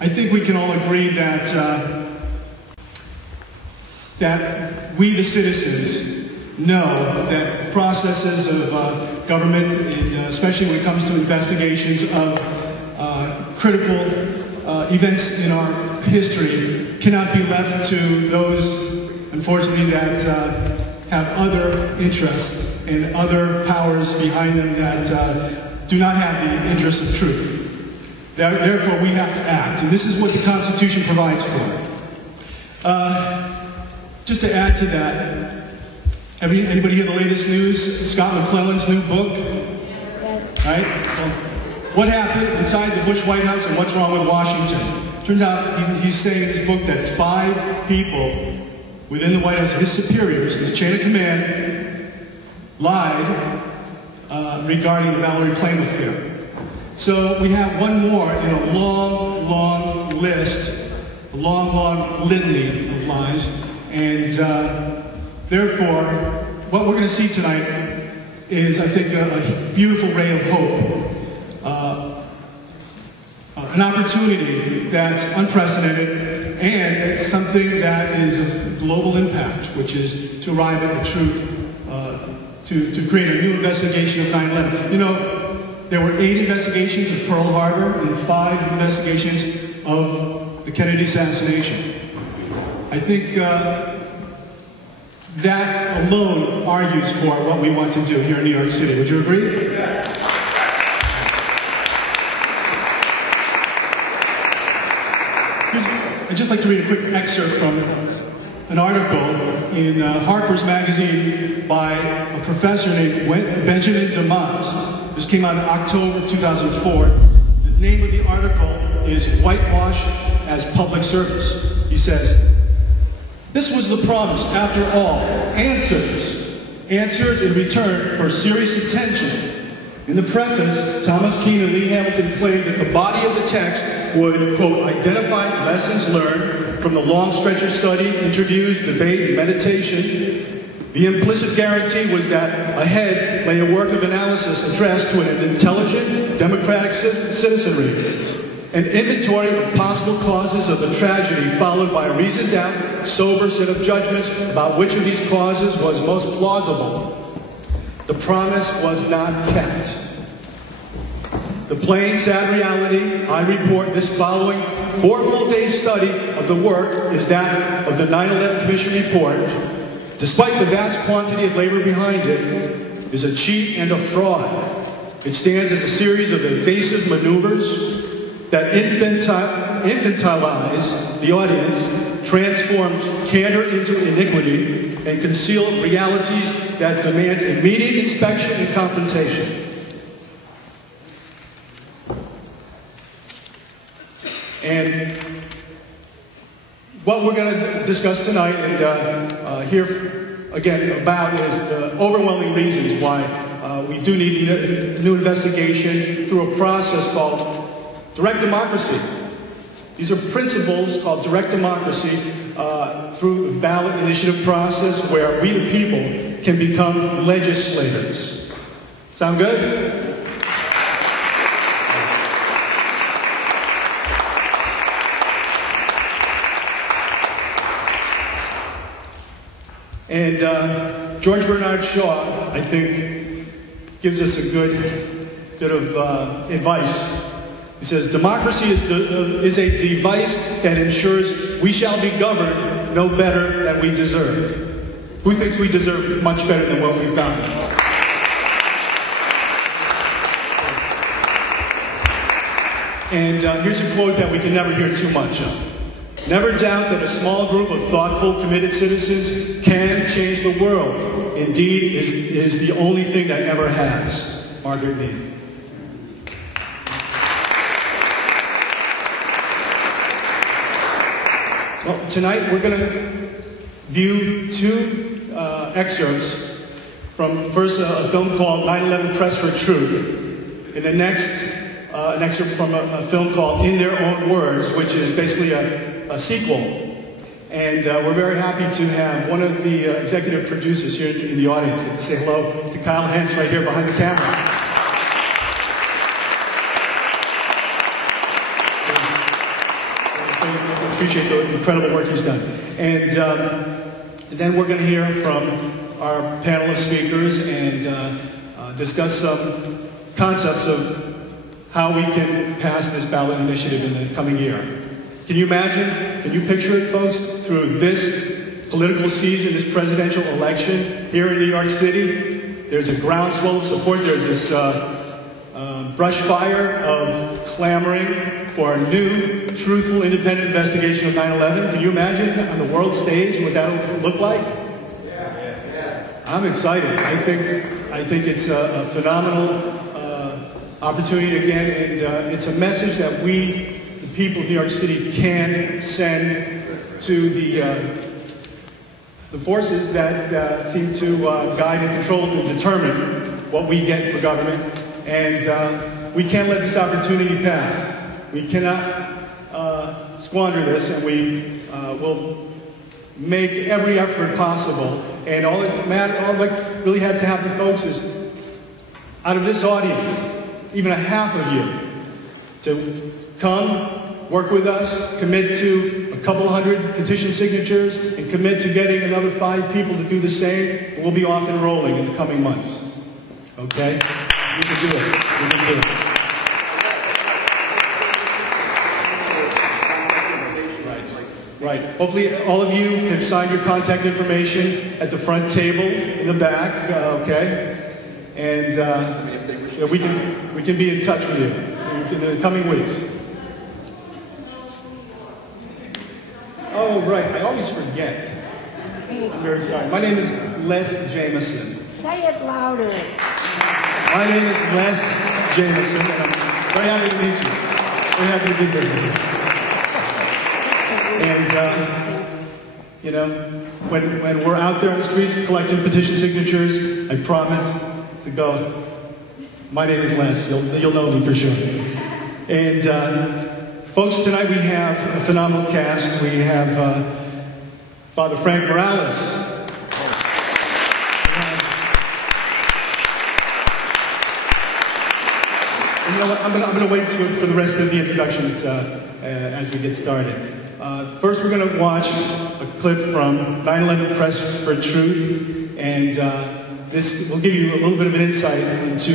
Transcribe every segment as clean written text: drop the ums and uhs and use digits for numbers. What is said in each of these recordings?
I think we can all agree that that we, the citizens, know that processes of government, and, especially when it comes to investigations of critical events in our history, cannot be left to those, unfortunately, that have other interests and other powers behind them that do not have the interests of truth. Therefore, we have to act, and this is what the Constitution provides for. Just to add to that, anybody hear the latest news? Scott McClellan's new book? Yes. Right? Well, what happened inside the Bush White House and what's wrong with Washington? Turns out he's saying in his book that 5 people within the White House, his superiors in the chain of command, lied regarding the Bowery claim affair. So we have one more in a long, long list, a long, long litany of lies. And therefore, what we're going to see tonight is, I think, a beautiful ray of hope. An opportunity that's unprecedented, and it's something that is of global impact, which is to arrive at the truth, to create a new investigation of 9/11. You know, there were 8 investigations of Pearl Harbor and 5 investigations of the Kennedy assassination. I think that alone argues for what we want to do here in New York City. Would you agree? Yes. I'd just like to read a quick excerpt from an article in Harper's Magazine by a professor named Benjamin DeMont. This came out in October 2004. The name of the article is "Whitewash as Public Service." He says, "This was the promise, after all, answers in return for serious attention." In the preface, Thomas Keane and Lee Hamilton claimed that the body of the text would, quote, identify lessons learned from the long stretch of study, interviews, debate, and meditation. The implicit guarantee was that ahead lay a work of analysis addressed to an intelligent, democratic citizenry. An inventory of possible causes of the tragedy, followed by a reasoned out, sober set of judgments about which of these causes was most plausible. The promise was not kept. The plain, sad reality, I report this following 4 full days study of the work is that of the 9/11 Commission report. Despite the vast quantity of labor behind it, is a cheat and a fraud. It stands as a series of evasive maneuvers that infantilize the audience, transforms candor into iniquity, and conceal realities that demand immediate inspection and confrontation. And what we're going to discuss tonight and hear again about is the overwhelming reasons why we do need a new investigation through a process called direct democracy. These are principles called direct democracy through the ballot initiative process where we the people can become legislators. Sound good? And George Bernard Shaw, I think, gives us a good bit of advice. He says, democracy is a device that ensures we shall be governed no better than we deserve. Who thinks we deserve much better than what we've gotten? And here's a quote that we can never hear too much of. Never doubt that a small group of thoughtful, committed citizens can change the world. Indeed, is the only thing that ever has. Margaret Mead. Well, tonight we're going to view 2 excerpts from first a film called 9/11 Press for Truth, and the next an excerpt from a film called In Their Own Words, which is basically a sequel. And we're very happy to have one of the executive producers here in the audience to say hello to Kyle Hentz right here behind the camera. appreciate the incredible work he's done. And then we're going to hear from our panel of speakers and discuss some concepts of how we can pass this ballot initiative in the coming year. Can you imagine, can you picture it, folks, through this political season, this presidential election here in New York City? There's a groundswell of support. There's this brush fire of clamoring for a new, truthful, independent investigation of 9/11. Can you imagine on the world stage what that would look like? I'm excited. I think it's a phenomenal opportunity again, and it's a message that we, the people of New York City, can send to the forces that seem to guide and control and determine what we get for government. And we can't let this opportunity pass. We cannot squander this, and we will make every effort possible. And all that really has to happen, folks, is out of this audience, even a half of you, to come, work with us, commit to a couple hundred petition signatures, and commit to getting another 5 people to do the same. We'll be off and rolling in the coming months. Okay? We can do it. We can do it. Right. Hopefully all of you have signed your contact information at the front table in the back, okay? And we can be in touch with you in the coming weeks. Oh, right. I always forget. I'm very sorry. My name is Les Jameson. Say it louder. My name is Les Jameson, and I'm very happy to meet you. Very happy to be here with you. And, you know, when we're out there on the streets collecting petition signatures, I promise to go, my name is Les. You'll know me for sure. And, folks, tonight we have a phenomenal cast. We have Father Frank Morales. And you know what? I'm going to wait for the rest of the introductions as we get started. First, we're going to watch a clip from 9/11 Press for Truth, and this will give you a little bit of an insight into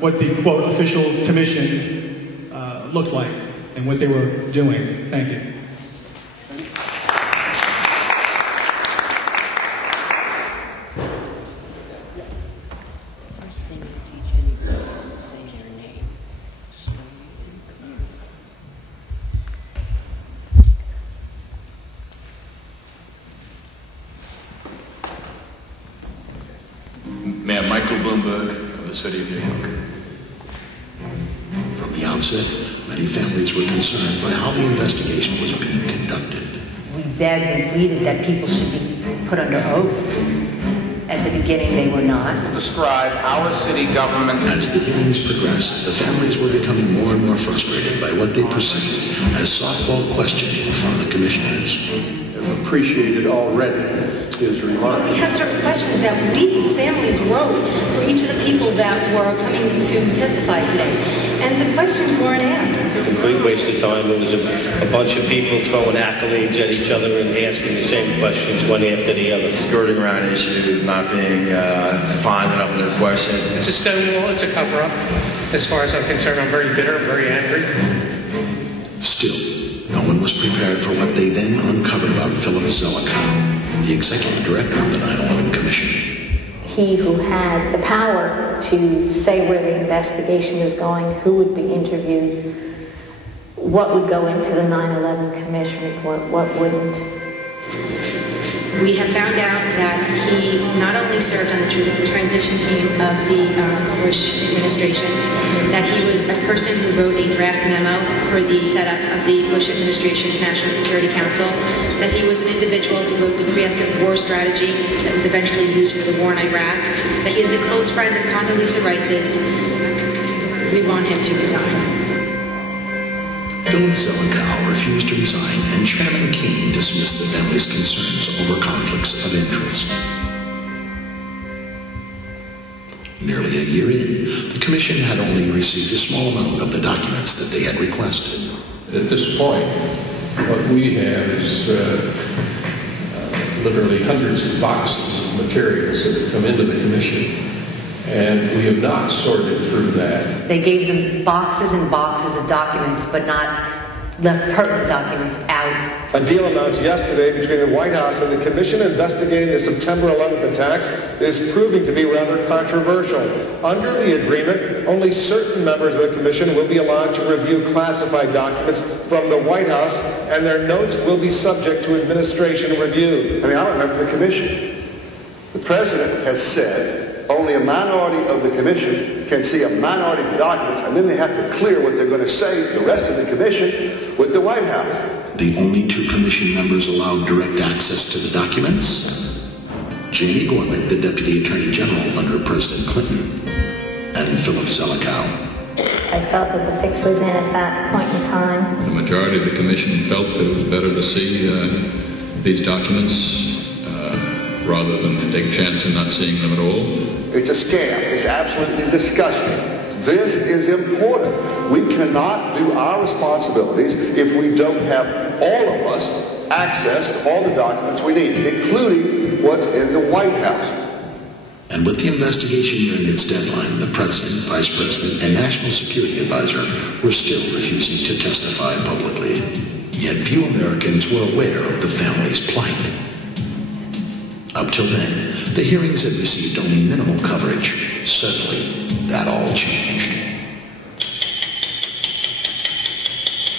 what the, quote, official commission looked like and what they were doing. Thank you. City of New York. From the outset, many families were concerned by how the investigation was being conducted. We begged and pleaded that people should be put under oath. At the beginning, they were not. Describe our city government. As the hearings progressed, the families were becoming more and more frustrated by what they perceived as softball questioning from the commissioners. I've appreciated already his remarks. We have certain questions that we, families, wrote for each of the people that were coming to testify today. And the questions weren't asked. Complete waste of time. It was a bunch of people throwing accolades at each other and asking the same questions one after the other. Skirting around issues, not being defined enough in their questions. It's a stonewall, it's a cover-up. As far as I'm concerned, I'm very bitter, I'm very angry. Still, no one was prepared for what they then uncovered about Philip Zelikow, the executive director of the 9/11 Commission. He who had the power to say where the investigation was going, who would be interviewed, what would go into the 9/11 Commission report, what wouldn't. We have found out that he not only served on the transition team of the Bush administration, that he was a person who wrote a draft memo for the setup of the Bush administration's National Security Council, that he was an individual who wrote the preemptive war strategy that was eventually used for the war in Iraq, that he is a close friend of Condoleezza Rice's. We want him to resign. Philip Zelikow refused to resign, and Chairman Keene dismissed the family's concerns over conflicts of interest. Nearly a year in, the Commission had only received a small amount of the documents that they had requested. At this point, What we have is literally hundreds of boxes of materials that have come into the commission, and we have not sorted through that. They gave them boxes and boxes of documents, but not left pertinent documents out. A deal announced yesterday between the White House and the commission investigating the September 11th attacks is proving to be rather controversial. Under the agreement, only certain members of the commission will be allowed to review classified documents from the White House, and their notes will be subject to administration review. I mean, I'm a member of the commission. The president has said only a minority of the commission can see a minority of the documents, and then they have to clear what they're going to say to the rest of the commission with the White House. The only two commission members allowed direct access to the documents? Jamie Gorelick, the Deputy Attorney General under President Clinton, and Philip Zelikow. I felt that the fix was in at that point in time. The majority of the commission felt that it was better to see these documents rather than to take a chance in not seeing them at all. It's a scam. It's absolutely disgusting. This is important. We cannot do our responsibilities if we don't have all of us access to all the documents we need, including what's in the White House. And with the investigation nearing its deadline, the President, Vice President, and National Security Advisor were still refusing to testify publicly. Yet few Americans were aware of the family's plight. Up till then, the hearings had received only minimal coverage. Suddenly, that all changed.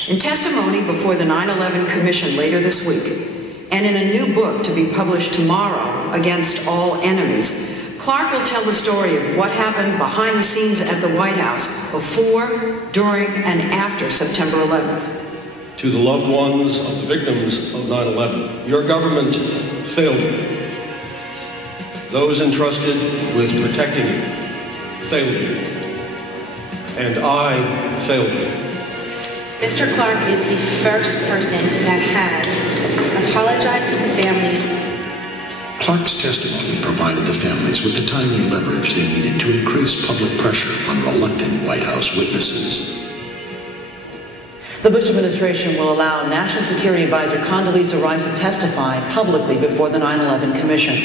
In testimony before the 9/11 Commission later this week, and in a new book to be published tomorrow, Against All Enemies, Clark will tell the story of what happened behind the scenes at the White House before, during, and after September 11th. To the loved ones of the victims of 9/11, your government failed you. Those entrusted with protecting you failed you. And I failed you. Mr. Clark is the first person that has apologized to the families. Clark's testimony provided the families with the timely leverage they needed to increase public pressure on reluctant White House witnesses. The Bush administration will allow National Security Advisor Condoleezza Rice to testify publicly before the 9/11 Commission.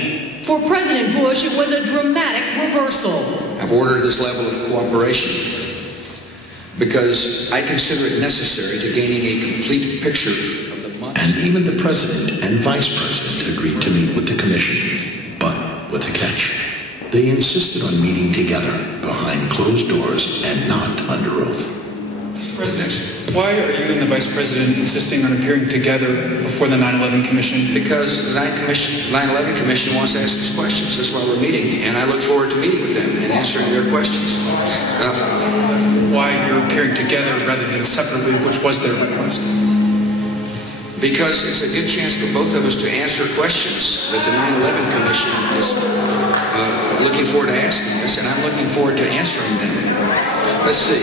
For President Bush, it was a dramatic reversal. I've ordered this level of cooperation because I consider it necessary to gaining a complete picture of the months. And even the President and Vice President agreed to meet with the Commission, but with a catch. They insisted on meeting together behind closed doors and not under oath. President, why are you and the Vice President insisting on appearing together before the 9/11 Commission? Because the 9/11 Commission wants to ask us questions. That's why we're meeting, and I look forward to meeting with them and answering their questions. Why you're appearing together rather than separately, which was their request? Because it's a good chance for both of us to answer questions that the 9/11 Commission is looking forward to asking us, and I'm looking forward to answering them. Let's see.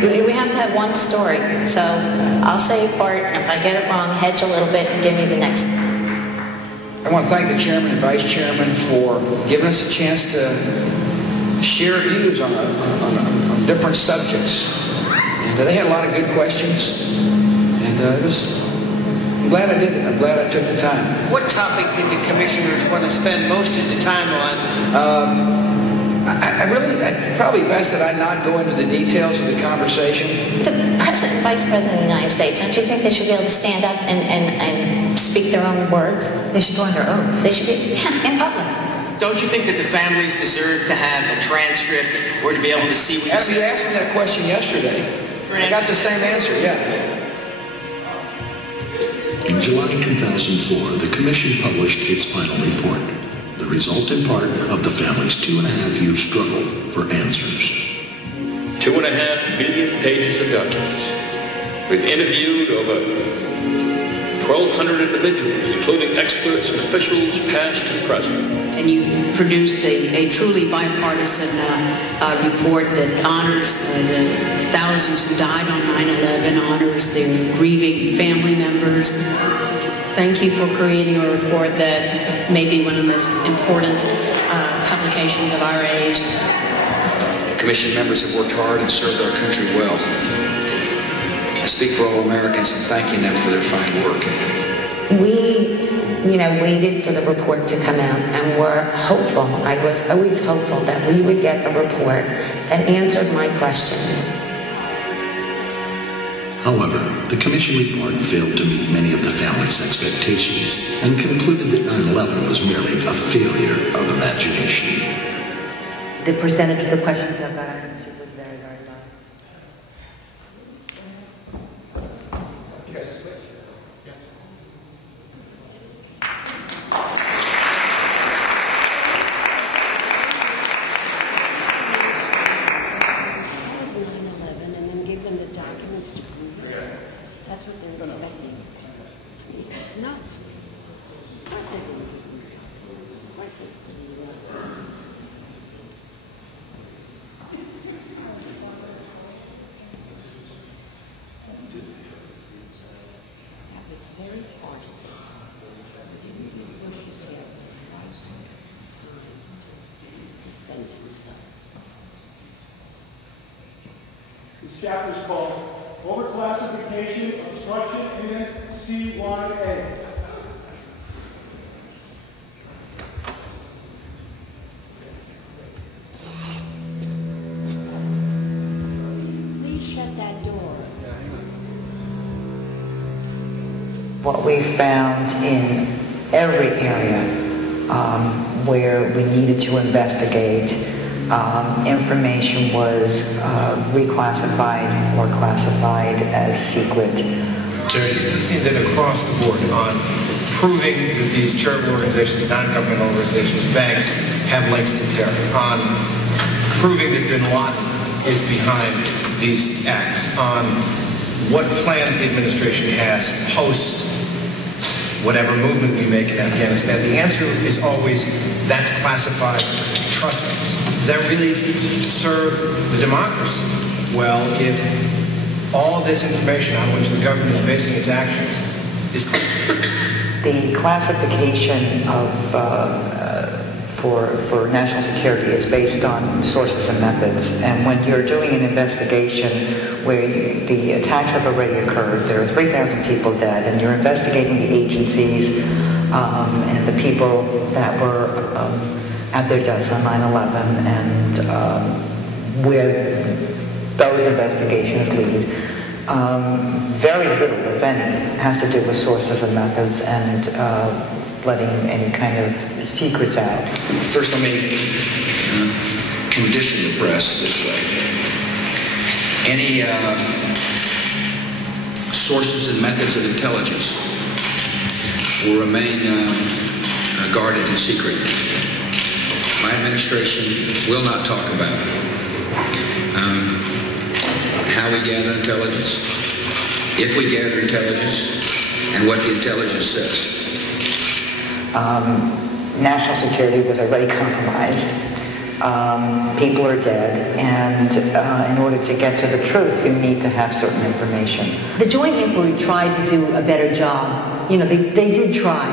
We have to have one story, so I'll say part, and if I get it wrong, hedge a little bit and give me the next. I want to thank the Chairman and Vice Chairman for giving us a chance to share views on different subjects. And they had a lot of good questions, and I'm glad I did it. I'm glad I took the time. What topic did the commissioners want to spend most of the time on? I probably best that I not go into the details of the conversation. It's a President and Vice President of the United States. Don't you think they should be able to stand up and speak their own words? They should go under oath. They should be in public. Don't you think that the families deserve to have a transcript or to be able to see what you said? You asked me that question yesterday. I got the same answer, yeah. In July 2004, the Commission published its final report, the result in part of the family's 2.5-year struggle for answers. 2.5 million pages of documents. We've interviewed over 1,200 individuals, including experts and officials, past and present. And you've produced a truly bipartisan report that honors the thousands who died on 9/11, honors their grieving family members. Thank you for creating a report that may be one of the most important publications of our age. Commission members have worked hard and served our country well. speak for all Americans in thanking them for their fine work. We, waited for the report to come out, and were hopeful. I was always hopeful that we would get a report that answered my questions. However, the commission report failed to meet many of the family's expectations and concluded that 9/11 was merely a failure of imagination. The percentage of the questions that got answered was very, very low. Okay, switch. Yes. That's what they're expecting. It's nuts. Of course they do. Of course they do. That was very farcical. Defend himself. This chapter is called Overclassification, Obstruction, and CYA. Please shut that door. What we found in every area where we needed to investigate, information was reclassified or classified as secret. It seems that across the board on proving that these charitable organizations, non-governmental organizations, banks have links to terror, on proving that bin Laden is behind these acts, on what plan the administration has post whatever movement we make in Afghanistan. The answer is always, that's classified, trust us. Does that really serve the democracy? Well, if all this information on which the government is basing its actions is classified. The classification of for national security is based on sources and methods. And when you're doing an investigation where the attacks have already occurred, there are 3,000 people dead, and you're investigating the agencies and the people that were at their deaths on 9/11 and where those investigations lead. Very little, if any, has to do with sources and methods and letting any kind of secrets out. First, let me condition the press this way. Any sources and methods of intelligence will remain guarded in secret. My administration will not talk about how we gather intelligence, if we gather intelligence, and what the intelligence says. National security was already compromised. People are dead, and in order to get to the truth, you need to have certain information. The Joint Inquiry tried to do a better job. They did try.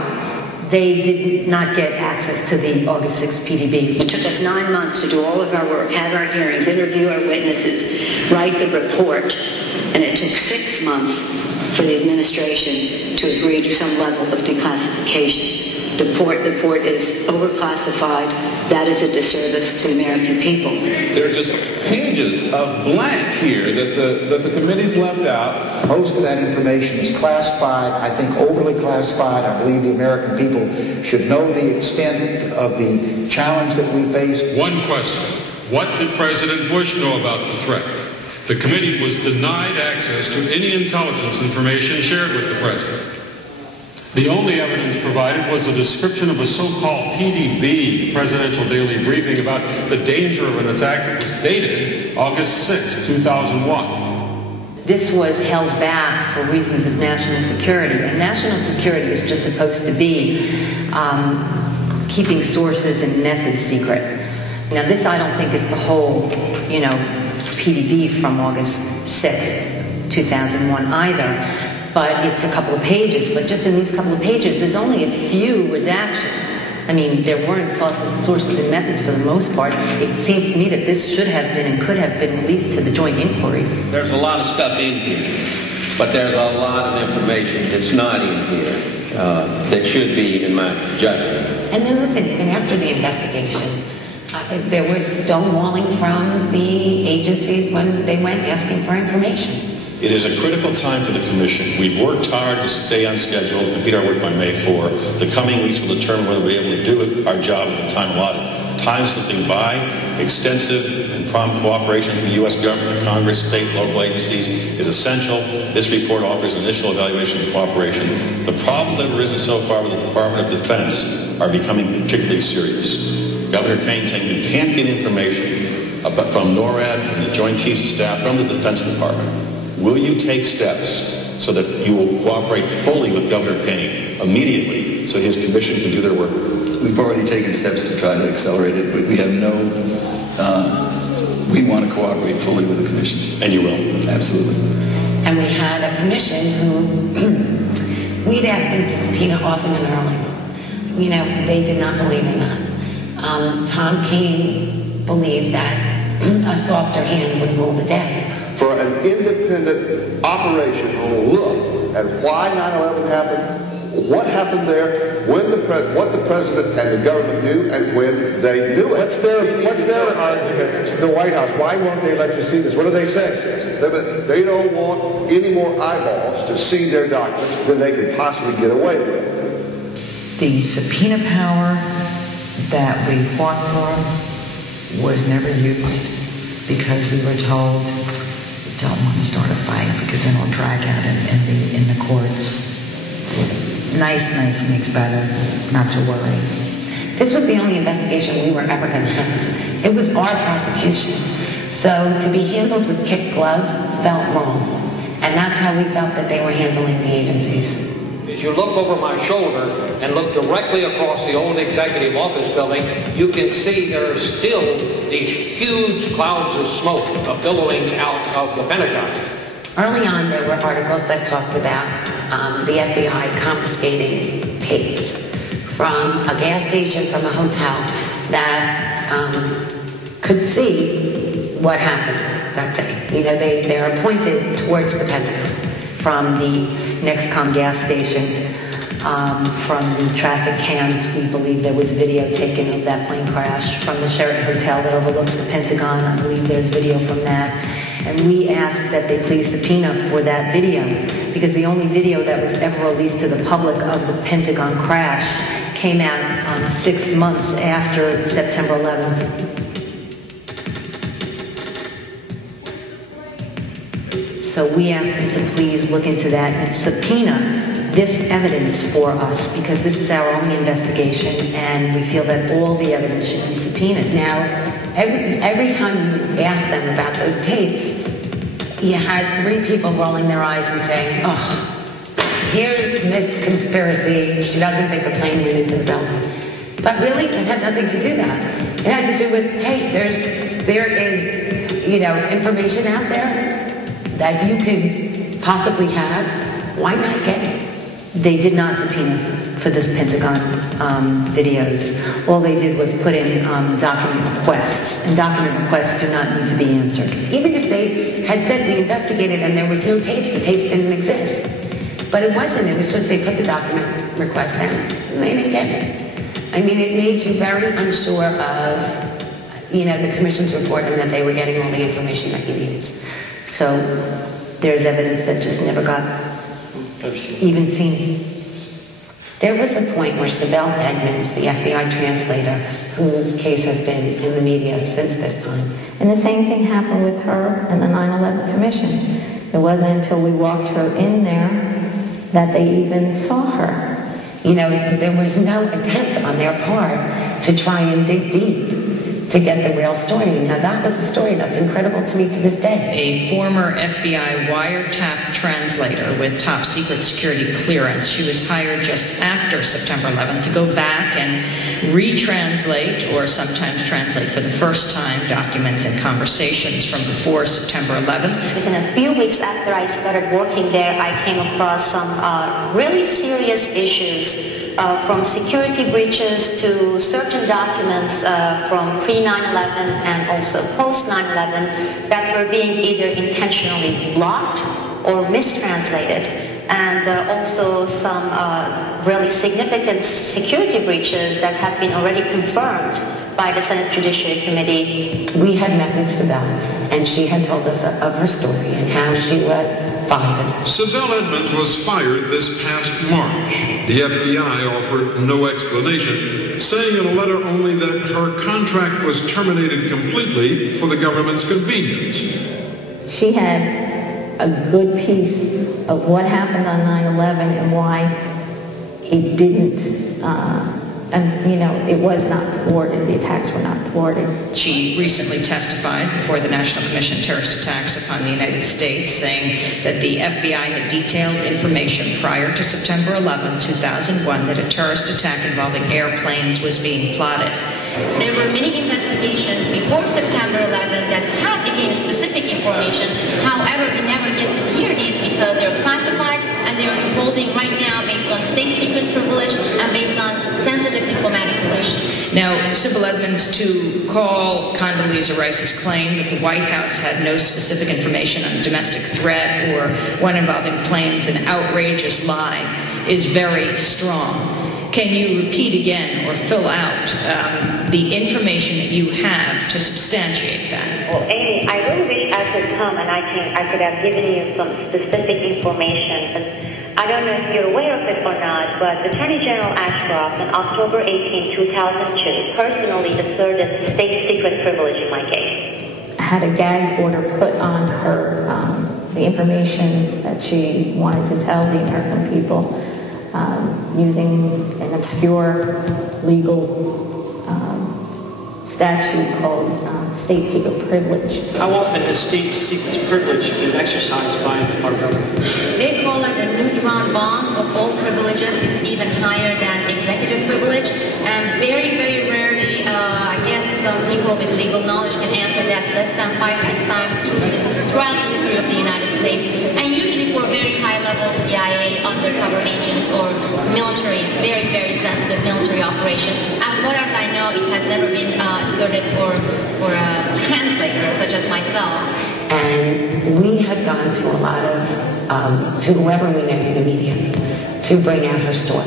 They did not get access to the August 6th PDB. It took us 9 months to do all of our work, have our hearings, interview our witnesses, write the report, and it took 6 months for the administration to agree to some level of declassification. The report is overclassified. That is a disservice to the American people. There are just pages of blank here that the committee's left out. Most of that information is classified, I think overly classified. I believe the American people should know the extent of the challenge that we face. One question. What did President Bush know about the threat? The committee was denied access to any intelligence information shared with the president. The only evidence provided was a description of a so-called PDB, Presidential Daily Briefing, about the danger of an attack that was dated August 6, 2001. This was held back for reasons of national security, and national security is just supposed to be keeping sources and methods secret. Now, this I don't think is the whole, PDB from August 6, 2001 either. But it's a couple of pages. But just in these couple of pages, there's only a few redactions. I mean, there weren't sources and methods for the most part. It seems to me that this should have been and could have been released to the Joint Inquiry. There's a lot of stuff in here. But there's a lot of information that's not in here that should be, in my judgment. And then listen, even after the investigation, there was stonewalling from the agencies when they went asking for information. It is a critical time for the Commission. We've worked hard to stay on schedule, complete our work by May 4. The coming weeks will determine whether we're able to do our job in the time allotted. Time slipping by, extensive and prompt cooperation from the U.S. government, Congress, state, local agencies is essential. This report offers initial evaluation and cooperation. The problems that have arisen so far with the Department of Defense are becoming particularly serious. Governor Kane saying he can't get information from NORAD, from the Joint Chiefs of Staff, from the Defense Department. Will you take steps so that you will cooperate fully with Governor Kane immediately so his commission can do their work? We've already taken steps to try to accelerate it. We have no, we want to cooperate fully with the commission. And you will? Absolutely. And we had a commission who we'd asked them to subpoena often and early. You know, they did not believe in that. Tom Kane believed that a softer hand would rule the day. For an independent operational look at why 9/11 happened, what happened there, what the president and the government knew, and when they knew it. What's their argument? The White House. Why won't they let you see this? What do they say? They don't want any more eyeballs to see their documents than they can possibly get away with. The subpoena power that we fought for was never used because we were told, don't want to start a fight because then it'll drag out in the courts. Nice makes better, not to worry. This was the only investigation we were ever going to have. It was our prosecution. So to be handled with kid gloves felt wrong. And that's how we felt that they were handling the agencies. As you look over my shoulder and look directly across the old executive office building, you can see there are still these huge clouds of smoke billowing out of the Pentagon. Early on, there were articles that talked about the FBI confiscating tapes from a gas station, from a hotel, that could see what happened that day. You know, they're pointed towards the Pentagon from the Nexcom gas station, from the traffic cams. We believe there was video taken of that plane crash. From the Sheraton Hotel that overlooks the Pentagon, I believe there's video from that. And we asked that they please subpoena for that video, because the only video that was ever released to the public of the Pentagon crash came out 6 months after September 11th. So we asked them to please look into that and subpoena this evidence for us, because this is our only investigation and we feel that all the evidence should be subpoenaed. Now, every time you would ask them about those tapes, you had 3 people rolling their eyes and saying, oh, here's Miss Conspiracy. She doesn't think a plane went into the building. But really, it had nothing to do that. It had to do with, hey, there is, you know, information out there that you could possibly have. Why not get it? They did not subpoena for this Pentagon videos. All they did was put in document requests, and document requests do not need to be answered. Even if they had said we investigated and there was no tapes, the tapes didn't exist. But it wasn't. It was just they put the document request down and they didn't get it. I mean, it made you very unsure of, you know, the commission's report and that they were getting all the information that you needed. So there's evidence that just never got even seen. There was a point where Sibel Edmonds, the FBI translator, whose case has been in the media since this time. And the same thing happened with her and the 9/11 Commission. It wasn't until we walked her in there that they even saw her. You know, there was no attempt on their part to try and dig deep to get the real story. Now, that was a story that's incredible to me to this day. A former FBI wiretap translator with top secret security clearance. She was hired just after September 11th to go back and retranslate, or sometimes translate for the first time, documents and conversations from before September 11th. Within a few weeks after I started working there, I came across some really serious issues, from security breaches to certain documents from pre-9/11 and also post-9/11 that were being either intentionally blocked or mistranslated, and also some really significant security breaches that have been already confirmed by the Senate Judiciary Committee. We had met with Sibel, and she had told us of her story and how she was fired. Sibel Edmonds was fired this past March. The FBI offered no explanation, saying in a letter only that her contract was terminated completely for the government's convenience. She had a good piece of what happened on 9/11 and why it didn't, it was not thwarted, the attacks were not thwarted. She recently testified before the National Commission on Terrorist Attacks upon the United States, saying that the FBI had detailed information prior to September 11, 2001, that a terrorist attack involving airplanes was being plotted. There were many investigations before September 11 that had, again, specific information. However, we never get to hear these because they're classified and they're withholding right now based on state secret privilege and based on sensitive diplomatic relations. Now, Sibel Edmonds, to call Condoleezza Rice's claim that the White House had no specific information on a domestic threat or one involving planes an outrageous lie is very strong. Can you repeat again or fill out the information that you have to substantiate that? Well, Amy, I really wish I could come and I could have given you some specific information. I don't know if you're aware of it or not, but Attorney General Ashcroft on October 18, 2002 personally asserted state secret privilege in my case. I had a gag order put on her, the information that she wanted to tell the American people, using an obscure legal statute called state secret privilege. How often has state secret privilege been exercised by our government? They call it a neutron bomb of all privileges. It's even higher than executive privilege. And very, very rarely, I guess some people with legal knowledge can answer that less than 5-6 times throughout the history of the United States. And usually for very high-level CIA undercover agents or military, very, very sensitive military operation. As far as I know, it has never been asserted for a translator such as myself. And we had gone to a lot of, to whoever we met in the media to bring out her story.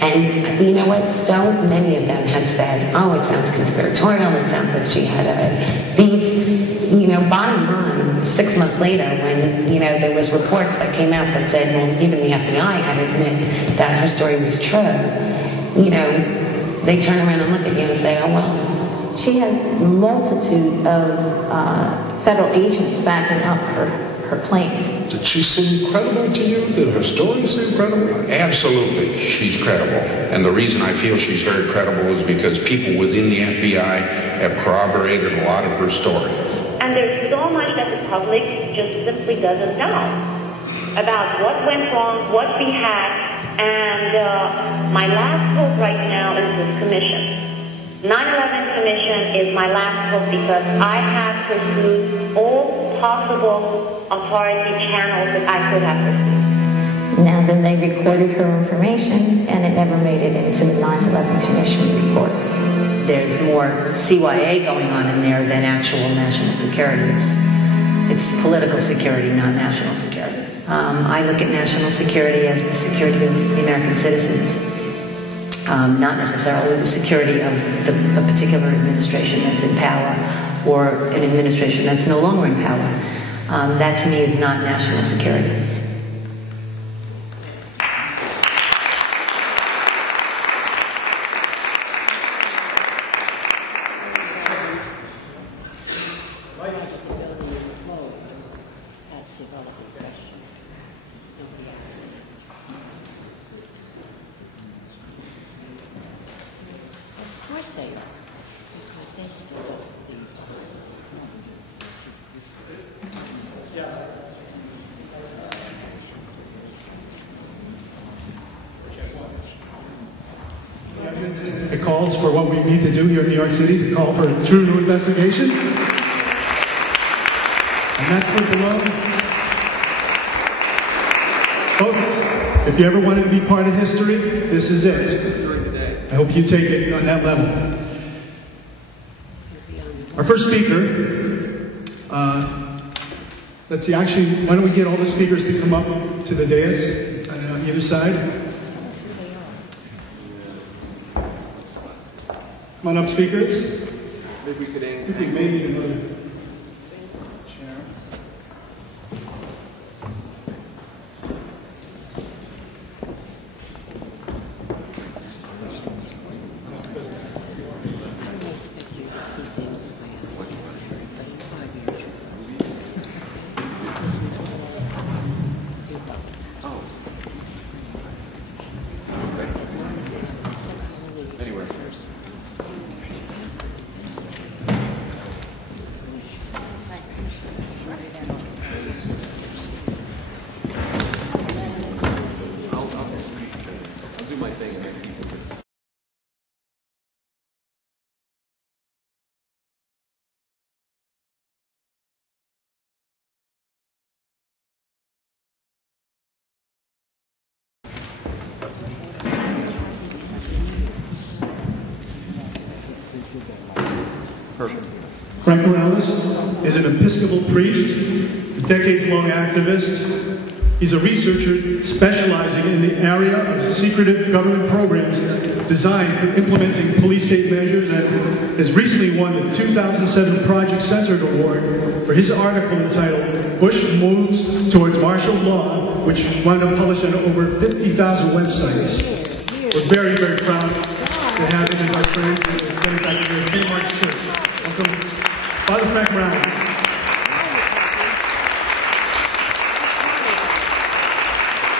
And you know what? So many of them had said, oh, it sounds conspiratorial, it sounds like she had a beef. You know, bottom line, 6 months later when, you know, there was reports that came out that said, well, even the FBI had to admit that her story was true, you know, they turn around and look at you and say, oh, well. She has a multitude of federal agents backing up her claims. Did she seem credible to you? Did her story seem credible? Absolutely, she's credible. And the reason I feel she's very credible is because people within the FBI have corroborated a lot of her story. And there's so much that the public just simply doesn't know about what went wrong, what we had, and my last hope right now is this commission. 9/11 Commission is my last hope because I have pursued all possible authority channels that I could have pursued. Now then they recorded her information and it never made it into the 9/11 Commission report. There's more CYA going on in there than actual national security. It's political security, not national security. I look at national security as the security of the American citizens. Not necessarily the security of a particular administration that's in power or an administration that's no longer in power. That to me is not national security. It calls for what we need to do here in New York City, to call for a true new investigation. And that's what below. Folks, if you ever wanted to be part of history, this is it. I hope you take it on that level. Our first speaker Let's see, actually, why don't we get all the speakers to come up to the dais on either side? Come on up, speakers. Maybe we could aim. I think maybe you can Frank Morales is an Episcopal priest, a decades-long activist. He's a researcher specializing in the area of secretive government programs designed for implementing police-state measures, and has recently won the 2007 Project Censored Award for his article entitled "Bush Moves Towards Martial Law," which wound up published on over 50,000 websites. We're very, very proud to have him as our friend and benefactor here at St. Mark's Church. Welcome, Father Frank Morales.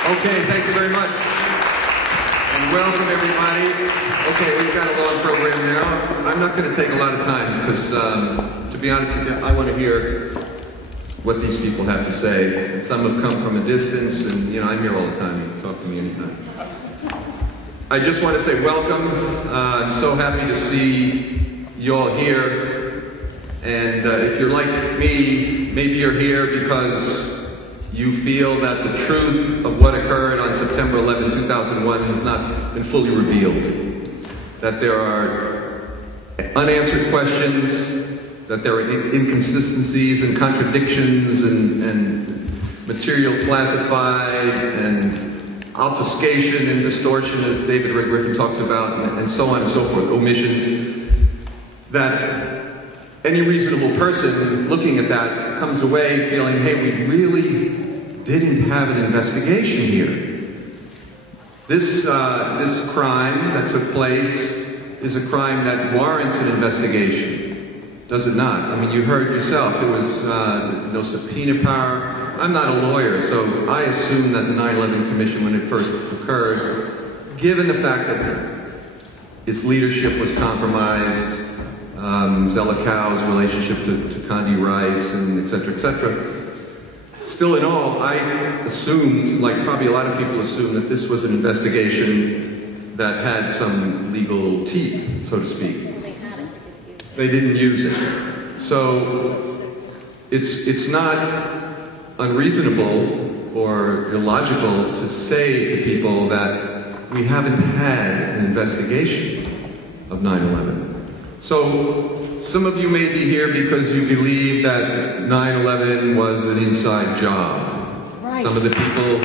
Okay, thank you very much. And welcome, everybody. Okay, we've got a long program now. I'm not going to take a lot of time because, to be honest with you, I want to hear what these people have to say. Some have come from a distance, and, you know, I'm here all the time. You can talk to me anytime. I just want to say welcome. I'm so happy to see you all here. And if you're like me, maybe you're here because you feel that the truth of what occurred on September 11, 2001 has not been fully revealed. That there are unanswered questions, that there are inconsistencies and contradictions and material classified and obfuscation and distortion, as David Ray Griffin talks about, and so on and so forth, omissions, that any reasonable person looking at that comes away feeling, hey, we really didn't have an investigation here. This crime that took place is a crime that warrants an investigation, does it not? I mean, you heard yourself, there was no subpoena power. I'm not a lawyer, so I assume that the 9/11 Commission, when it first occurred, given the fact that its leadership was compromised, Zelikow relationship to Condi Rice, and et cetera, still in all, I assumed, like probably a lot of people assume, that this was an investigation that had some legal teeth, so to speak. They didn't use it. So it's not unreasonable or illogical to say to people that we haven't had an investigation of 9/11. So some of you may be here because you believe that 9/11 was an inside job. Right. Some of the people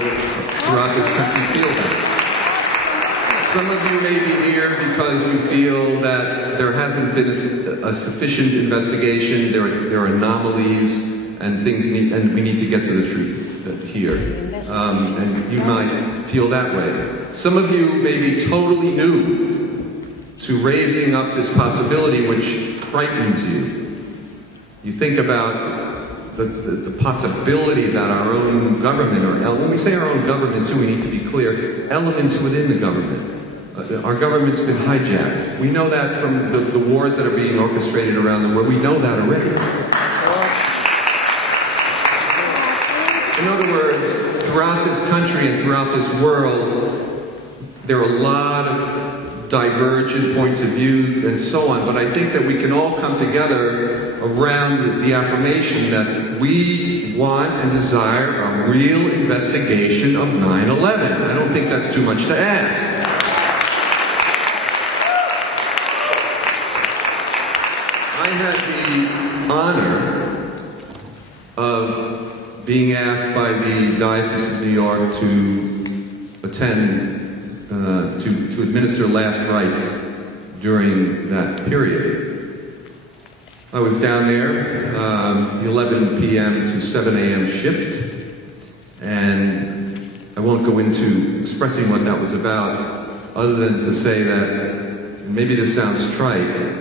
throughout this country feel that. Some of you may be here because you feel that there hasn't been a sufficient investigation, there are anomalies, and we need to get to the truth here. And you might feel that way. Some of you may be totally new to raising up this possibility which frightens you. You think about the possibility that our own government, or when we say our own government too, we need to be clear, elements within the government. Our government's been hijacked. We know that from the wars that are being orchestrated around the world. We know that already. In other words, throughout this country and throughout this world, there are a lot of divergent points of view and so on, but I think that we can all come together around the affirmation that we want and desire a real investigation of 9/11. I don't think that's too much to ask. I had the honor of being asked by the Diocese of New York to attend, to administer last rites during that period. I was down there, the 11 p.m. to 7 a.m. shift, and I won't go into expressing what that was about, other than to say that, maybe this sounds trite,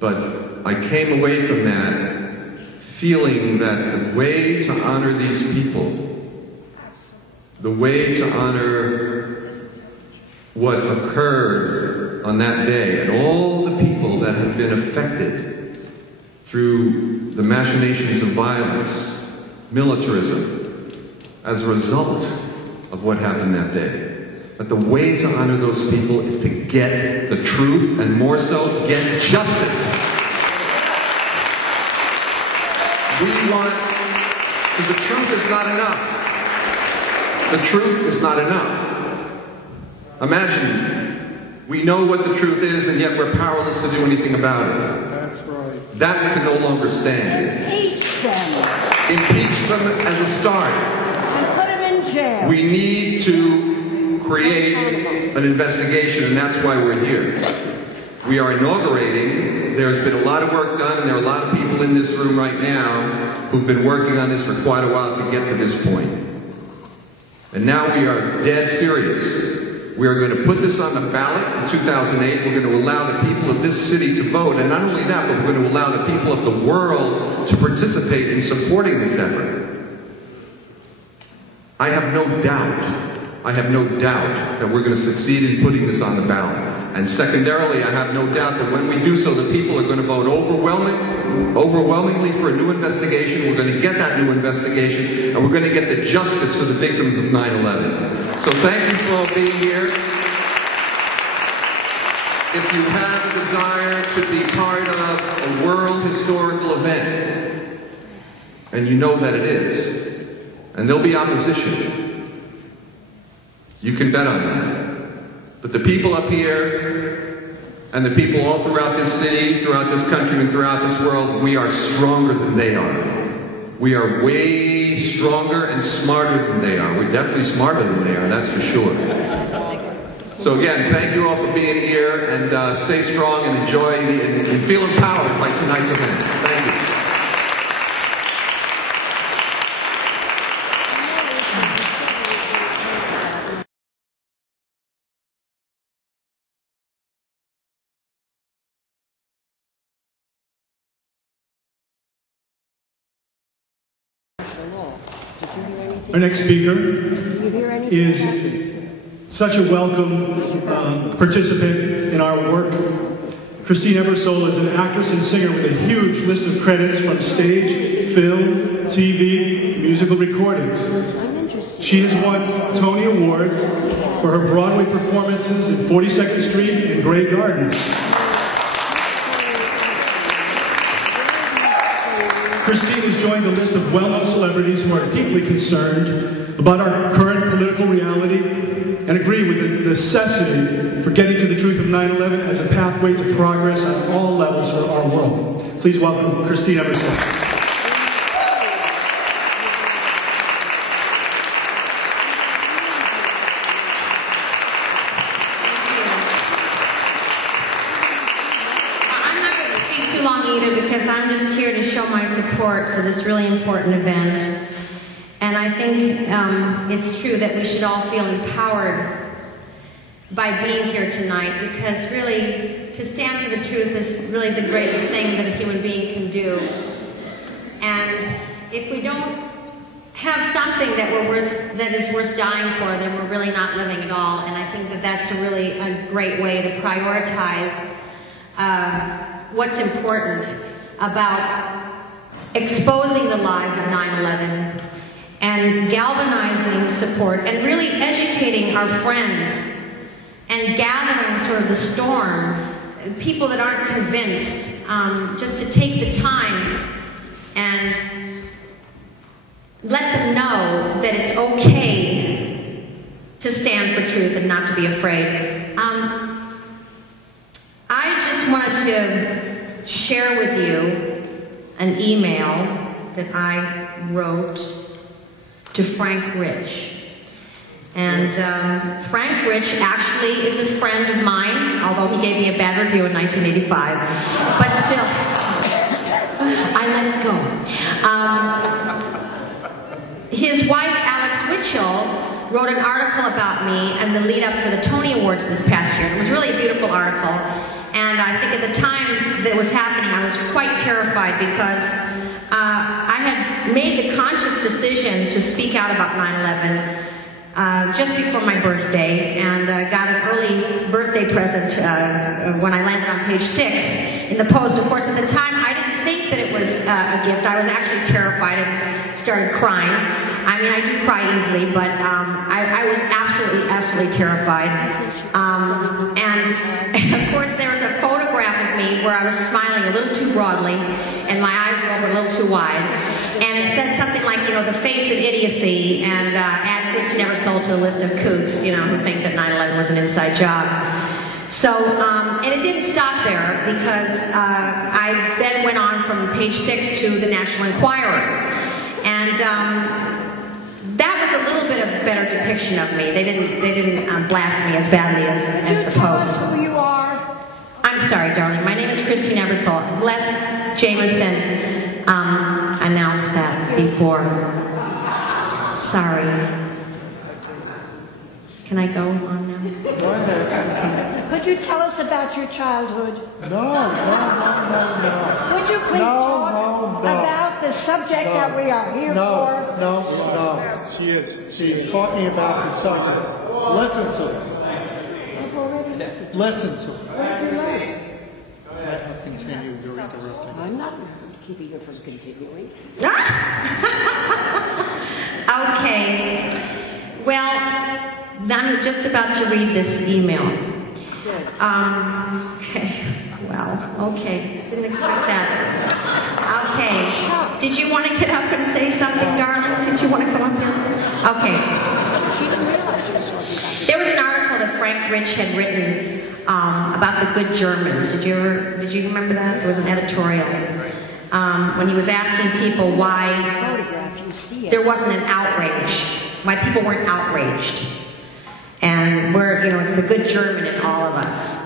but I came away from that feeling that the way to honor these people, the way to honor what occurred on that day, and all the people that have been affected through the machinations of violence, militarism, as a result of what happened that day. But the way to honor those people is to get the truth, and more so, get justice. We want, because the truth is not enough. The truth is not enough. Imagine, we know what the truth is, and yet we're powerless to do anything about it. That's right. That can no longer stand. Impeach them. Impeach them as a start. And put them in jail. We need to create an investigation, and that's why we're here. We are inaugurating. There's been a lot of work done, and there are a lot of people in this room right now who've been working on this for quite a while to get to this point. And now we are dead serious. We are going to put this on the ballot in 2008. We're going to allow the people of this city to vote, and not only that, but we're going to allow the people of the world to participate in supporting this effort. I have no doubt that we're going to succeed in putting this on the ballot. And secondarily, I have no doubt that when we do so, the people are going to vote overwhelmingly for a new investigation. We're going to get that new investigation, and we're going to get the justice for the victims of 9/11. So thank you for all being here. If you have a desire to be part of a world historical event, and you know that it is, and there'll be opposition, you can bet on that. But the people up here, and the people all throughout this city, throughout this country, and throughout this world, we are stronger than they are. We are way stronger and smarter than they are. We're definitely smarter than they are, that's for sure. So again, thank you all for being here, and stay strong and enjoy and feel empowered by tonight's event. Thank you. Our next speaker is such a welcome participant in our work. Christie Ebersole is an actress and singer with a huge list of credits from stage, film, TV, musical recordings. She has won Tony Awards for her Broadway performances in 42nd Street and Grey Gardens. Christine has joined a list of well-known celebrities who are deeply concerned about our current political reality and agree with the necessity for getting to the truth of 9/11 as a pathway to progress on all levels for our world. Please welcome Christie Ebersole. I'm just here to show my support for this really important event. And I think it's true that we should all feel empowered by being here tonight, because really, to stand for the truth is really the greatest thing that a human being can do. And if we don't have something that is worth dying for, then we're really not living at all. And I think that that's really a great way to prioritize what's important about exposing the lies of 9/11 and galvanizing support and really educating our friends and gathering sort of the storm, people that aren't convinced, just to take the time and let them know that it's okay to stand for truth and not to be afraid. I just wanted to share with you an email that I wrote to Frank Rich. And Frank Rich actually is a friend of mine, although he gave me a bad review in 1985. But still, I let it go. His wife, Alex Witchell, wrote an article about me and the lead up for the Tony Awards this past year. It was really a beautiful article. And I think at the time that it was happening, I was quite terrified because I had made the conscious decision to speak out about 9/11 just before my birthday, and got an early birthday present when I landed on page 6 in the Post. Of course, at the time, I didn't think that it was a gift. I was actually terrified and started crying. I mean, I do cry easily, but I was absolutely terrified. And of course, there was a photograph of me where I was smiling a little too broadly, and my eyes were open a little too wide. And it said something like, you know, the face of idiocy, and add Christie Ebersole to the list of kooks, you know, who think that 9/11 was an inside job. So, and it didn't stop there, because I then went on from page 6 to the National Enquirer. And that was a little bit of a better depiction of me. They didn't blast me as badly as the Post. Who you are? I'm sorry, darling. My name is Christie Ebersole. Les Jameson announced that before. Sorry. Can I go on now? Go ahead. Could you tell us about your childhood? No. Would you please talk about the subject that we are here for? No. She is. She's talking about the subject. Listen to her. I've already listened. Listen to her. What did you learn? Let her continue. You're interrupting. I'm not keeping her from continuing. Okay. Well, I'm just about to read this email. Okay. Well, okay. Didn't expect that. Okay. Did you want to get up and say something, darling? Did you want to come up here? Okay. There was an article that Frank Rich had written about the good Germans. Did you remember that? It was an editorial. When he was asking people why there wasn't an outrage, why people weren't outraged. And it's the good German in all of us.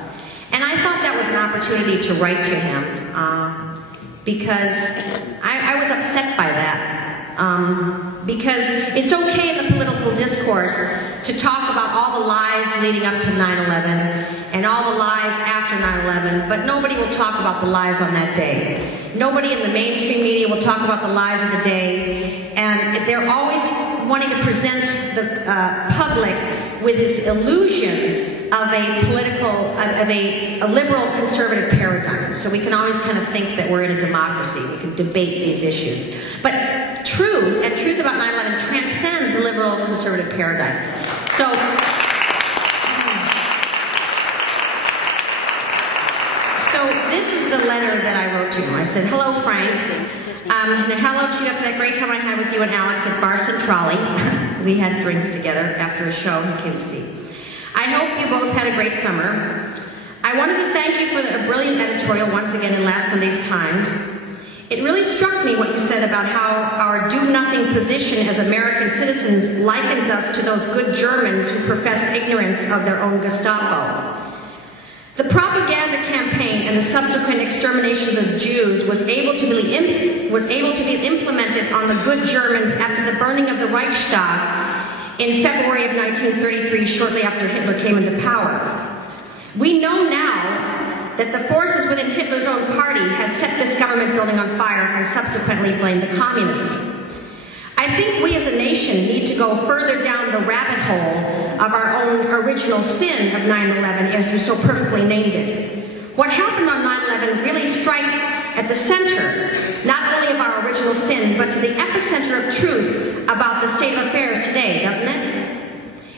And I thought that was an opportunity to write to him, because I was upset by that. Because it's okay in the political discourse to talk about all the lies leading up to 9/11 and all the lies after 9/11, but nobody will talk about the lies on that day. Nobody in the mainstream media will talk about the lies of the day, and they're always wanting to present the public with this illusion of a liberal conservative paradigm. So we can always kind of think that we're in a democracy. We can debate these issues. But truth about 9/11 transcends the liberal conservative paradigm. So this is the letter that I wrote to him. I said, hello, Frank. Hello to you after that great time I had with you and Alex at Bar Centrale. We had drinks together after a show he came to see. I hope you both had a great summer. I wanted to thank you for a brilliant editorial once again in last Sunday's Times. It really struck me what you said about how our do-nothing position as American citizens likens us to those good Germans who professed ignorance of their own Gestapo. The propaganda campaign and the subsequent extermination of the Jews was able to be implemented on the good Germans after the burning of the Reichstag in February of 1933, shortly after Hitler came into power. We know now that the forces within Hitler's own party had set this government building on fire and subsequently blamed the communists. I think we as a nation need to go further down the rabbit hole of our own original sin of 9/11, as you so perfectly named it. What happened on 9/11 really strikes at the center, not only of our original sin, but to the epicenter of truth about the state of affairs today, doesn't it?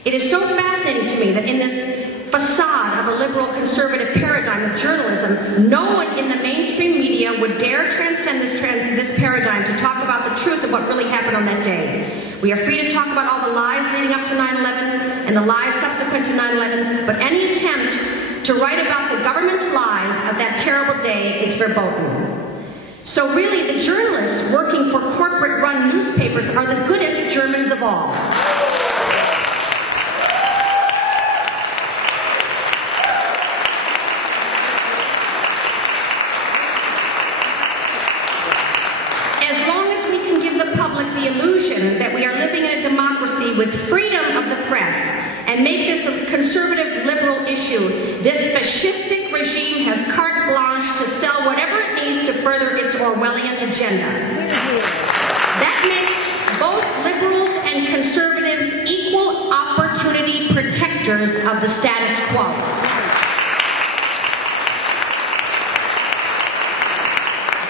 It is so fascinating to me that in this facade of a liberal conservative paradigm of journalism, no one in the mainstream media would dare transcend this paradigm to talk about the truth of what really happened on that day. We are free to talk about all the lies leading up to 9/11 and the lies subsequent to 9/11, but any attempt to write about the government's lies of that terrible day is verboten. So really, the journalists working for corporate-run newspapers are the goodest Germans of all. As long as we can give the public the illusion that we are living in a democracy with freedom of the press and make this a conservative liberal issue, this fascistic regime has carte blanche to sell whatever it needs to further its Orwellian agenda. That makes both liberals and conservatives equal opportunity protectors of the status quo.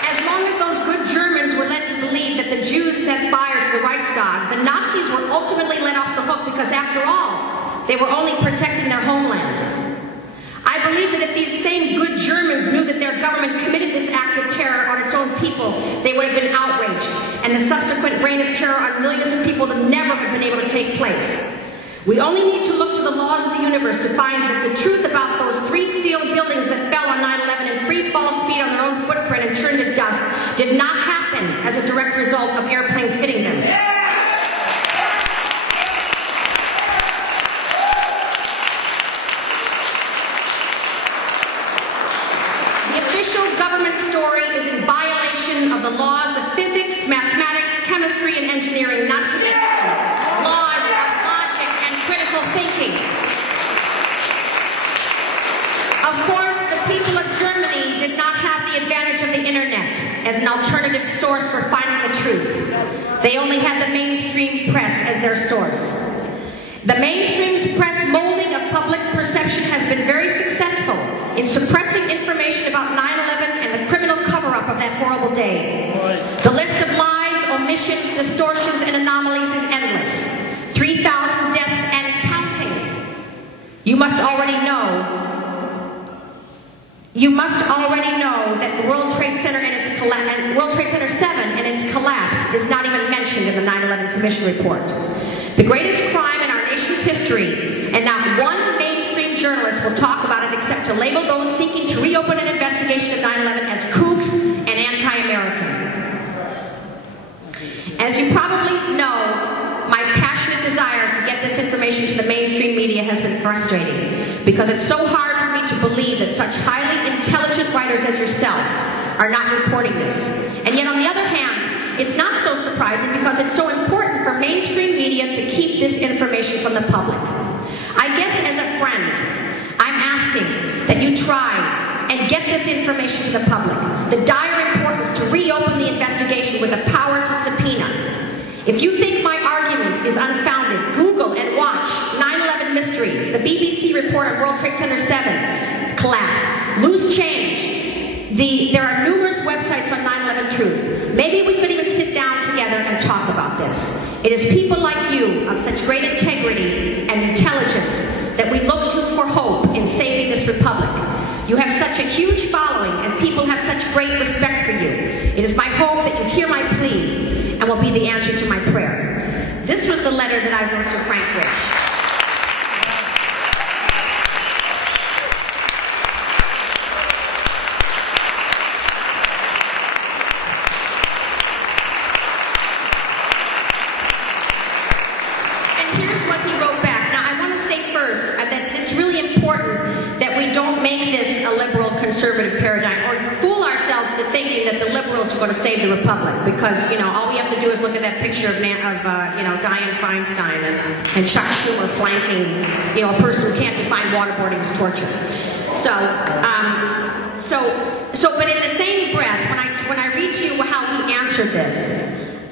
As long as those good Germans were led to believe that the Jews set fire to the Reichstag, the Nazis were ultimately let off the hook because, after all, they were only protecting their homeland. I believe that if these same good Germans knew that their government committed this act of terror on its own people, they would have been outraged, and the subsequent reign of terror on millions of people would never have been able to take place. We only need to look to the laws of the universe to find that the truth about those 3 steel buildings that fell on 9/11 in free fall speed on their own footprint and turned to dust did not happen as a direct result of airplanes hitting them. The official government story is in violation of the laws of physics, mathematics, chemistry, and engineering, not to mention laws of logic and critical thinking. Of course, the people of Germany did not have the advantage of the internet as an alternative source for finding the truth. They only had the mainstream press as their source. The mainstream's press molding of public perception has been very successful in suppressing information about 9/11 and the criminal cover-up of that horrible day. The list of lies, omissions, distortions, and anomalies is endless. 3,000 deaths and counting. You must already know that the World Trade Center and its World Trade Center 7 and its collapse is not even mentioned in the 9/11 Commission report. The greatest crime in our nation's history, and not one mainstream journalist will talk about it except to label those seeking to reopen an investigation of 9/11 as kooks and anti-American. As you probably know, my passionate desire to get this information to the mainstream media has been frustrating, because it's so hard for me to believe that such highly intelligent writers as yourself are not reporting this. And yet, on the other hand, it's not so surprising because it's so important for mainstream media to keep this information from the public. I guess as a friend, I'm asking that you try and get this information to the public. The dire importance to reopen the investigation with the power to subpoena. If you think my argument is unfounded, Google and watch 9/11 Mysteries, the BBC report on World Trade Center 7 collapse, Loose Change. There are numerous websites on 9/11 Truth. Maybe we could even sit down together and talk about this. It is people like you, of such great integrity and intelligence, that we look to for hope in saving this republic. You have such a huge following, and people have such great respect for you. It is my hope that you hear my plea and will be the answer to my prayer. This was the letter that I wrote to Frank Rich. Conservative paradigm, or fool ourselves into thinking that the liberals are going to save the republic, because all we have to do is look at that picture of Dianne Feinstein and Chuck Schumer flanking a person who can't define waterboarding as torture. But in the same breath, when I read to you how he answered this,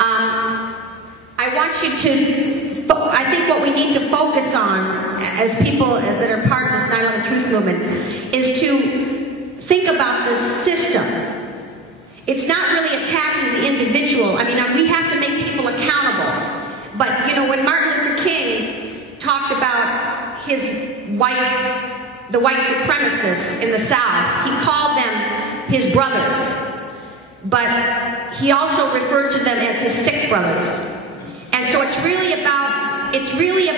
I want you to. I think what we need to focus on as people that are part of this 9/11 Truth movement is to think about the system. It's not really attacking the individual. I mean, we have to make people accountable. But, when Martin Luther King talked about the white supremacists in the South, he called them his brothers. But he also referred to them as his sick brothers. And so it's really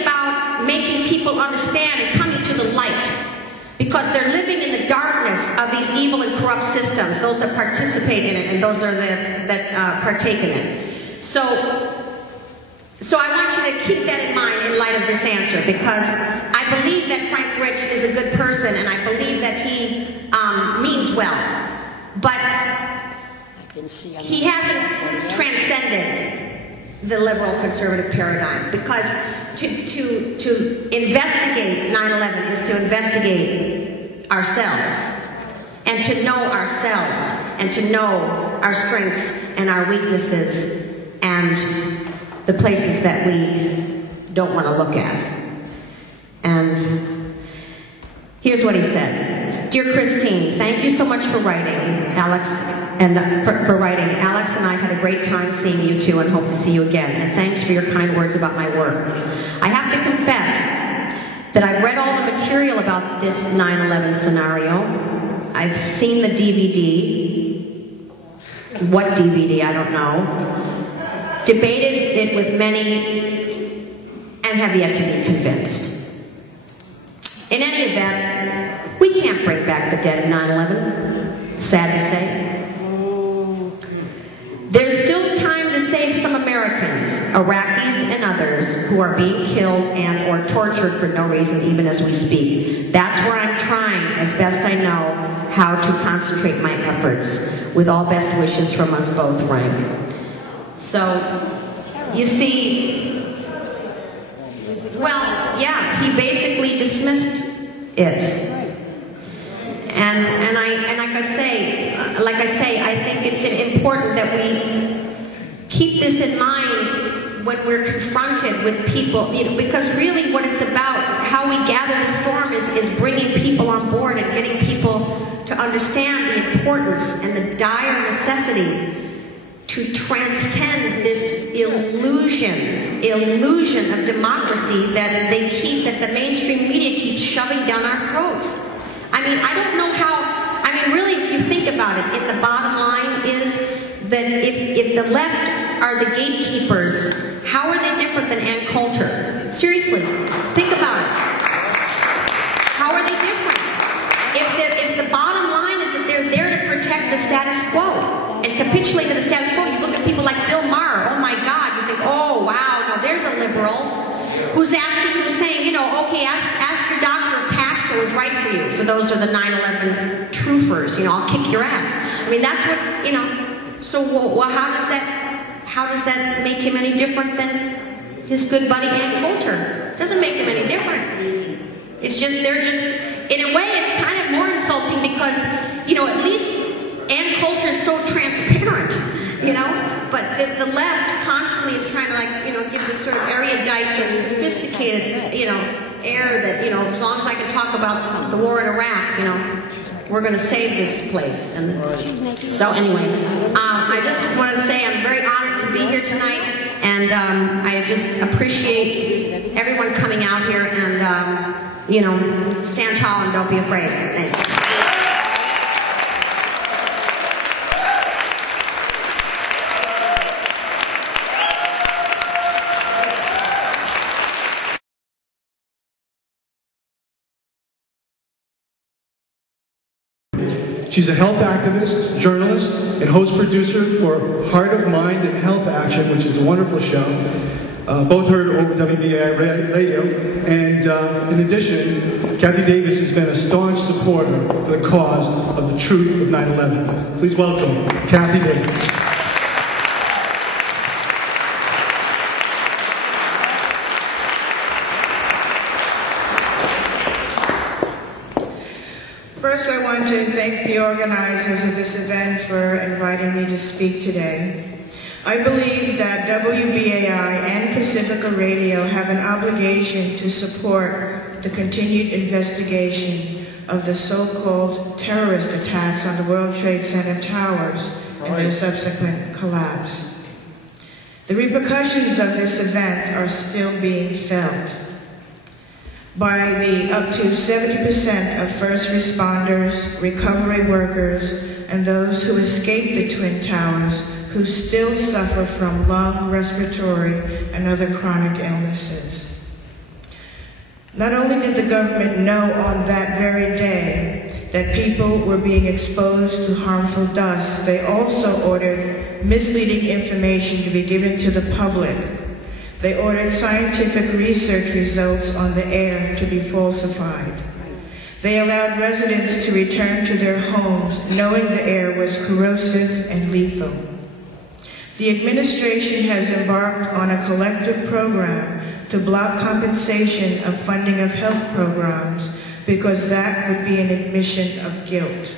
about making people understand and coming to the light, because they're living in the darkness of these evil and corrupt systems. systems, those that participate in it, and those that partake in it. So I want you to keep that in mind in light of this answer, because I believe that Frank Rich is a good person, and I believe that he means well, but he hasn't transcended the liberal conservative paradigm, because to investigate 9/11 is to investigate ourselves, and to know ourselves, and to know our strengths and our weaknesses and the places that we don't want to look at. And here's what he said. Dear Christine, thank you so much for writing, Alex, and for writing. Alex and I had a great time seeing you too, and hope to see you again. And thanks for your kind words about my work. I have to confess that I've read all the material about this 9/11 scenario. I've seen the DVD. What DVD, I don't know. Debated it with many, and have yet to be convinced. In any event, we can't bring back the dead of 9/11, sad to say. There's still time to save some Americans, Iraqis and others, who are being killed and or tortured for no reason, even as we speak. That's where I'm trying, as best I know, how to concentrate my efforts. With all best wishes from us both, Frank. So, you see, well, yeah, he basically dismissed it. And like I say, I think it's important that we keep this in mind when we're confronted with people, because really what it's about, how we gather the storm, is bringing people on board and getting people to understand the importance and the dire necessity to transcend this illusion of democracy that the mainstream media keeps shoving down our throats. I mean, I don't know how, really, if you think about it, the bottom line is that if the left are the gatekeepers, how are they different than Ann Coulter? Seriously, think about it. How are they different? If the bottom line is that they're there to protect the status quo and capitulate to the status quo, you look at people like Bill Maher, oh my God, you think, oh wow, now there's a liberal who's saying, okay, ask your doctor if Paxil is right for you. For those are the 9/11 truthers, I'll kick your ass. I mean, that's what, so well, how does that make him any different than his good buddy Ann Coulter? It doesn't make him any different. It's just, in a way, it's kind of more insulting because, at least Ann Coulter is so transparent, but the left constantly is trying to, give this sort of erudite, sort of sophisticated, air that, as long as I can talk about the war in Iraq, we're going to save this place. And so anyway, I just want to say I'm very honored to be here tonight, and I just appreciate everyone coming out here, and, stand tall and don't be afraid. Thanks. She's a health activist, journalist, and host-producer for Heart of Mind and Health Action, which is a wonderful show. Both heard over WBAI radio. And in addition, Kathy Davis has been a staunch supporter for the cause of the truth of 9/11. Please welcome Kathy Davis. First, I want to thank the organizers of this event for inviting me to speak today. I believe that WBAI and Pacifica Radio have an obligation to support the continued investigation of the so-called terrorist attacks on the World Trade Center towers and their subsequent collapse. The repercussions of this event are still being felt by the up to 70% of first responders, recovery workers, and those who escaped the Twin Towers who still suffer from lung, respiratory, and other chronic illnesses. Not only did the government know on that very day that people were being exposed to harmful dust. They also ordered misleading information to be given to the public. They ordered scientific research results on the air to be falsified. They allowed residents to return to their homes knowing the air was corrosive and lethal. The administration has embarked on a collective program to block compensation of funding of health programs because that would be an admission of guilt.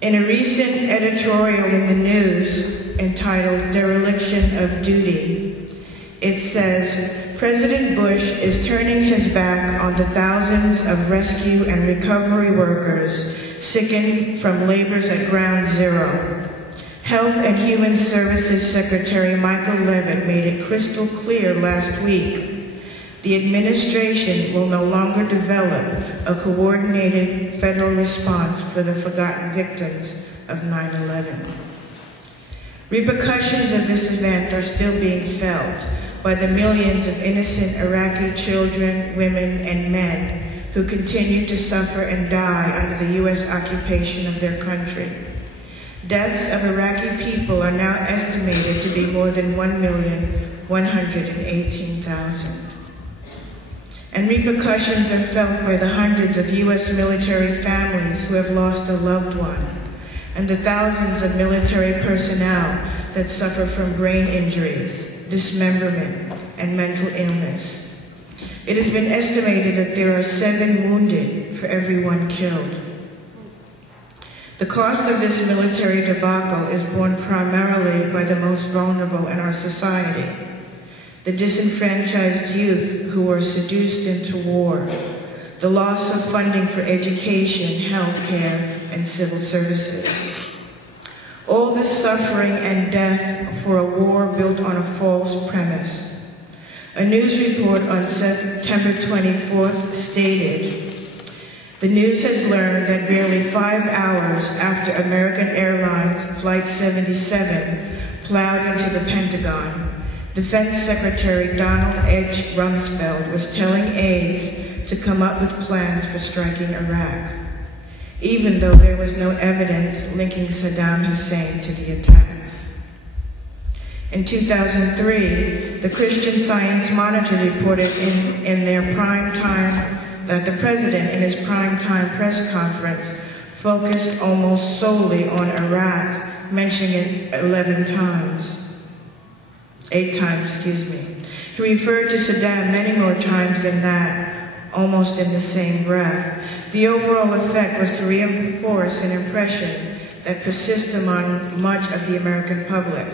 In a recent editorial in the news entitled "Dereliction of Duty," it says, President Bush is turning his back on the thousands of rescue and recovery workers sickened from labors at Ground Zero. Health and Human Services Secretary Michael Levitt made it crystal clear last week. The administration will no longer develop a coordinated federal response for the forgotten victims of 9/11. Repercussions of this event are still being felt by the millions of innocent Iraqi children, women, and men who continue to suffer and die under the U.S. occupation of their country. Deaths of Iraqi people are now estimated to be more than 1,118,000. And repercussions are felt by the hundreds of U.S. military families who have lost a loved one, and the thousands of military personnel that suffer from brain injuries, dismemberment, and mental illness. It has been estimated that there are 7 wounded for every 1 killed. The cost of this military debacle is borne primarily by the most vulnerable in our society, the disenfranchised youth who were seduced into war, the loss of funding for education, health care, and civil services. All this suffering and death for a war built on a false premise. A news report on September 24th stated, the news has learned that barely 5 hours after American Airlines Flight 77 plowed into the Pentagon, Defense Secretary Donald H. Rumsfeld was telling aides to come up with plans for striking Iraq, even though there was no evidence linking Saddam Hussein to the attacks. In 2003, the Christian Science Monitor reported in their prime time that the president in his primetime press conference focused almost solely on Iraq, mentioning it 8 times. He referred to Saddam many more times than that, almost in the same breath. The overall effect was to reinforce an impression that persists among much of the American public,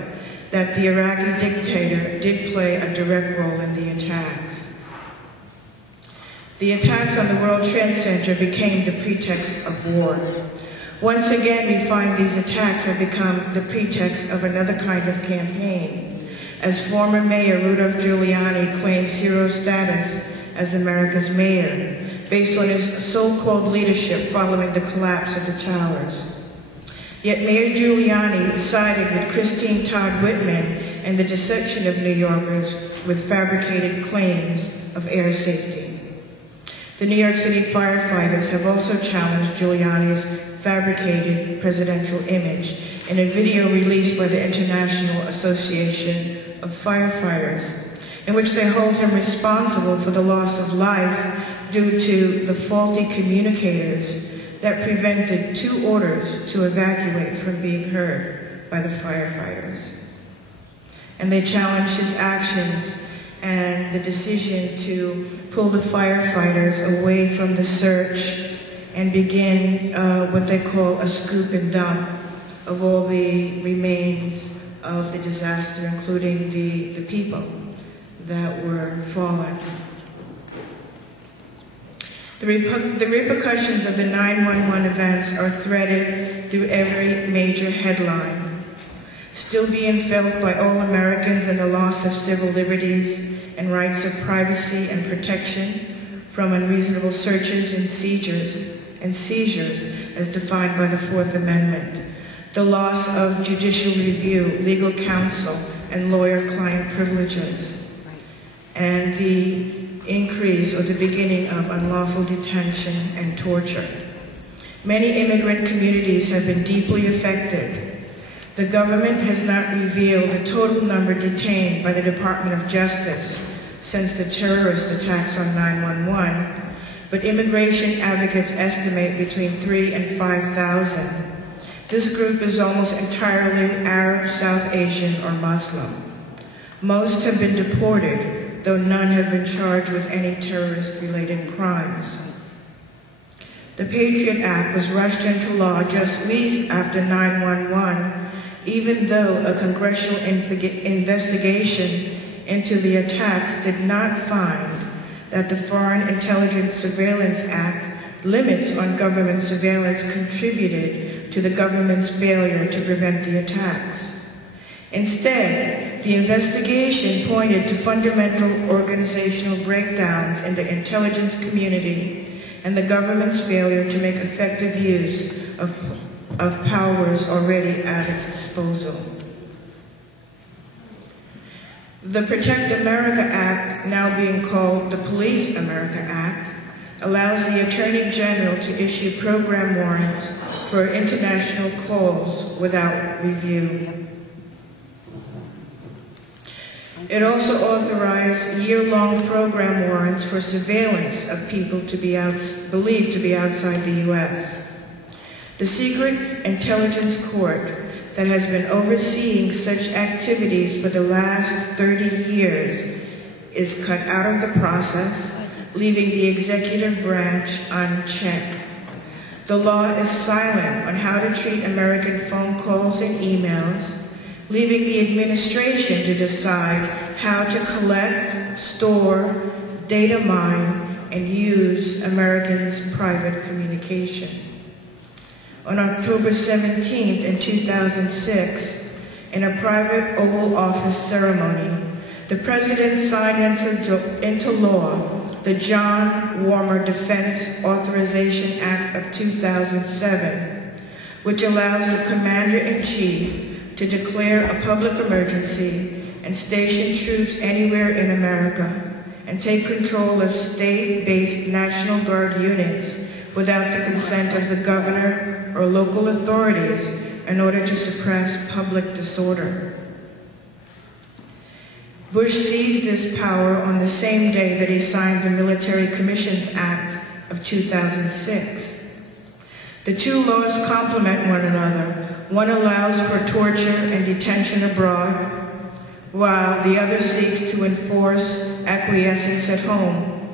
that the Iraqi dictator did play a direct role in the attacks. The attacks on the World Trade Center became the pretext of war. Once again, we find these attacks have become the pretext of another kind of campaign, as former Mayor Rudolph Giuliani claims hero status as America's mayor, based on his so-called leadership following the collapse of the towers. Yet Mayor Giuliani sided with Christine Todd Whitman and the deception of New Yorkers with fabricated claims of air safety. The New York City firefighters have also challenged Giuliani's fabricated presidential image in a video released by the International Association of Firefighters, in which they hold him responsible for the loss of life due to the faulty communicators that prevented 2 orders to evacuate from being heard by the firefighters. And they challenged his actions and the decision to pull the firefighters away from the search and begin what they call a scoop and dump of all the remains of the disaster, including the people that were fallen. The repercussions of the 9/11 events are threaded through every major headline, still being felt by all Americans, and the loss of civil liberties and rights of privacy and protection from unreasonable searches and seizures as defined by the 4th Amendment, the loss of judicial review, legal counsel, and lawyer-client privileges, and the increase or the beginning of unlawful detention and torture. Many immigrant communities have been deeply affected. The government has not revealed the total number detained by the Department of Justice since the terrorist attacks on 9/11, but immigration advocates estimate between 3,000 and 5,000. This group is almost entirely Arab, South Asian, or Muslim. Most have been deported, though none have been charged with any terrorist-related crimes. The Patriot Act was rushed into law just weeks after 9/11, even though a congressional investigation into the attacks did not find that the Foreign Intelligence Surveillance Act limits on government surveillance contributed to the government's failure to prevent the attacks. Instead, the investigation pointed to fundamental organizational breakdowns in the intelligence community and the government's failure to make effective use of powers already at its disposal. The Protect America Act, now being called the Police America Act, allows the Attorney General to issue program warrants for international calls without review. It also authorized year-long program warrants for surveillance of people believed to be outside the U.S. The Secret Intelligence Court that has been overseeing such activities for the last 30 years is cut out of the process, leaving the executive branch unchecked. The law is silent on how to treat American phone calls and emails, leaving the administration to decide how to collect, store, data mine, and use Americans' private communication. On October 17th in 2006, in a private Oval Office ceremony, the President signed into law the John Warmer Defense Authorization Act of 2007, which allows the Commander-in-Chief to declare a public emergency and station troops anywhere in America and take control of state-based National Guard units without the consent of the governor or local authorities in order to suppress public disorder. Bush seized this power on the same day that he signed the Military Commissions Act of 2006. The two laws complement one another. One allows for torture and detention abroad, while the other seeks to enforce acquiescence at home,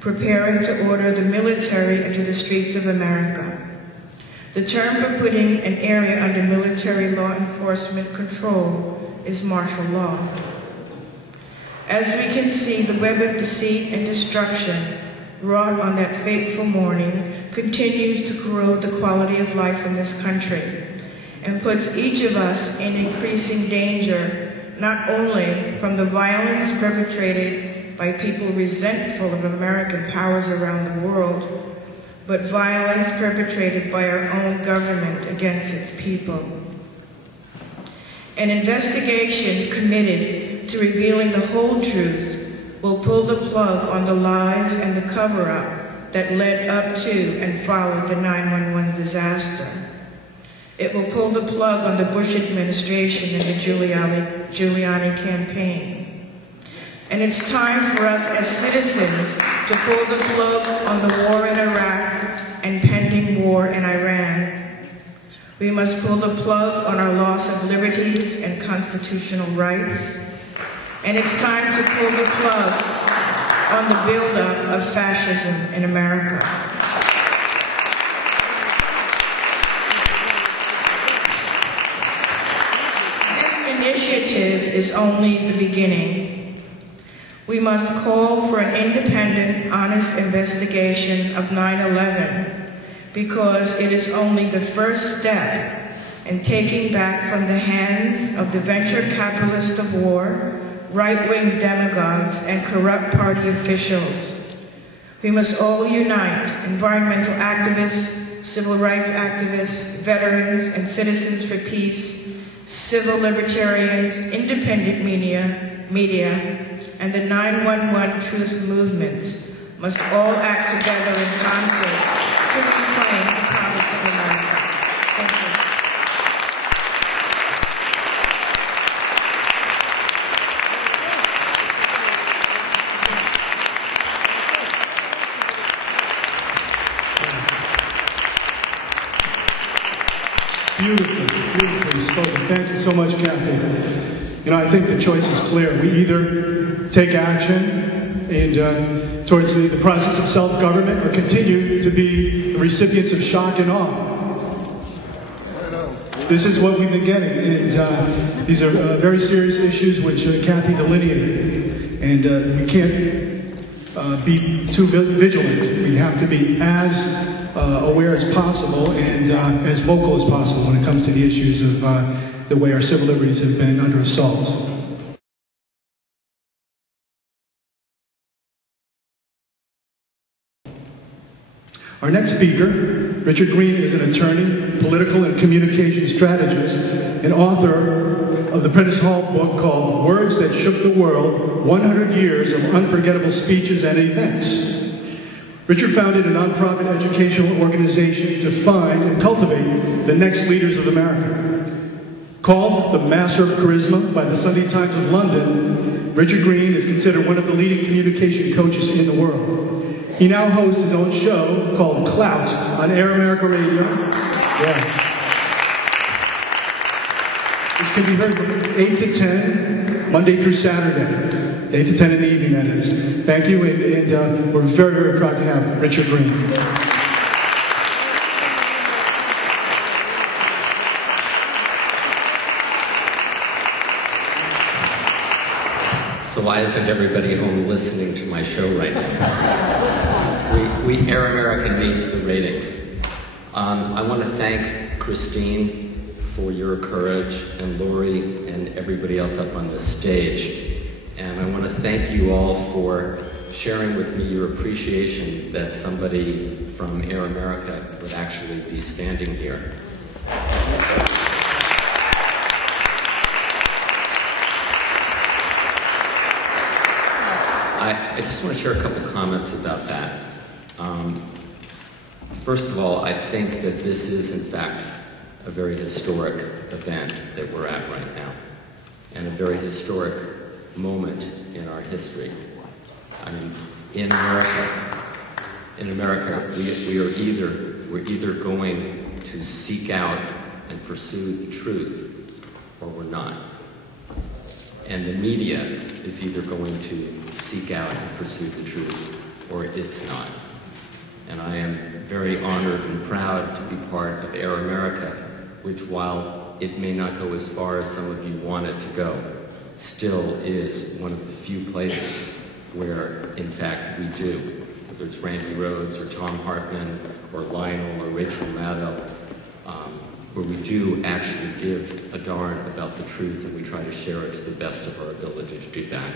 preparing to order the military into the streets of America. The term for putting an area under military law enforcement control is martial law. As we can see, the web of deceit and destruction wrought on that fateful morning continues to corrode the quality of life in this country and puts each of us in increasing danger, not only from the violence perpetrated by people resentful of American powers around the world, but violence perpetrated by our own government against its people. An investigation committed to revealing the whole truth will pull the plug on the lies and the cover-up that led up to and followed the 9/11 disaster. It will pull the plug on the Bush administration and the Giuliani campaign. And it's time for us as citizens to pull the plug on the war in Iraq and pending war in Iran. We must pull the plug on our loss of liberties and constitutional rights. And it's time to pull the plug on the buildup of fascism in America. This initiative is only the beginning. We must call for an independent, honest investigation of 9/11 because it is only the first step in taking back from the hands of the venture capitalists of war, right-wing demagogues, and corrupt party officials. We must all unite, environmental activists, civil rights activists, veterans, and citizens for peace, civil libertarians, independent media, and the 9/11 truth movements must all act together in concert to reclaim the promise of Beautifully spoken. Thank you so much, Kathy. You know, I think the choice is clear. We either take action and towards the process of self-government, or continue to be the recipients of shock and awe. This is what we've been getting, and these are very serious issues which Kathy delineated, and we can't be too vigilant. We have to be as aware as possible and as vocal as possible when it comes to the issues of the way our civil liberties have been under assault. Our next speaker, Richard Green, is an attorney, political and communication strategist, and author of the Prentice Hall book called Words That Shook the World, 100 Years of Unforgettable Speeches and Events. Richard founded a nonprofit educational organization to find and cultivate the next leaders of America. Called the Master of Charisma by the Sunday Times of London, Richard Green is considered one of the leading communication coaches in the world. He now hosts his own show called Clout on Air America Radio. Which can be heard from 8 to 10, Monday through Saturday. 8 to 10 in the evening, that is. Thank you, and we're very, very proud to have Richard Green. So why isn't everybody home listening to my show right now? We Air America needs the ratings. I want to thank Christine for your courage, and Lori and everybody else up on this stage. And I want to thank you all for sharing with me your appreciation that somebody from Air America would actually be standing here. I just want to share a couple comments about that. First of all, I think that this is, in fact, a very historic event that we're at right now, and a very historic moment in our history. I mean, in America, we're either going to seek out and pursue the truth, or we're not. And the media is either going to seek out and pursue the truth, or it's not. And I am very honored and proud to be part of Air America, which, while it may not go as far as some of you want it to go, still is one of the few places where, in fact, we do. Whether it's Randy Rhodes or Tom Hartman or Lionel or Rachel Maddow, where we do actually give a darn about the truth, and we try to share it to the best of our ability to do that.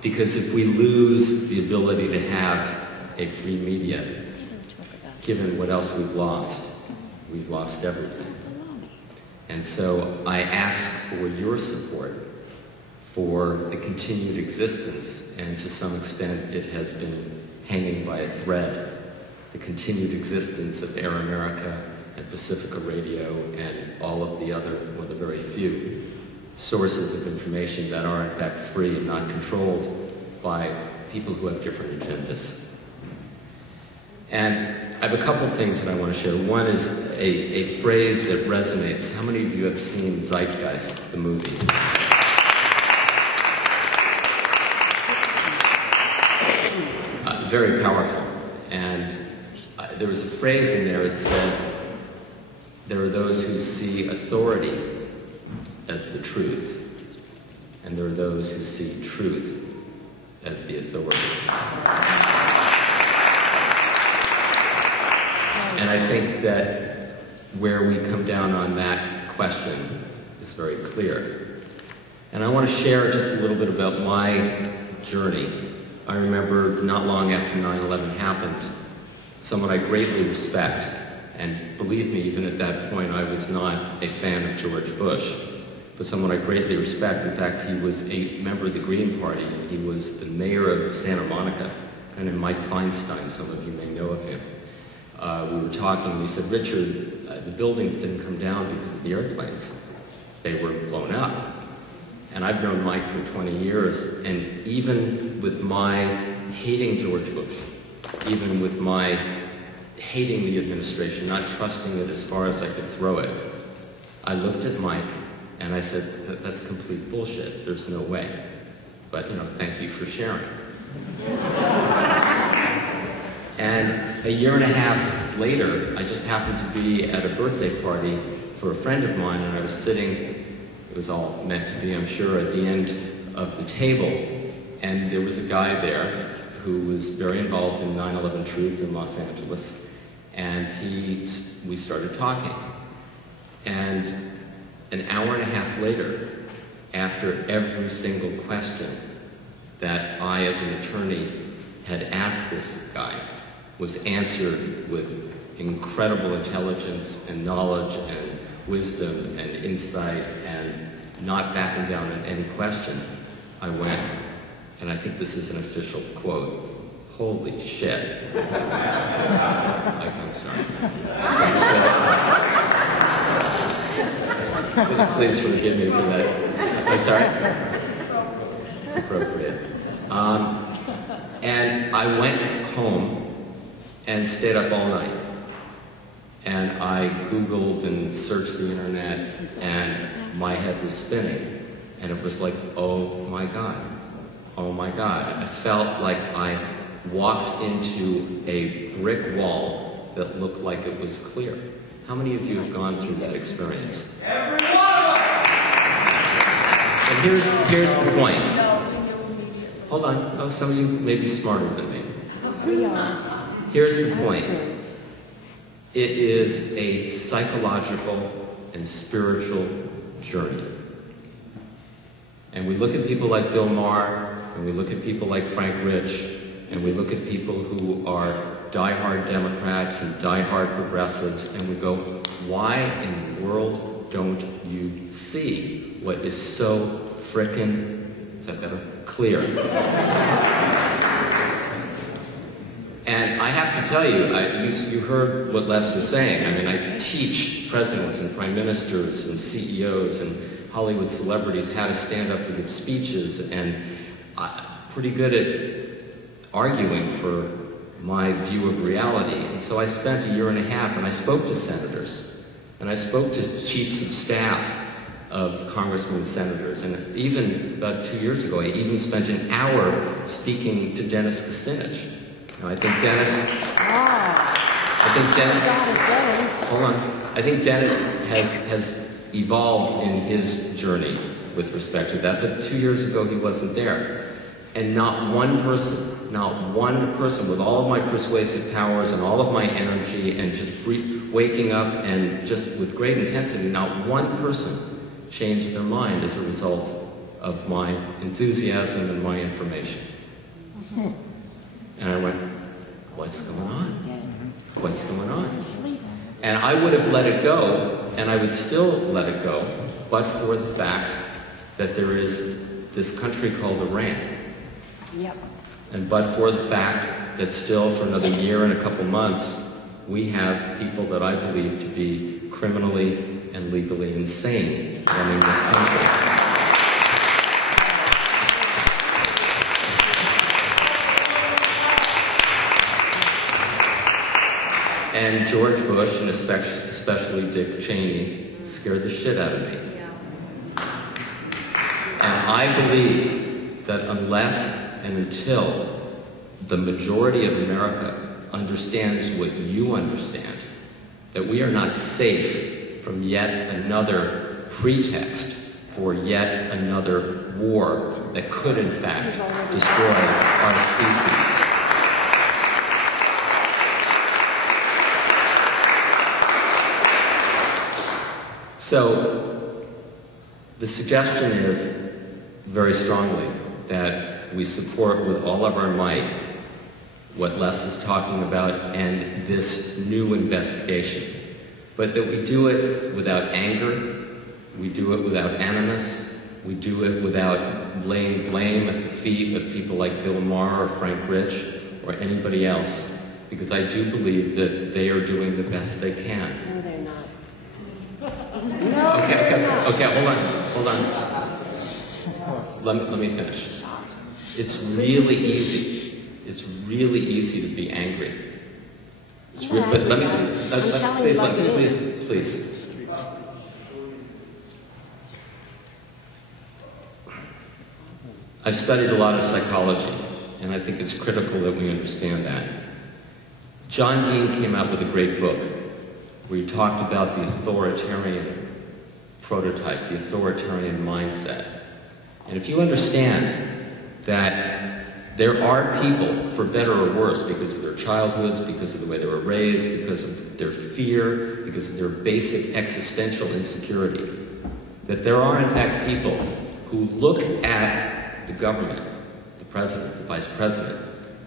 Because if we lose the ability to have a free media, given what else we've lost everything. And so I ask for your support for the continued existence, and to some extent it has been hanging by a thread, the continued existence of Air America and Pacifica Radio and all of the other, well, the very few sources of information that are in fact free and not controlled by people who have different agendas. And I have a couple things that I want to share. One is a phrase that resonates. How many of you have seen Zeitgeist, the movie? Very powerful. And there was a phrase in there that said, there are those who see authority as the truth, and there are those who see truth as the authority. And I think that where we come down on that question is very clear. And I want to share just a little bit about my journey. I remember not long after 9/11 happened, someone I greatly respect, and believe me, even at that point, I was not a fan of George Bush, but someone I greatly respect. In fact, he was a member of the Green Party. He was the mayor of Santa Monica, kind of Mike Feinstein, some of you may know of him. We were talking, and he said, Richard, the buildings didn't come down because of the airplanes. They were blown up. And I've known Mike for 20 years, and even with my hating George Bush, even with my hating the administration, not trusting it as far as I could throw it, I looked at Mike and I said, that's complete bullshit. There's no way. But, you know, thank you for sharing. And a year and a half later, I just happened to be at a birthday party for a friend of mine, and I was sitting, it was all meant to be, I'm sure, at the end of the table, and there was a guy there who was very involved in 9/11 Truth in Los Angeles, and we started talking. And an hour and a half later, after every single question that I, as an attorney, had asked this guy, was answered with incredible intelligence and knowledge and wisdom and insight and not backing down on any question, I went, and I think this is an official quote, "Holy shit." I'm sorry. Please forgive me for that. I'm sorry? It's appropriate. And I went home and stayed up all night. And I Googled and searched the internet, and my head was spinning. And it was like, oh my God. Oh my God. I felt like I walked into a brick wall that looked like it was clear. How many of you have gone through that experience? Every one of us! And here's the point. Hold on. Oh, some of you may be smarter than me. Here's the point. It is a psychological and spiritual journey. And we look at people like Bill Maher, and we look at people like Frank Rich, and we look at people who are diehard Democrats and diehard progressives, and we go, why in the world don't you see what is so frickin', is that better? Clear. And I have to tell you, you heard what Les was saying. I mean, I teach presidents and prime ministers and CEOs and Hollywood celebrities how to stand up and give speeches, and I'm pretty good at arguing for my view of reality. And so I spent a year and a half, and I spoke to senators, and I spoke to chiefs of staff of congressmen and senators, and even about 2 years ago, I even spent an hour speaking to Dennis Kucinich. Now, I think Dennis has evolved in his journey with respect to that, but 2 years ago he wasn't there. And not one person with all of my persuasive powers and all of my energy and just waking up and just with great intensity, not one person changed their mind as a result of my enthusiasm and my information. And I went, what's going on? What's going on? And I would have let it go, and I would still let it go, but for the fact that there is this country called Iran. Yep. And but for the fact that still for another year and a couple months, we have people that I believe to be criminally and legally insane running this country. And George Bush, and especially Dick Cheney, scared the shit out of me. And I believe that unless and until the majority of America understands what you understand, that we are not safe from yet another pretext for yet another war that could, in fact, destroy our species. So, the suggestion is, very strongly, that we support with all of our might what Les is talking about and this new investigation. But that we do it without anger, we do it without animus, we do it without laying blame at the feet of people like Bill Maher or Frank Rich or anybody else, because I do believe that they are doing the best they can. No, they're not. Okay, hold on. let me finish. It's really easy. It's really easy to be angry. But let me, please. I've studied a lot of psychology, and I think it's critical that we understand that. John Dean came out with a great book where he talked about the authoritarian prototype, the authoritarian mindset. And if you understand that there are people, for better or worse, because of their childhoods, because of the way they were raised, because of their fear, because of their basic existential insecurity, that there are in fact people who look at the government, the president, the vice president,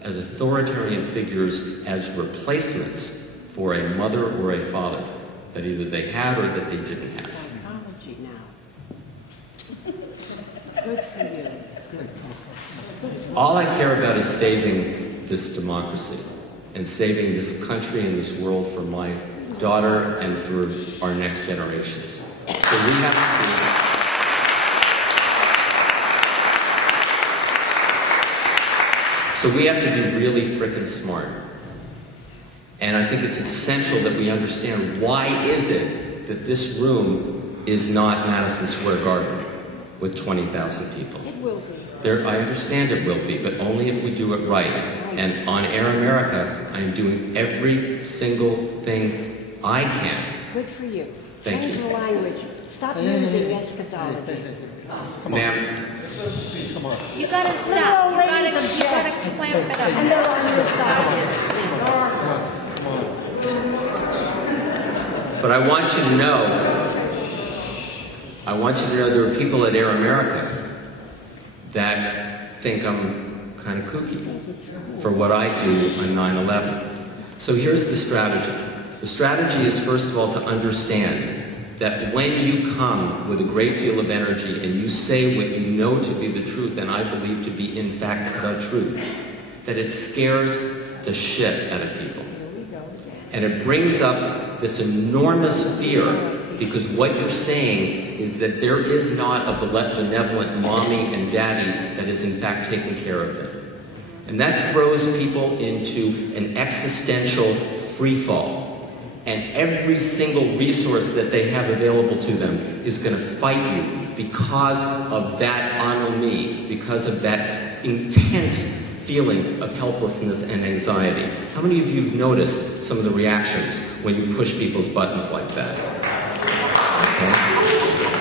as authoritarian figures, as replacements for a mother or a father that either they had or that they didn't have. Psychology now. Good for you. All I care about is saving this democracy and saving this country and this world for my daughter and for our next generations. So we have to be... So we have to be really frickin' smart. And I think it's essential that we understand why is it that this room is not Madison Square Garden with 20,000 people. It will be. I understand it will be, but only if we do it right. And on Air America, I am doing every single thing I can. Good for you. Thank Change you. the language. Stop using eschatology. Ma'am. Come on. You gotta stop. You gotta clamp it up. And they're on your side. But I want you to know there are people at Air America that think I'm kind of kooky for what I do on 9/11. So here's the strategy. The strategy is, first of all, to understand that when you come with a great deal of energy and you say what you know to be the truth, and I believe to be in fact the truth, that it scares the shit out of people. And it brings up this enormous fear, because what you're saying is that there is not a benevolent mommy and daddy that is in fact taking care of them. And that throws people into an existential freefall. And every single resource that they have available to them is going to fight you because of that ennui, because of that intense feeling of helplessness and anxiety. How many of you have noticed some of the reactions when you push people's buttons like that? Okay?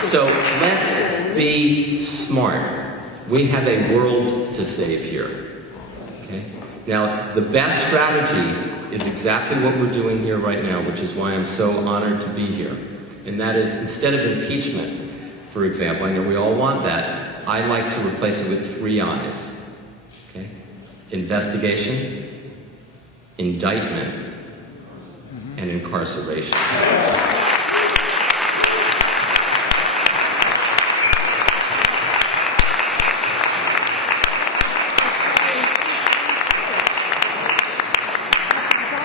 So let's be smart. We have a world to save here. Okay? Now, the best strategy is exactly what we're doing here right now, which is why I'm so honored to be here. And that is, instead of impeachment, for example, I know we all want that, I like to replace it with 3 I's. Okay? Investigation, indictment, and incarceration.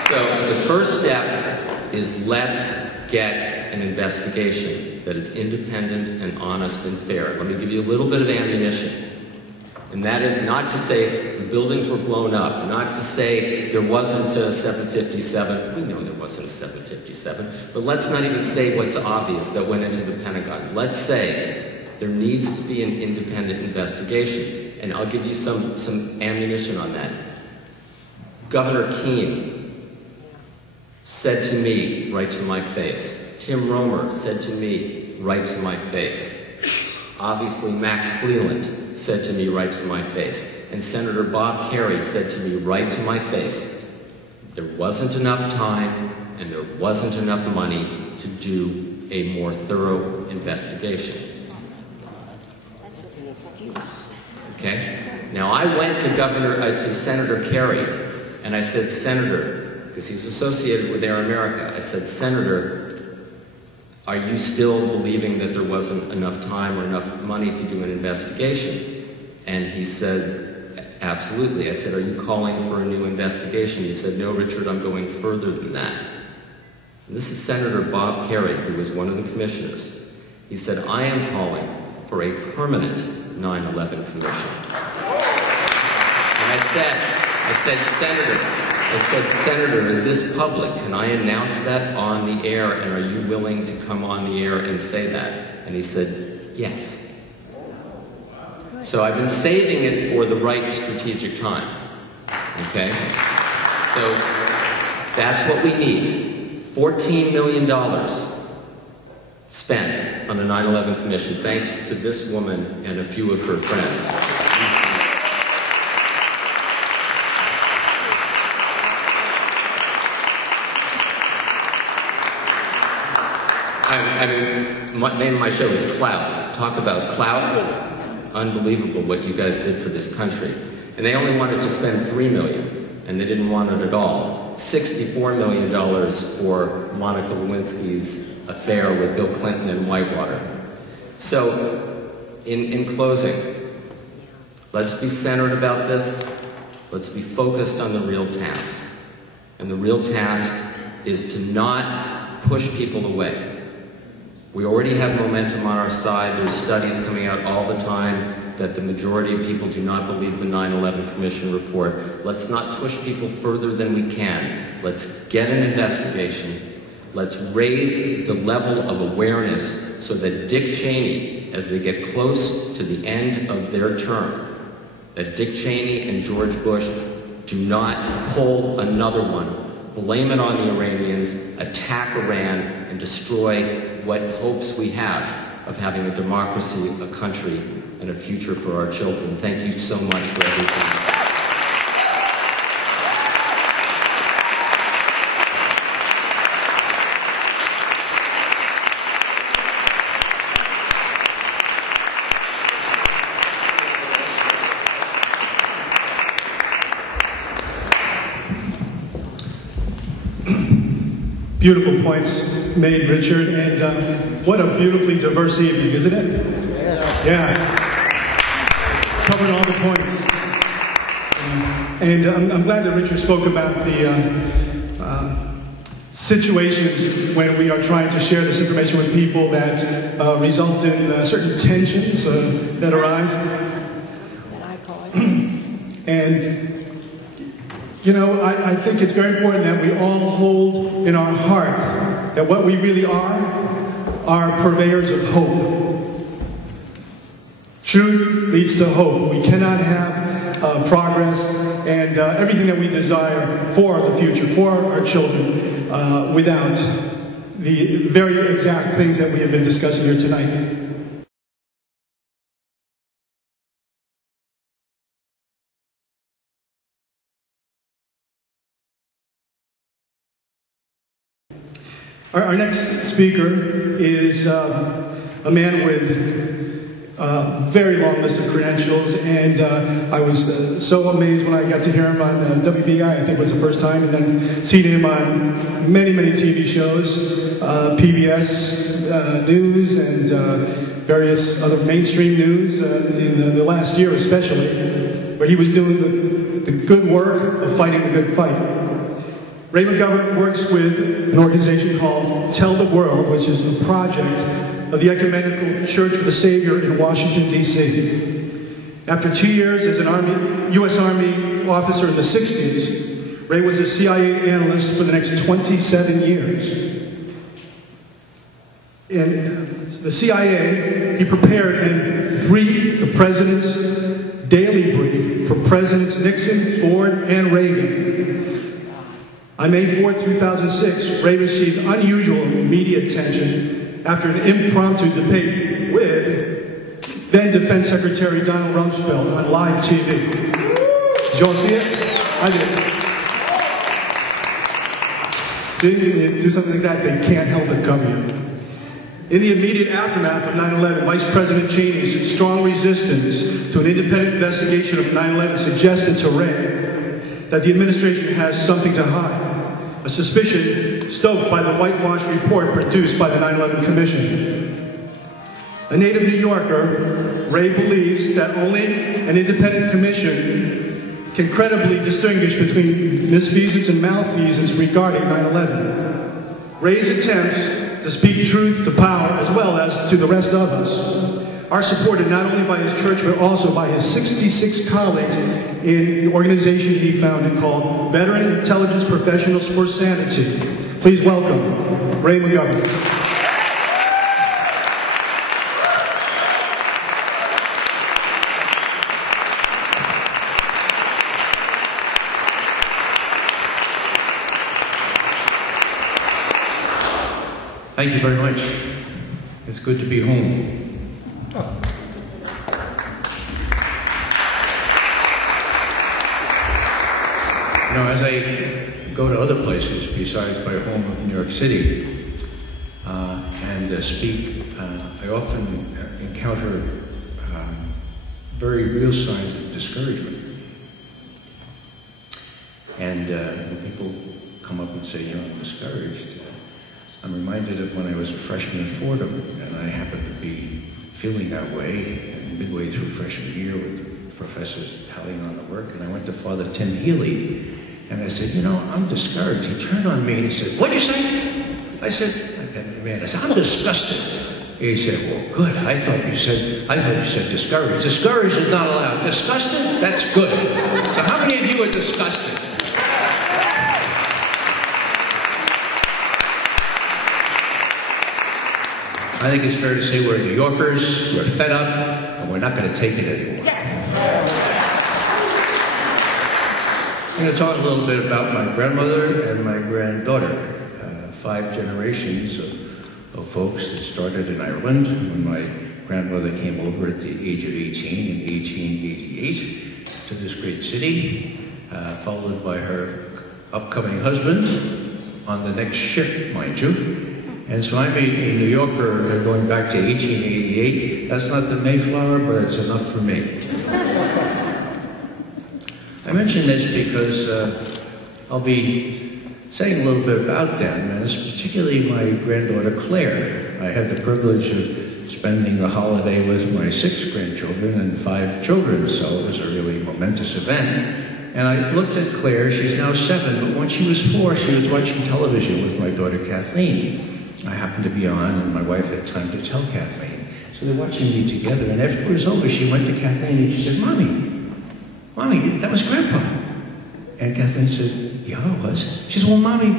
So the first step is let's get an investigation that is independent and honest and fair. Let me give you a little bit of ammunition. And that is not to say the buildings were blown up, not to say there wasn't a 757. We know there wasn't a 757. But let's not even say what's obvious that went into the Pentagon. Let's say there needs to be an independent investigation. And I'll give you some ammunition on that. Governor Keene said to me right to my face. Tim Romer said to me right to my face. Obviously, Max Cleland said to me right to my face. And Senator Bob Kerrey said to me right to my face, there wasn't enough time and there wasn't enough money to do a more thorough investigation. Okay? Now, I went to Senator Kerry, and I said, Senator, because he's associated with Air America, I said, Senator, are you still believing that there wasn't enough time or enough money to do an investigation? And he said, absolutely. I said, are you calling for a new investigation? He said, no, Richard, I'm going further than that. And this is Senator Bob Kerrey, who was one of the commissioners. He said, I am calling for a permanent 9/11 Commission. And I said, Senator, is this public? Can I announce that on the air, and are you willing to come on the air and say that? And he said, yes. So I've been saving it for the right strategic time, okay? So that's what we need. $14 million spent on the 9/11 Commission, thanks to this woman and a few of her friends. I mean, the name of my show is Clout. Talk about clout. Unbelievable what you guys did for this country. And they only wanted to spend $3 million, and they didn't want it at all. $64 million for Monica Lewinsky's affair with Bill Clinton and Whitewater. So, in closing, let's be centered about this. Let's be focused on the real task. And the real task is to not push people away. We already have momentum on our side. There's studies coming out all the time that the majority of people do not believe the 9/11 Commission report. Let's not push people further than we can. Let's get an investigation. Let's raise the level of awareness so that Dick Cheney, as they get close to the end of their term, that Dick Cheney and George Bush do not pull another one, blame it on the Iranians, attack Iran, and destroy what hopes we have of having a democracy, a country, and a future for our children. Thank you so much for everything. Beautiful points made, Richard, and what a beautifully diverse evening, isn't it? Yeah. Covered all the points. And I'm glad that Richard spoke about the situations when we are trying to share this information with people that result in certain tensions that arise. And you know, I think it's very important that we all hold in our heart that what we really are purveyors of hope. Truth leads to hope. We cannot have progress and everything that we desire for the future, for our children, without the very exact things that we have been discussing here tonight. Our next speaker is a man with a very long list of credentials, and I was so amazed when I got to hear him on WBI, I think was the first time, and then seeing him on many, many TV shows, PBS News and various other mainstream news in the last year especially, where he was doing the good work of fighting the good fight. Ray McGovern works with an organization called Tell the World, which is a project of the Ecumenical Church of the Savior in Washington, D.C. After 2 years as an U.S. Army officer in the 60s, Ray was a CIA analyst for the next 27 years. In the CIA, he prepared and briefed the President's daily brief for Presidents Nixon, Thorne, and Reagan. On May 4, 2006, Ray received unusual media attention after an impromptu debate with then Defense Secretary Donald Rumsfeld on live TV. Did you all see it? I did. See, you do something like that, they can't help but cover you. In the immediate aftermath of 9/11, Vice President Cheney's strong resistance to an independent investigation of 9/11 suggested to Ray that the administration has something to hide. A suspicion stoked by the whitewash report produced by the 9/11 Commission. A native New Yorker, Ray believes that only an independent commission can credibly distinguish between misfeasance and malfeasance regarding 9/11. Ray's attempts to speak truth to power as well as to the rest of us are supported not only by his church, but also by his 66 colleagues in the organization he founded called Veteran Intelligence Professionals for Sanity. Please welcome Ray McGovern. Thank you very much. It's good to be home. You know, as I go to other places besides my home of New York City and speak, I often encounter very real signs of discouragement. And when people come up and say, you know, I'm discouraged, I'm reminded of when I was a freshman at Fordham, and I happened to be feeling that way midway through freshman year with professors piling on the work, and I went to Father Tim Healy, and I said, you know, I'm discouraged. He turned on me and he said, what'd you say? I said, I'm disgusted. He said, well, good. I thought you said discouraged. Discouraged is not allowed. Disgusted? That's good. So how many of you are disgusted? I think it's fair to say we're New Yorkers, we're fed up, and we're not going to take it anymore. I'm going to talk a little bit about my grandmother and my granddaughter, 5 generations of folks that started in Ireland when my grandmother came over at the age of 18 in 1888 to this great city, followed by her upcoming husband on the next ship, mind you. And so I'm a New Yorker going back to 1888. That's not the Mayflower, but it's enough for me. I mention this because I'll be saying a little bit about them, and it's particularly my granddaughter Claire. I had the privilege of spending the holiday with my 6 grandchildren and 5 children, so it was a really momentous event. And I looked at Claire, she's now 7, but when she was 4, she was watching television with my daughter Kathleen. I happened to be on, and my wife had time to tell Kathleen. So they're watching me together, and after it was over, she went to Kathleen and she said, Mommy, that was Grandpa. And Kathleen said, yeah, it was. She said, well, Mommy,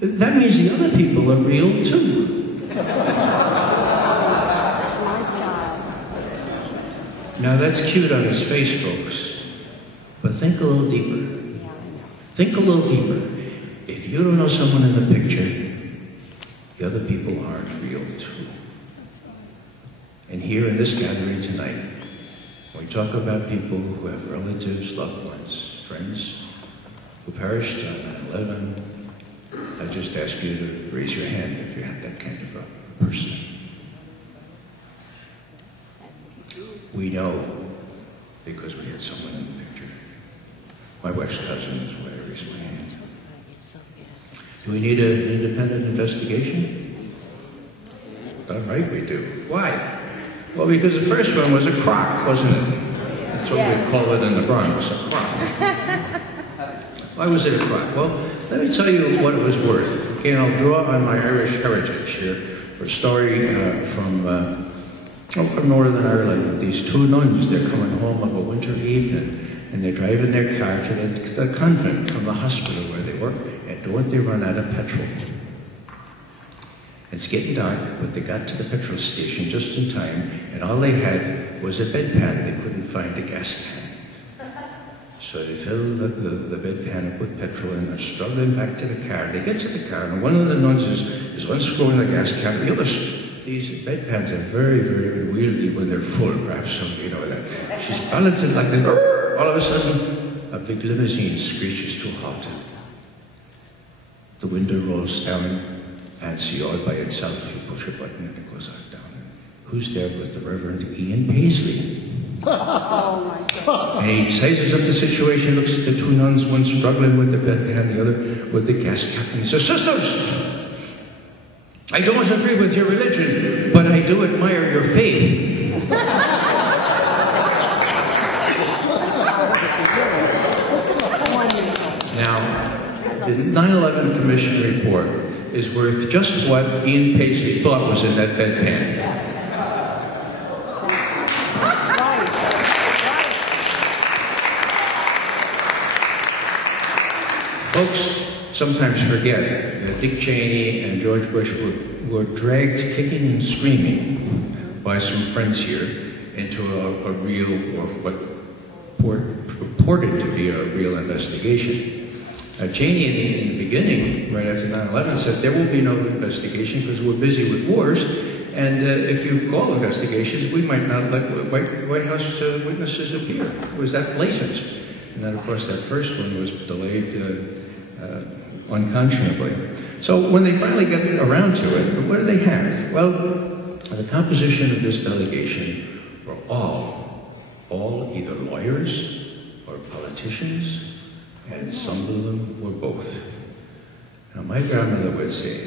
that means the other people are real, too. Now, that's cute on his face, folks, but think a little deeper. Think a little deeper. If you don't know someone in the picture, the other people aren't real, too. And here in this gathering tonight, we talk about people who have relatives, loved ones, friends who perished on 9/11. I just ask you to raise your hand if you have that kind of a person. We know because we had someone in the picture. My wife's cousin is why I raised my hand. Do we need an independent investigation? All right, we do. Why? Well, because the first one was a crock, wasn't it? That's what we call it in the Bronx, a crock. Why was it a crock? Well, let me tell you what it was worth. Okay, and I'll draw on my Irish heritage here for a story from Northern Ireland with these 2 nuns. They're coming home of a winter evening, and they're driving their car to the convent from the hospital where they work. And don't they run out of petrol? It's getting dark, but they got to the petrol station just in time, and all they had was a bedpan. They couldn't find a gas can. So they filled the bedpan up with petrol, and they're struggling back to the car. They get to the car, and one of the nuns is unscrewing the gas can. The other, these bedpans are very, very wieldy when they're full, perhaps some of you know that. She's balancing like this. All of a sudden, a big limousine screeches to a halt. The window rolls down, fancy all by itself. You push a button and it goes out down. Who's there but the Reverend Ian Paisley? Oh my God. And he sizes up the situation, looks at the 2 nuns, one struggling with the bedpan, the other with the gas cap, and he says, sisters, I don't agree with your religion, but I do admire your faith. Now, the 9/11 Commission report is worth just what Ian Paisley thought was in that bedpan. Folks sometimes forget that Dick Cheney and George Bush were dragged kicking and screaming by some friends here into a real, or what purported to be a real investigation. Cheney in the beginning, right after 9/11, said there will be no investigation because we're busy with wars, and if you call investigations, we might not let White House witnesses appear. It was that blatant. And then, of course, that first one was delayed unconscionably. So when they finally get around to it, what do they have? Well, the composition of this delegation were all either lawyers or politicians, and some of them were both. Now, my grandmother would say,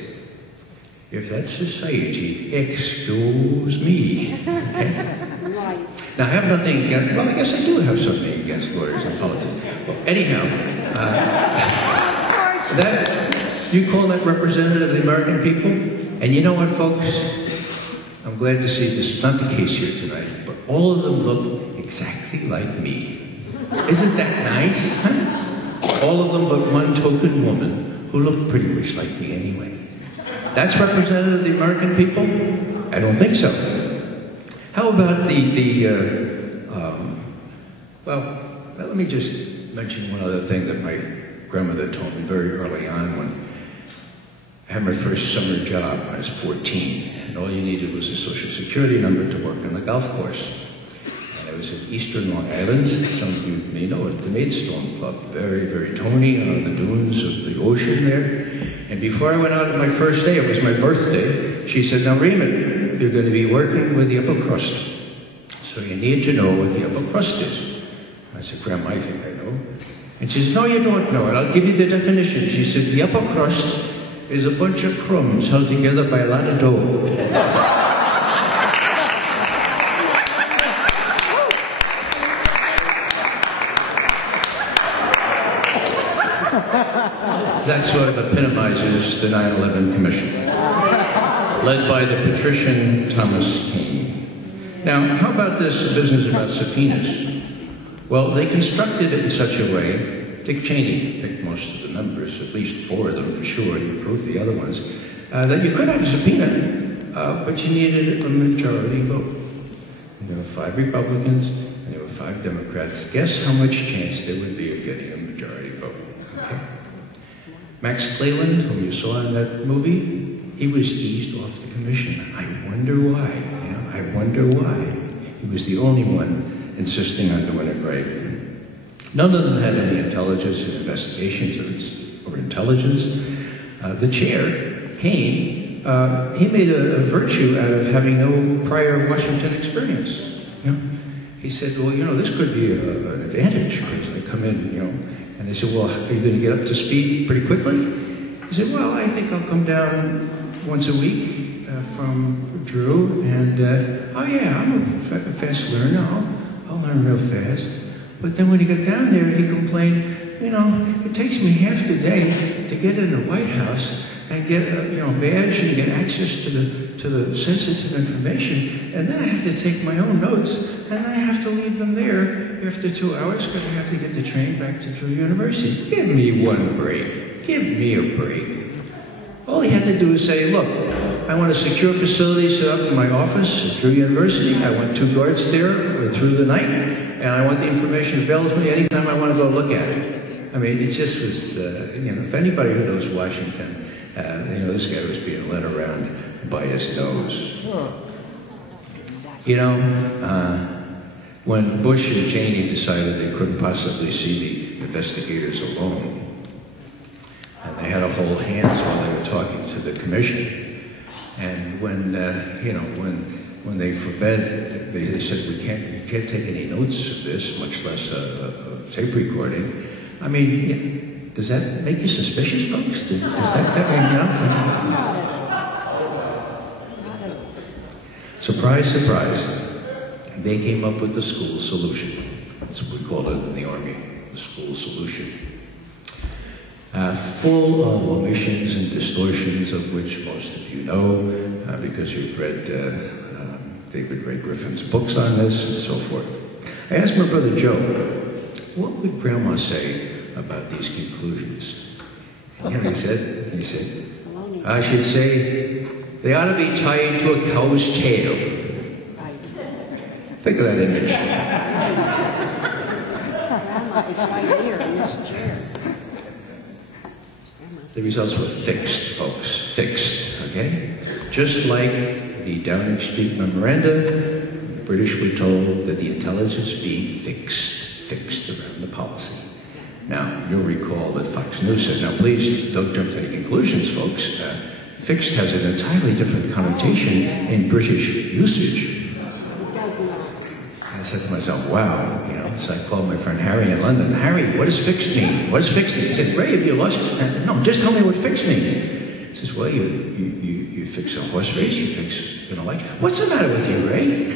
if that's society, excuse me. Right. Now, I have nothing against, well, I guess I do have something against lawyers and politics. Well, anyhow, you call that representative of the American people? And you know what, folks? I'm glad to see this is not the case here tonight, but all of them look exactly like me. Isn't that nice, huh? All of them but one token woman who looked pretty much like me anyway. That's representative of the American people? I don't think so. How about well, let me just mention one other thing that my grandmother told me very early on when I had my first summer job. I was 14, and all you needed was a Social Security number to work on the golf course. And I was at Eastern Long Island. Some of you may know it, the Maidstone Club. Very, very tony on the dunes of the ocean there. And before I went out on my first day, it was my birthday, she said, now Raymond, you're going to be working with the upper crust. So you need to know what the upper crust is. I said, Grandma, I think I know. And she says, no, you don't know it. I'll give you the definition. She said, the upper crust is a bunch of crumbs held together by a lot of dough. That sort of epitomizes the 9/11 Commission, led by the patrician Thomas Keane. Now, how about this business about subpoenas? Well, they constructed it in such a way, Dick Cheney picked most of the numbers, at least 4 of them for sure, and he proved the other ones, that you could have a subpoena, but you needed a majority vote. And there were 5 Republicans, and there were 5 Democrats. Guess how much chance there would be of getting a majority vote? Okay. Max Cleland, whom you saw in that movie, he was eased off the commission. I wonder why, you know, I wonder why. He was the only one insisting on doing it right. None of them had any intelligence in investigations or intelligence. The chair, Kane, he made a virtue out of having no prior Washington experience. You know? He said, well, you know, this could be an advantage because I come in, you know, and they said, well, are you going to get up to speed pretty quickly? He said, well, I think I'll come down once a week from Drew, and, oh yeah, I'm a fast learner, I'll learn real fast. But then when he got down there, he complained, you know, it takes me half the day to get in the White House and get a, you know, badge and get access to the sensitive information, and then I have to take my own notes, and then I have to leave them there after 2 hours because I have to get the train back to Drew University. Give me one break. Give me a break. All he had to do was say, look, I want a secure facility set up in my office at Drew University. I want 2 guards there through the night, and I want the information available to me anytime I want to go look at it. I mean, it just was, you know, if anybody who knows Washington, you know, this guy was being led around by his nose. You know, when Bush and Cheney decided they couldn't possibly see the investigators alone, and they had to hold hands while they were talking to the commission, and when, you know, when they forbade, they said, you can't take any notes of this, much less a tape recording. I mean, does that make you suspicious, folks? Does that mean, you know? Surprise, surprise. They came up with the school solution. That's what we called it in the Army, the school solution. Full of omissions and distortions, of which most of you know, because you've read David Ray Griffin's books on this and so forth. I asked my brother Joe, what would Grandma say about these conclusions? You know what he said? He said, I should say, they ought to be tied to a cow's tail. Think of that image. It's right here in this chair. The results were fixed, folks. Fixed, okay? Just like the Downing Street Memorandum, the British were told that the intelligence be fixed around the policy. Now, you'll recall that Fox News said, now please don't jump to any conclusions, folks. Fixed has an entirely different connotation in British usage. I said to myself, wow, you know, so I called my friend Harry in London. Harry, what does fixed mean? What does fixed mean? He said, Ray, have you lost it? I said, no, just tell me what fixed means. He says, well, you fix a horse race, you fix an election. What's the matter with you, Ray?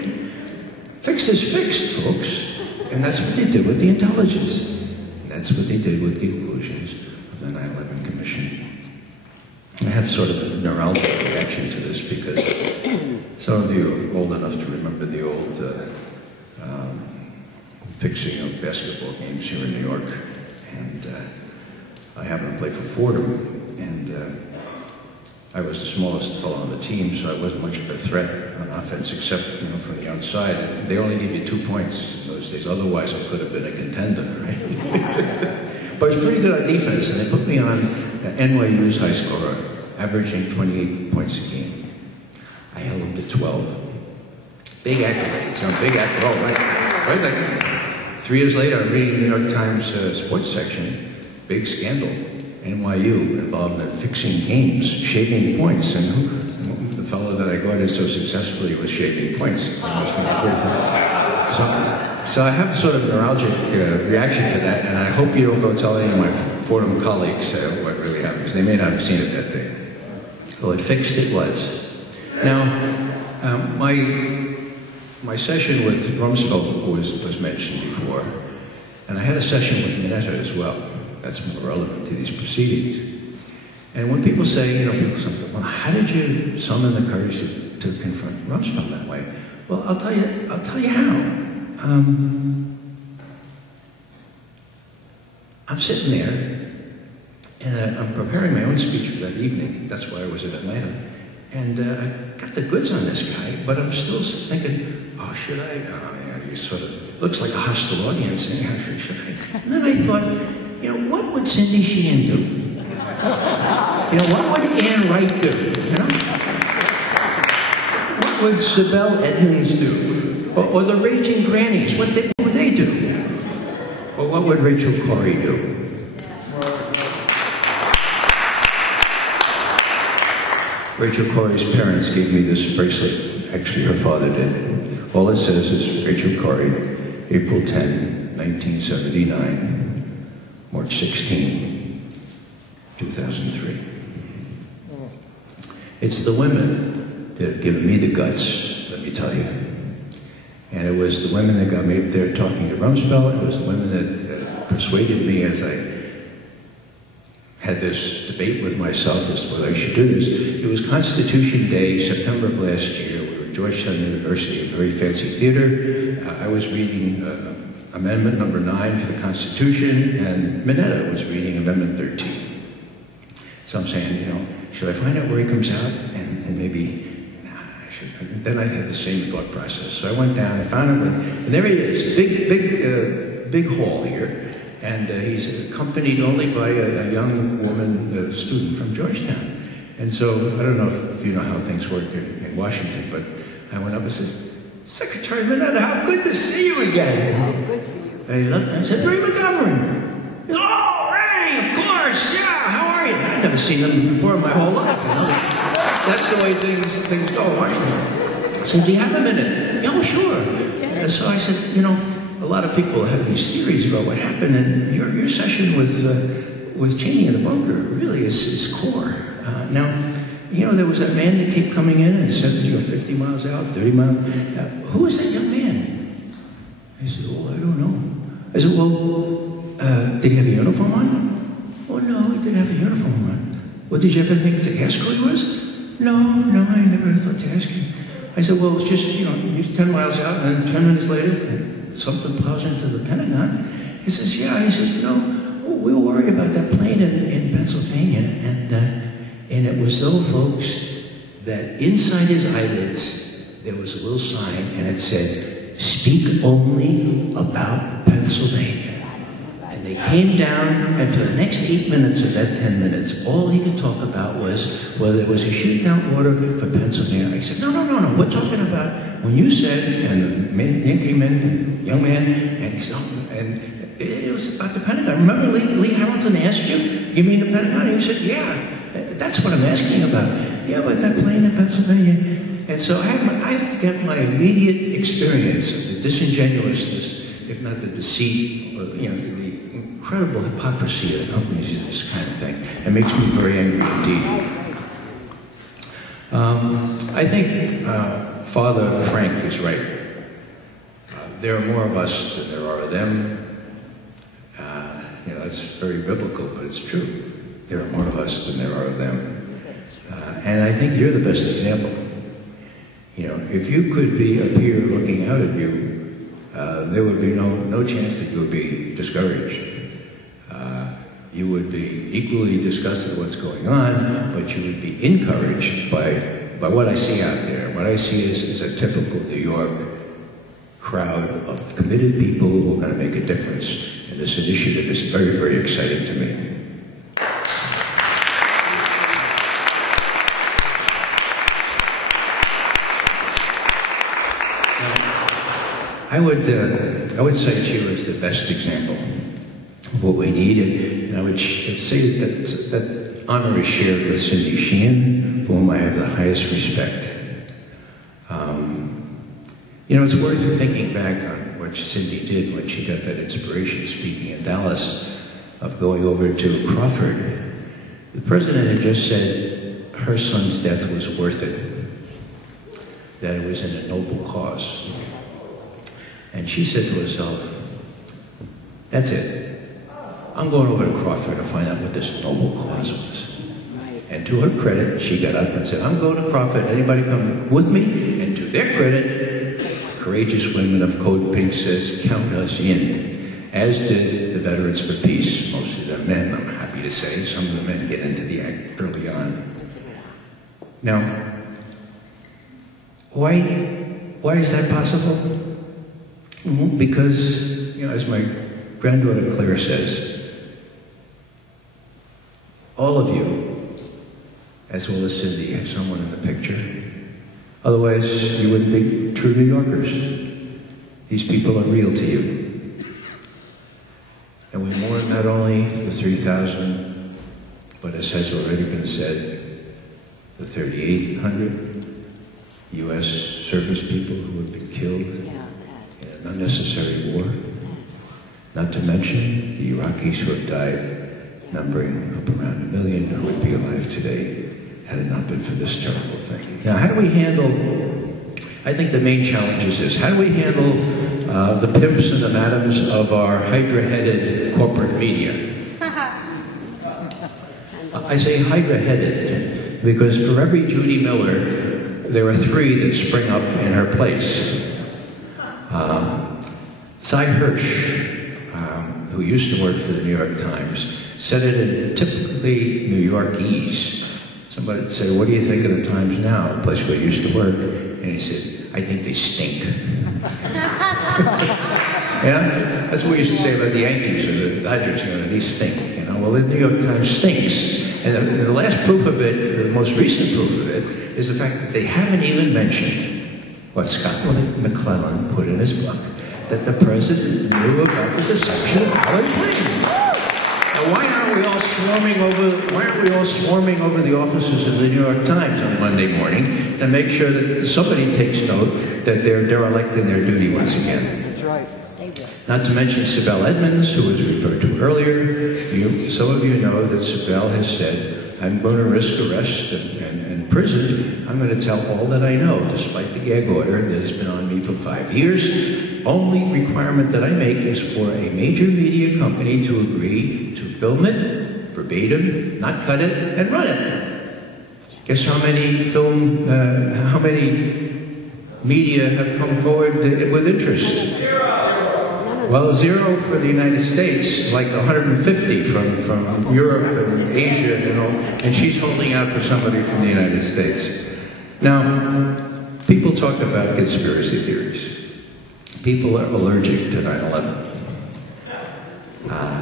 Fixed is fixed, folks. And that's what they did with the intelligence. That's what they did with the conclusions of the 9/11 Commission. I have sort of a neuralgic reaction to this because some of you are old enough to remember the old fixing of basketball games here in New York. And I happened to play for Fordham, and I was the smallest fellow on the team, so I wasn't much of a threat on offense except, you know, from the outside. And they only gave you 2 points in those days. Otherwise, I could have been a contender, right? But I was pretty good on defense, and they put me on NYU's high scorer, averaging 28 points a game. I held them to 12. Big accolades, you know, big accolades. Right like 3 years later, I'm reading the New York Times sports section, big scandal. NYU involved in fixing games, shaving points, and the fellow that I guarded so successfully was shaving points. So I have sort of neuralgic reaction to that, and I hope you don't go tell any of my Fordham colleagues what really happened, because they may not have seen it that day. Well, it fixed it was. Now, my session with Rumsfeld was mentioned before, and I had a session with Mineta as well. That's more relevant to these proceedings. And when people say, you know, people say, well, how did you summon the courage to confront Rumsfeld that way? Well, I'll tell you how. I'm sitting there, and I'm preparing my own speech for that evening. That's why I was in Atlanta. And I got the goods on this guy, but I'm still thinking, oh, should I? Oh, yeah, he sort of looks like a hostile audience. Anyhow, should I? And then I thought, you know, what would Cindy Sheehan do? You know, what would Ann Wright do? You know? What would Sibel Edmonds do? Or the Raging Grannies, what would they do? Or what would Rachel Corrie do? Rachel Corrie's parents gave me this bracelet. Actually, her father did. All it says is Rachel Corrie, April 10, 1979. March 16, 2003. It's the women that have given me the guts, let me tell you. And it was the women that got me up there talking to Rumsfeld. It was the women that persuaded me as I had this debate with myself as to whether I should do this. It was Constitution Day, September of last year. We were at Georgetown University, a very fancy theater. I was reading Amendment number 9 to the Constitution, and Mineta was reading Amendment 13. So I'm saying, you know, should I find out where he comes out? And maybe, nah, I should. Then I had the same thought process. So I went down, I found him, and there he is, big hall here. And he's accompanied only by a young woman, student from Georgetown. And so, I don't know if you know how things work in Washington, but I went up and said, Secretary Mineta, how good to see you again. Good for you. And he looked and said, Ray McGovern. Oh, Ray, of course, yeah, how are you? I'd never seen him before in my whole life, you know. That's the way things go, right? I said, do you have a minute? Yeah, well, sure. And so I said, you know, a lot of people have these theories about what happened, and your session with Cheney in the bunker really is core. Now, you know, there was that man that kept coming in and said, you know, 50 miles out, 30 miles. Who was that young man? I said, well, I don't know. I said, well, did he have a uniform on? Oh, no, he didn't have a uniform on. Well, did you ever think to ask who he was? No, I never thought to ask him. I said, well, it's just, you know, he's 10 miles out, and 10 minutes later, something plows into the Pentagon. He says, yeah. He says, you know, we were worried about that plane in Pennsylvania. Pennsylvania, and it was those folks that inside his eyelids there was a little sign, and it said, "Speak only about Pennsylvania." And they came down, and for the next 8 minutes of that 10 minutes, all he could talk about was whether there was a shootout order for Pennsylvania. I said, no, we're talking about when you said, and the man came in, young man, and he said, and it was about the Pentagon. Remember Lee Hamilton asked you mean the Pentagon? And you said, yeah, that's what I'm asking about. Yeah, but that plane in Pennsylvania. And so I've got my immediate experience of the disingenuousness, if not the deceit, or, the incredible hypocrisy that accompanies this kind of thing. It makes me very angry indeed. I think Father Frank is right. There are more of us than there are of them. That's very biblical, but it's true. There are more of us than there are of them. And I think you're the best example. If you could be up here looking out at you, there would be no chance that you would be discouraged. You would be equally disgusted with what's going on, but you would be encouraged by what I see out there. What I see is a typical New York crowd of committed people who are going to make a difference. And this initiative is very, very exciting to me. I would cite you as the best example of what we need, and I would say that honor is shared with Cindy Sheehan, for whom I have the highest respect. It's worth thinking back on what Cindy did when she got that inspiration speaking in Dallas of going over to Crawford. The president had just said her son's death was worth it, that it was in a noble cause. And she said to herself, that's it. I'm going over to Crawford to find out what this noble cause was. And to her credit, she got up and said, I'm going to Crawford. Anybody come with me? And to their credit, courageous women of Code Pink says, count us in. As did the Veterans for Peace. Most of them men, I'm happy to say. Some of the men get into the act early on. Now, why is that possible? Because, as my granddaughter Claire says, all of you, as well as Cindy, have someone in the picture. Otherwise, you wouldn't be true New Yorkers. These people are real to you. And we mourn not only the 3,000, but as has already been said, the 3,800 U.S. service people who have been killed in an unnecessary war. Not to mention the Iraqis who have died, numbering up around 1 million who would be alive today had it not been for this terrible thing. Now, how do we handle, I think the main challenge is this, how do we handle the pimps and the madams of our hydra-headed corporate media? I say hydra-headed because for every Judy Miller, there are 3 that spring up in her place. Cy Hirsch, who used to work for the New York Times, said it in typically New Yorkese. Somebody said, what do you think of the Times now, a place where he used to work? And he said, I think they stink. Yeah? That's what we used to say about the Yankees or the Dodgers, they stink. Well, the New York Times stinks. And the last proof of it, the most recent proof of it, is the fact that they haven't even mentioned what Scott McClellan put in his book, that the president knew about the deception of Hillary Clinton. Now, why aren't we all swarming over the offices of the New York Times on Monday morning to make sure that somebody takes note that they're derelict in their duty once again? That's right. Not to mention Sibel Edmonds, who was referred to earlier. Some of you know that Sibel has said, I'm going to risk arrest and prison. I'm going to tell all that I know, despite the gag order that has been on me for 5 years. Only requirement that I make is for a major media company to agree to film it, verbatim, not cut it, and run it. Guess how many media have come forward with interest? Well, 0 for the United States, like 150 from Europe and Asia, you know, and she's holding out for somebody from the United States. Now, people talk about conspiracy theories. People are allergic to 9/11.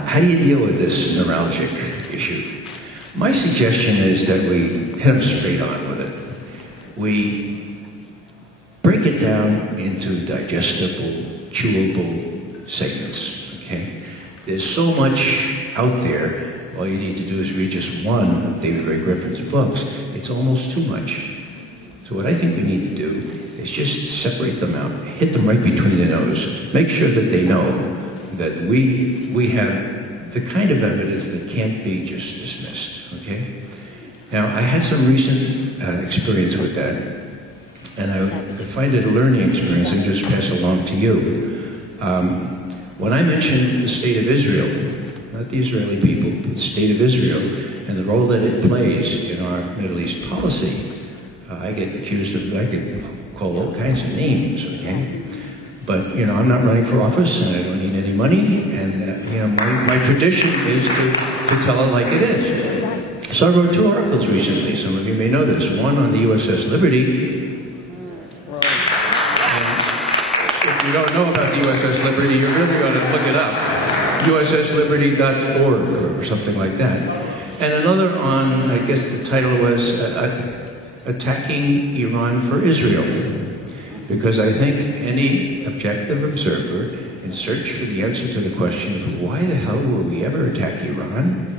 How do you deal with this neuralgic issue? My suggestion is that we hit them straight on with it. We break it down into digestible, chewable segments, okay? There's so much out there, all you need to do is read just one of David Ray Griffin's books. It's almost too much. So what I think we need to do is just separate them out, hit them right between the nose, make sure that they know that we have the kind of evidence that can't be just dismissed, okay? Now, I had some recent experience with that, and I find it a learning experience and just pass along to you. When I mentioned the state of Israel, not the Israeli people, but the state of Israel, and the role that it plays in our Middle East policy, I get accused of, I get called all kinds of names, okay? But, you know, I'm not running for office, and I don't need any money, and, you know, my tradition is to tell it like it is. So I wrote 2 articles recently, some of you may know this. One on the USS Liberty. And if you don't know about the USS Liberty, you're really going to look it up. USSLiberty.org or something like that. And another on, I guess the title was Attacking Iran for Israel. Because I think any objective observer in search for the answer to the question of why the hell will we ever attack Iran?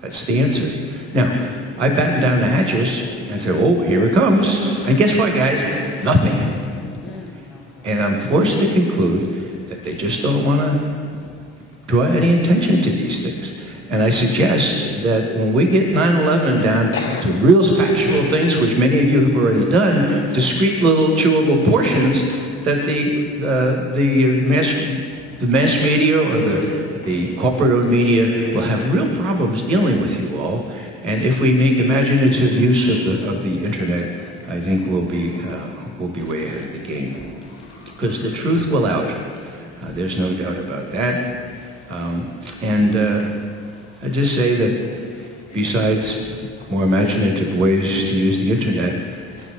That's the answer. Now, I batten down the hatches and say, oh, here it comes. And guess what, guys? Nothing. And I'm forced to conclude that they just don't want to draw any attention to these things. And I suggest that when we get 9/11 down to real factual things, which many of you have already done, discrete little chewable portions, that the mass media or the corporate media will have real problems dealing with you all. And if we make imaginative use of the internet, I think we'll be way ahead of the game. Because the truth will out. There's no doubt about that. I just say that besides more imaginative ways to use the internet,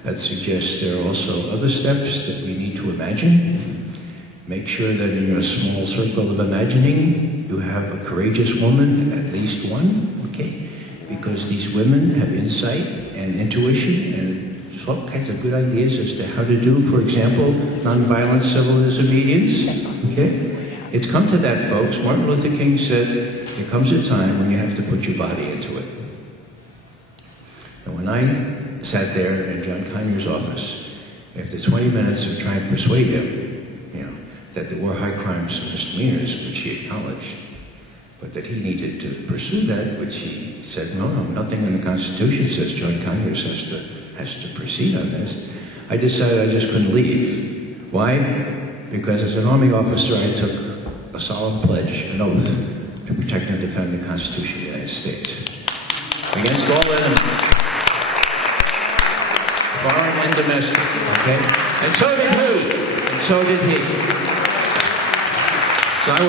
that suggests there are also other steps that we need to imagine. Make sure that in your small circle of imagining, you have a courageous woman, at least one, okay? Because these women have insight and intuition and all kinds of good ideas as to how to do, for example, nonviolent civil disobedience, okay? It's come to that, folks. Martin Luther King said, there comes a time when you have to put your body into it. And when I sat there in John Conyers' office, after 20 minutes of trying to persuade him, you know, that there were high crimes and misdemeanors, which he acknowledged, but that he needed to pursue that, which he said, no, nothing in the Constitution says John Conyers has to proceed on this. I decided I just couldn't leave. Why? Because as an Army officer, I took a solemn pledge, an oath, to protect and defend the Constitution of the United States. Against all enemies, foreign and domestic, okay? And so did he, and so did he. So I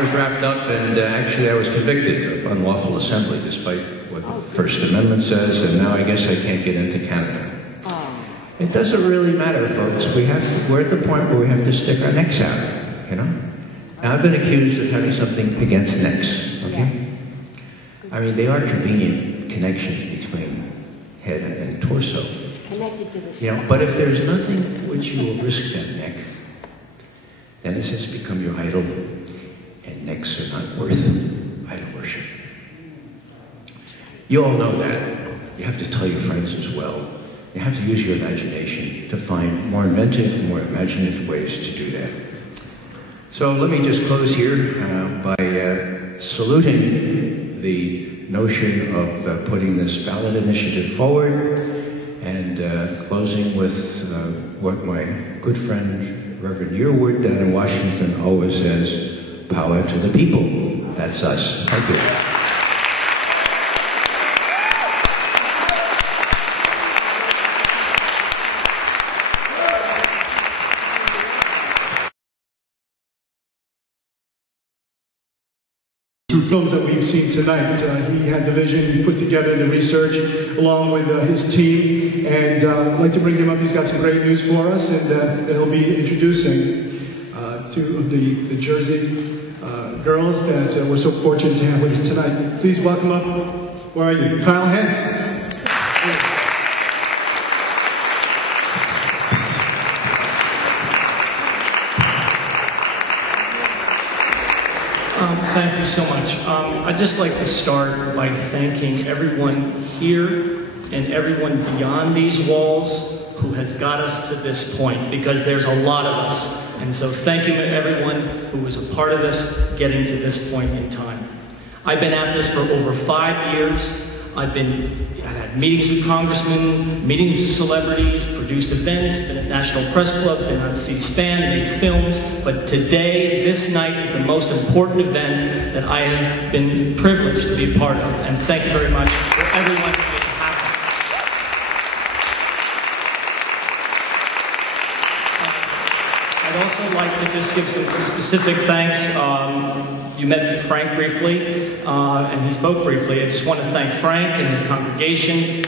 was wrapped up, and actually I was convicted of unlawful assembly, despite what the First Amendment says, and now I guess I can't get into Canada. It doesn't really matter, folks. We're at the point where we have to stick our necks out, you know? Now, I've been accused of having something against necks, okay? I mean, they are convenient connections between head and torso. Connected to the you know, but if there's nothing for which you will risk that neck, then it has become your idol, and necks are not worth idol worship. You all know that. You have to tell your friends as well. You have to use your imagination to find more inventive, more imaginative ways to do that. So let me just close here by saluting the notion of putting this ballot initiative forward and closing with what my good friend Reverend Yearwood down in Washington always says, power to the people. That's us. Thank you. Two films that we've seen tonight. He had the vision, he put together the research along with his team, and I'd like to bring him up. He's got some great news for us, and that he'll be introducing two of the Jersey girls that we're so fortunate to have with us tonight. Please welcome up, where are you? Kyle Hentz. Thank you so much. I'd just like to start by thanking everyone here and everyone beyond these walls who has got us to this point, because there's a lot of us. And so thank you to everyone who was a part of this getting to this point in time. I've been at this for over 5 years. I've had meetings with congressmen, meetings with celebrities, produced events, been at National Press Club, been on C-SPAN, made films. But today, this night, is the most important event that I have been privileged to be a part of. And thank you very much for everyone to make it happen. I'd also like to just give some specific thanks. You met Frank briefly, and he spoke briefly. I just want to thank Frank and his congregation.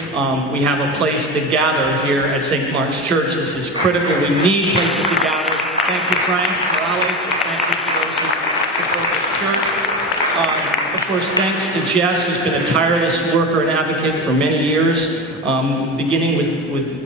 We have a place to gather here at St. Mark's Church. This is critical. We need places to gather. Thank you, Frank Morales, and thank you to those who support this church. Of course, thanks to Jess, who's been a tireless worker and advocate for many years, beginning with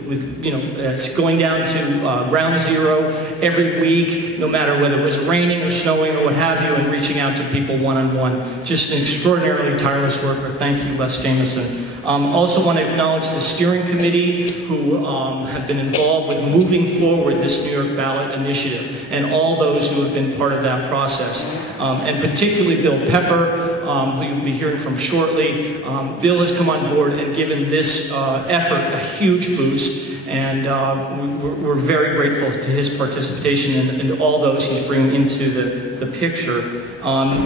going down to ground zero every week, no matter whether it was raining or snowing or what have you, and reaching out to people one-on-one. Just an extraordinarily tireless worker. Thank you, Les Jameson. Also want to acknowledge the steering committee who have been involved with moving forward this New York ballot initiative, and all those who have been part of that process. And particularly Bill Pepper, who you'll be hearing from shortly. Bill has come on board and given this effort a huge boost, and we're very grateful to his participation and all those he's bringing into the picture.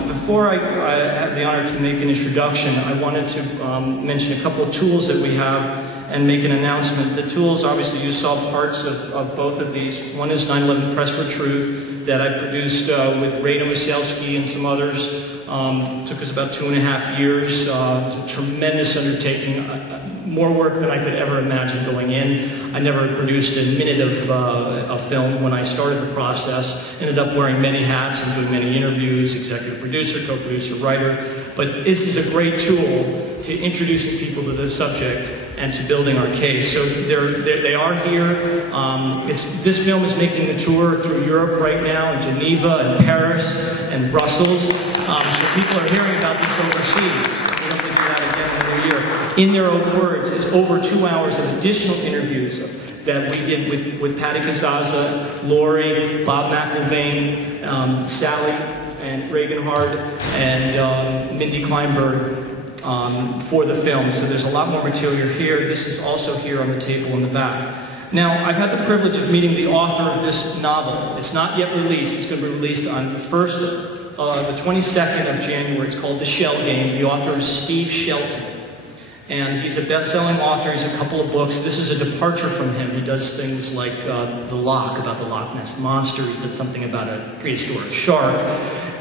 Before I have the honor to make an introduction, I wanted to mention a couple of tools that we have and make an announcement. The tools, obviously, you saw parts of both of these. One is 9/11 Press for Truth that I produced with Ray Nowoselski and some others. Took us about 2.5 years. It was a tremendous undertaking. More work than I could ever imagine going in. I never produced a minute of film when I started the process. Ended up wearing many hats and doing many interviews, executive producer, co-producer, writer. But this is a great tool to introducing people to the subject and to building our case. So they are here. This film is making the tour through Europe right now, in Geneva and Paris and Brussels. So people are hearing about this overseas. We hope to do that again every year. In their own words, it's over 2 hours of additional interviews that we did with Patty Kazaza, Lori, Bob McIlvain, Sally and Reagan Hard, and Mindy Kleinberg for the film. So there's a lot more material here. This is also here on the table in the back. Now, I've had the privilege of meeting the author of this novel. It's not yet released. It's going to be released on the 22nd of January. It's called The Shell Game. The author is Steve Shelton. And he's a best-selling author. He's a couple of books. This is a departure from him. He does things like The Loch, about the Loch Ness Monster. He did something about a prehistoric shark.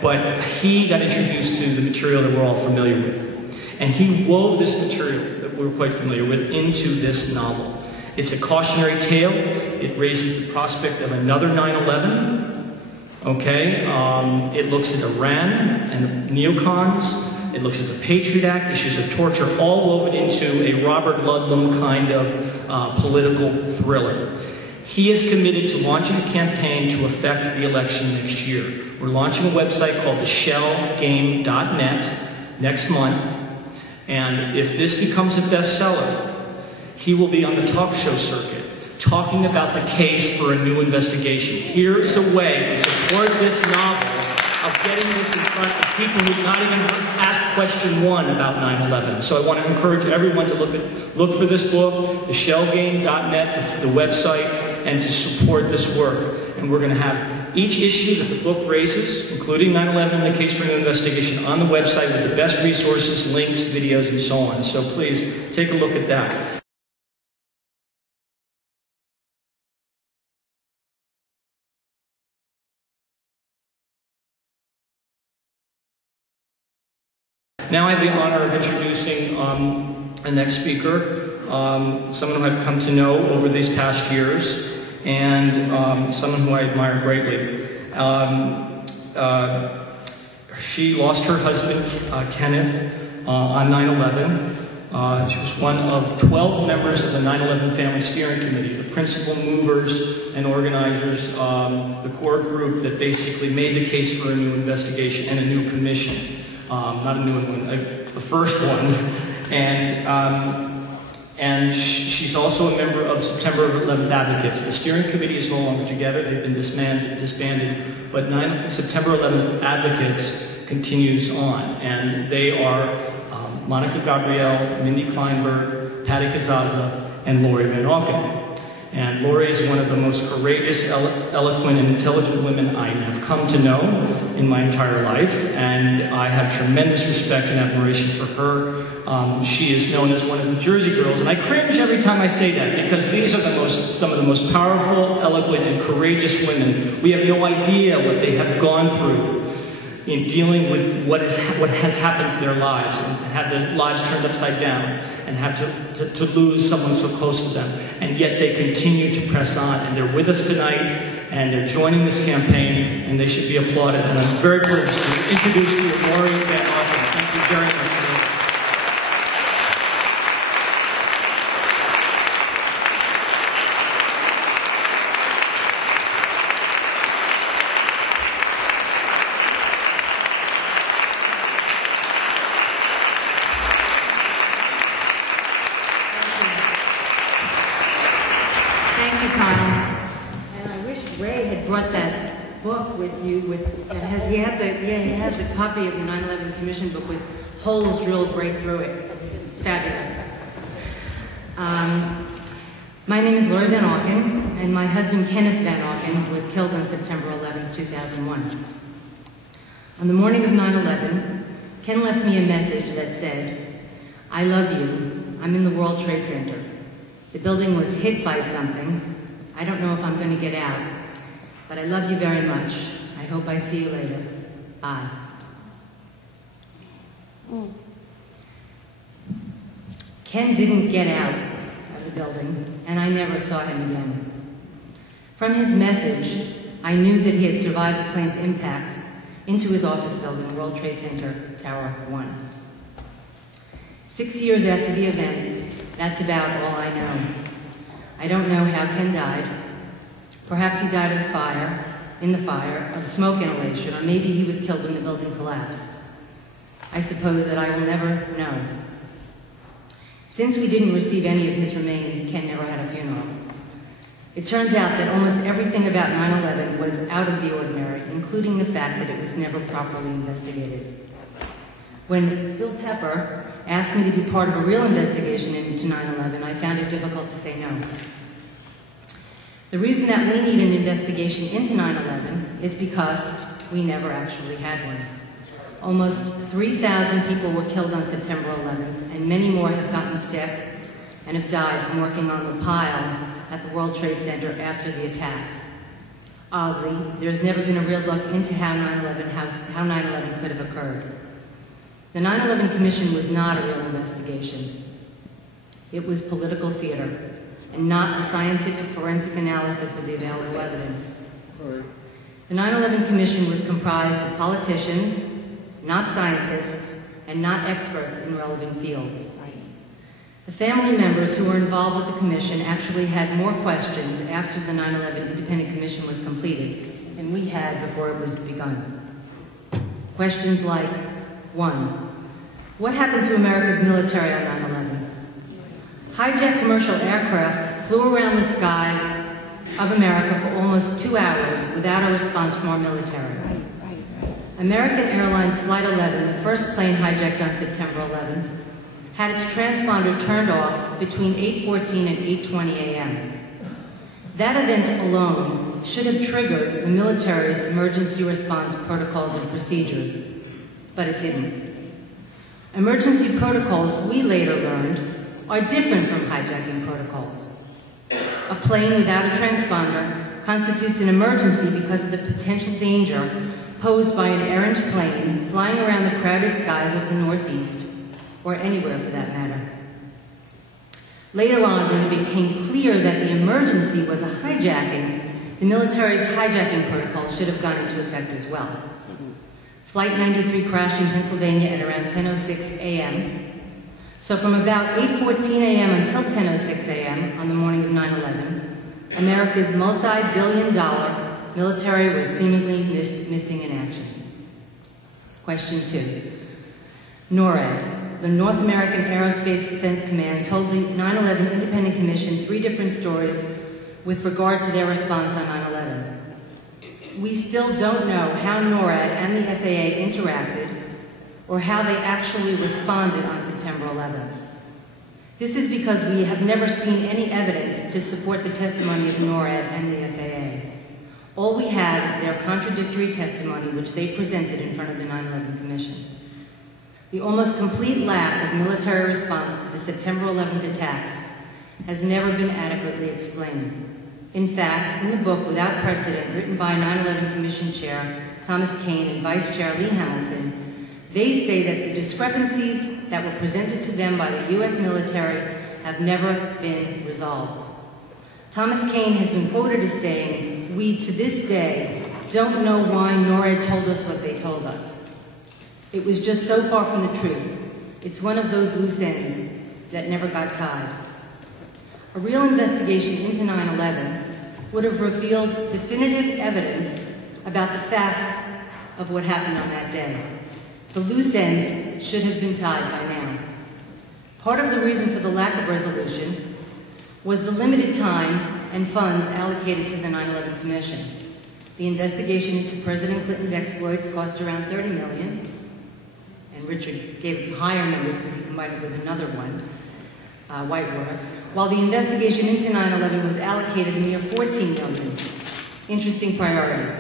But he got introduced to the material that we're all familiar with. And he wove this material that we're quite familiar with into this novel. It's a cautionary tale. It raises the prospect of another 9/11. Okay? It looks at Iran and the neocons. It looks at the Patriot Act, issues of torture, all woven into a Robert Ludlum kind of political thriller. He is committed to launching a campaign to affect the election next year. We're launching a website called theshellgame.net next month. And if this becomes a bestseller, he will be on the talk show circuit talking about the case for a new investigation. Here is a way to support this novel of getting this in front of people who've not even asked question 1 about 9/11. So I want to encourage everyone to look for this book, theshellgame.net, the website, and to support this work. And we're going to have each issue that the book raises, including 9/11 and the case for a new investigation, on the website with the best resources, links, videos, and so on. So please take a look at that. Now I have the honor of introducing the next speaker, someone who I've come to know over these past years, and someone who I admire greatly. She lost her husband, Kenneth, on 9/11. She was one of 12 members of the 9/11 Family Steering Committee, the principal movers and organizers, the core group that basically made the case for a new investigation and a new commission. Not a new one, the first one. And she's also a member of September 11th Advocates. The steering committee is no longer together. They've been disbanded. But September 11th Advocates continues on. And they are Monica Gabrielle, Mindy Kleinberg, Patty Kazaza, and Lori Van Auken. And Lori is one of the most courageous, eloquent, and intelligent women I have come to know in my entire life, and I have tremendous respect and admiration for her. She is known as one of the Jersey Girls, and I cringe every time I say that, because these are some of the most powerful, eloquent, and courageous women. We have no idea what they have gone through in dealing with what has happened to their lives, and have their lives turned upside down, and have to lose someone so close to them. And yet they continue to press on, and they're with us tonight, and they're joining this campaign, and they should be applauded. And I'm very privileged to introduce you to Lori Van Auken. Thank you very much. He has a copy of the 9/11 Commission book with holes drilled right through it. It's just fabulous. My name is Lori Van Auken, and my husband Kenneth Van Auken was killed on September 11, 2001. On the morning of 9/11, Ken left me a message that said, "I love you. I'm in the World Trade Center. The building was hit by something. I don't know if I'm going to get out, but I love you very much. I hope I see you later. Bye." Ken didn't get out of the building, and I never saw him again. From his message, I knew that he had survived the plane's impact into his office building, World Trade Center, Tower 1. 6 years after the event, that's about all I know. I don't know how Ken died. Perhaps he died in the fire of smoke inhalation, or maybe he was killed when the building collapsed. I suppose that I will never know. Since we didn't receive any of his remains, Ken never had a funeral. It turns out that almost everything about 9/11 was out of the ordinary, including the fact that it was never properly investigated. When Bill Pepper asked me to be part of a real investigation into 9/11, I found it difficult to say no. The reason that we need an investigation into 9/11 is because we never actually had one. Almost 3,000 people were killed on September 11th, and many more have gotten sick and have died from working on the pile at the World Trade Center after the attacks. Oddly, there's never been a real look into how 9/11 could have occurred. The 9/11 Commission was not a real investigation. It was political theater, and not the scientific forensic analysis of the available evidence. The 9/11 Commission was comprised of politicians, not scientists, and not experts in relevant fields. The family members who were involved with the commission actually had more questions after the 9/11 Independent Commission was completed than we had before it was begun. Questions like, 1, what happened to America's military on 9/11? Hijacked commercial aircraft flew around the skies of America for almost 2 hours without a response from our military. American Airlines Flight 11, the first plane hijacked on September 11th, had its transponder turned off between 8:14 and 8:20 a.m. That event alone should have triggered the military's emergency response protocols and procedures, but it didn't. Emergency protocols, we later learned, are different from hijacking protocols. A plane without a transponder constitutes an emergency because of the potential danger posed by an errant plane flying around the crowded skies of the Northeast, or anywhere for that matter. Later on, when it became clear that the emergency was a hijacking, the military's hijacking protocol should have gone into effect as well. Flight 93 crashed in Pennsylvania at around 10:06 a.m. So from about 8:14 a.m. until 10:06 a.m. on the morning of 9/11, America's multi-billion-dollar military was seemingly missing in action. Question 2. NORAD, the North American Aerospace Defense Command, told the 9/11 Independent Commission 3 different stories with regard to their response on 9/11. We still don't know how NORAD and the FAA interacted or how they actually responded on September 11th. This is because we have never seen any evidence to support the testimony of NORAD and the FAA. All we have is their contradictory testimony which they presented in front of the 9/11 Commission. The almost complete lack of military response to the September 11th attacks has never been adequately explained. In fact, in the book Without Precedent, written by 9/11 Commission Chair Thomas Kean and Vice Chair Lee Hamilton, they say that the discrepancies that were presented to them by the U.S. military have never been resolved. Thomas Kean has been quoted as saying, "We, to this day, don't know why NORAD told us what they told us. It was just so far from the truth. It's one of those loose ends that never got tied." A real investigation into 9/11 would have revealed definitive evidence about the facts of what happened on that day. The loose ends should have been tied by now. Part of the reason for the lack of resolution was the limited time and funds allocated to the 9/11 Commission. The investigation into President Clinton's exploits cost around $30 million, and Richard gave him higher numbers because he combined it with another one, Whitewater, while the investigation into 9/11 was allocated a mere $14 million. Interesting priorities.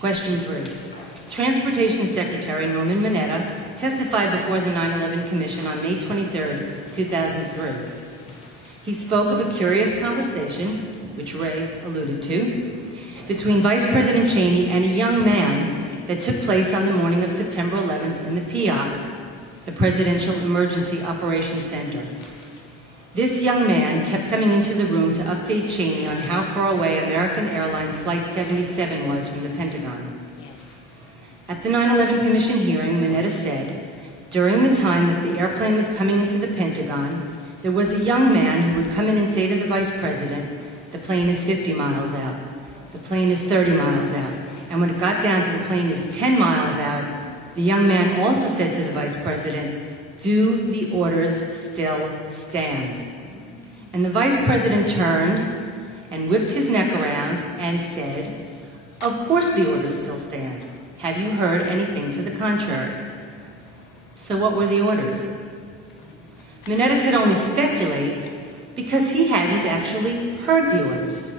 Question 3. Transportation Secretary Norman Mineta testified before the 9/11 Commission on May 23, 2003. He spoke of a curious conversation, which Ray alluded to, between Vice President Cheney and a young man that took place on the morning of September 11th in the PIOC, the Presidential Emergency Operations Center. This young man kept coming into the room to update Cheney on how far away American Airlines Flight 77 was from the Pentagon. At the 9/11 Commission hearing, Mineta said, during the time that the airplane was coming into the Pentagon, there was a young man who would come in and say to the Vice President, the plane is 50 miles out, the plane is 30 miles out, and when it got down to the plane is 10 miles out, the young man also said to the Vice President, do the orders still stand? And the Vice President turned and whipped his neck around and said, of course the orders still stand. Have you heard anything to the contrary? So what were the orders? Mineta could only speculate because he hadn't actually heard the orders.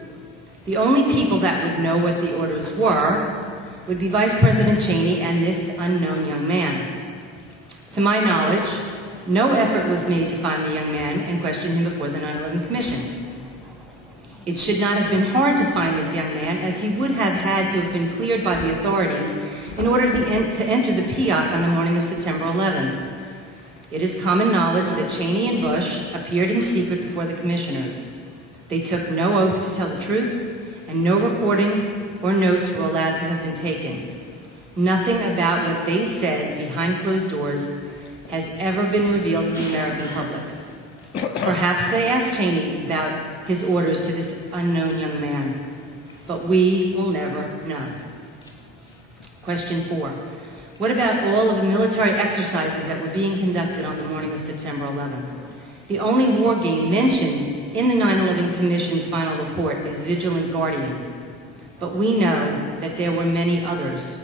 The only people that would know what the orders were would be Vice President Cheney and this unknown young man. To my knowledge, no effort was made to find the young man and question him before the 9/11 Commission. It should not have been hard to find this young man, as he would have had to have been cleared by the authorities in order to enter the PIOC on the morning of September 11th. It is common knowledge that Cheney and Bush appeared in secret before the commissioners. They took no oath to tell the truth, and no recordings or notes were allowed to have been taken. Nothing about what they said behind closed doors has ever been revealed to the American public. Perhaps they asked Cheney about his orders to this unknown young man, but we will never know. Question 4. What about all of the military exercises that were being conducted on the morning of September 11th? The only war game mentioned in the 9/11 Commission's final report is Vigilant Guardian, but we know that there were many others.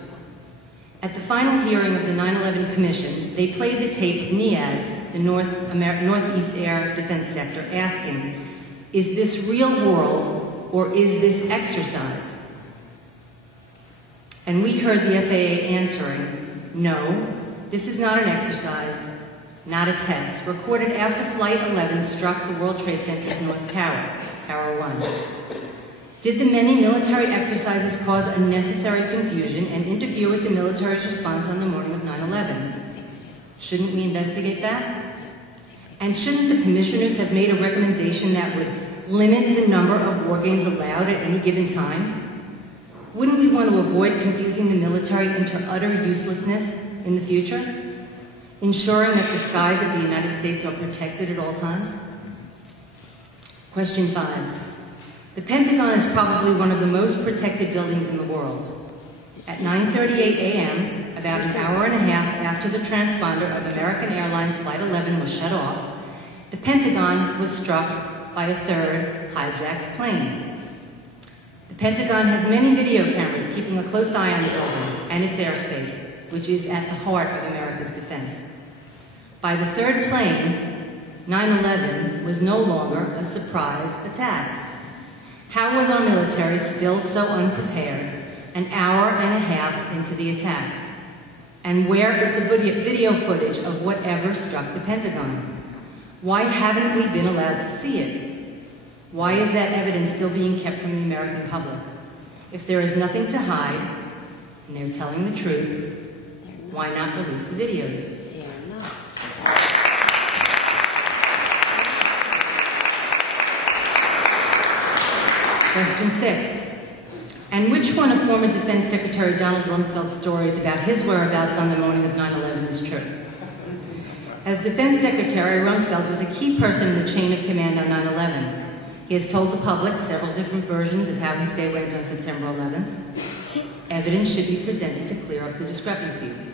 At the final hearing of the 9/11 Commission, they played the tape of NEADS, the Northeast Air Defense Sector, asking, is this real world or is this exercise? And we heard the FAA answering, no, this is not an exercise, not a test, recorded after Flight 11 struck the World Trade Center's North Tower, Tower 1. Did the many military exercises cause unnecessary confusion and interfere with the military's response on the morning of 9/11? Shouldn't we investigate that? And shouldn't the commissioners have made a recommendation that would limit the number of war games allowed at any given time? Wouldn't we want to avoid confusing the military into utter uselessness in the future, ensuring that the skies of the United States are protected at all times? Question 5. The Pentagon is probably one of the most protected buildings in the world. At 9:38 a.m., about an hour and a half after the transponder of American Airlines Flight 11 was shut off, the Pentagon was struck by a third hijacked plane. The Pentagon has many video cameras keeping a close eye on the building and its airspace, which is at the heart of America's defense. By the third plane, 9/11 was no longer a surprise attack. How was our military still so unprepared an hour and a half into the attacks? And where is the video footage of whatever struck the Pentagon? Why haven't we been allowed to see it? Why is that evidence still being kept from the American public? If there is nothing to hide, and they're telling the truth, why not release the videos? Question 6. And which one of former Defense Secretary Donald Rumsfeld's stories about his whereabouts on the morning of 9/11 is true? As Defense Secretary, Rumsfeld was a key person in the chain of command on 9/11. He has told the public several different versions of how he stayed awake on September 11th. Evidence should be presented to clear up the discrepancies.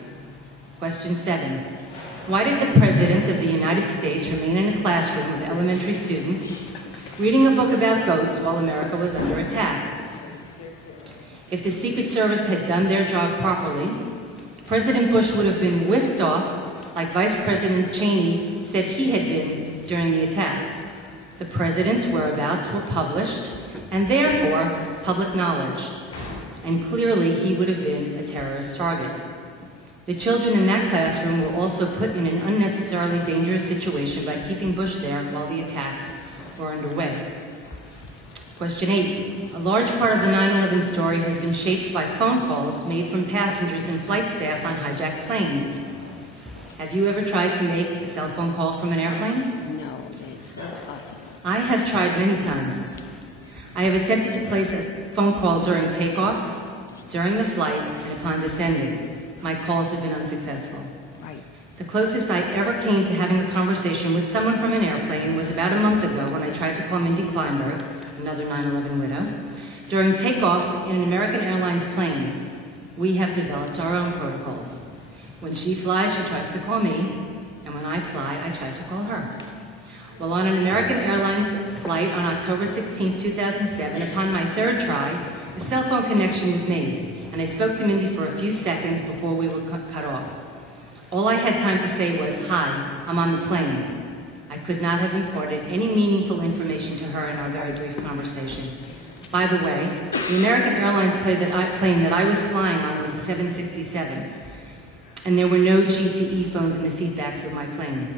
Question 7. Why did the President of the United States remain in a classroom with elementary students reading a book about goats while America was under attack? If the Secret Service had done their job properly, President Bush would have been whisked off like Vice President Cheney said he had been during the attacks. The President's whereabouts were published and therefore public knowledge, and clearly he would have been a terrorist target. The children in that classroom were also put in an unnecessarily dangerous situation by keeping Bush there while the attacks were underway. Question 8. A large part of the 9/11 story has been shaped by phone calls made from passengers and flight staff on hijacked planes. Have you ever tried to make a cell phone call from an airplane? No, it's not possible. I have tried many times. I have attempted to place a phone call during takeoff, during the flight, and upon descending. My calls have been unsuccessful. The closest I ever came to having a conversation with someone from an airplane was about a month ago when I tried to call Mindy Kleinberg, another 9/11 widow, during takeoff in an American Airlines plane. We have developed our own protocols. When she flies, she tries to call me, and when I fly, I try to call her. Well, on an American Airlines flight on October 16, 2007, upon my third try, a cell phone connection was made, and I spoke to Mindy for a few seconds before we were cut off. All I had time to say was, "Hi, I'm on the plane." I could not have imparted any meaningful information to her in our very brief conversation. By the way, the American Airlines plane that I was flying on was a 767, and there were no GTE phones in the seat backs of my plane.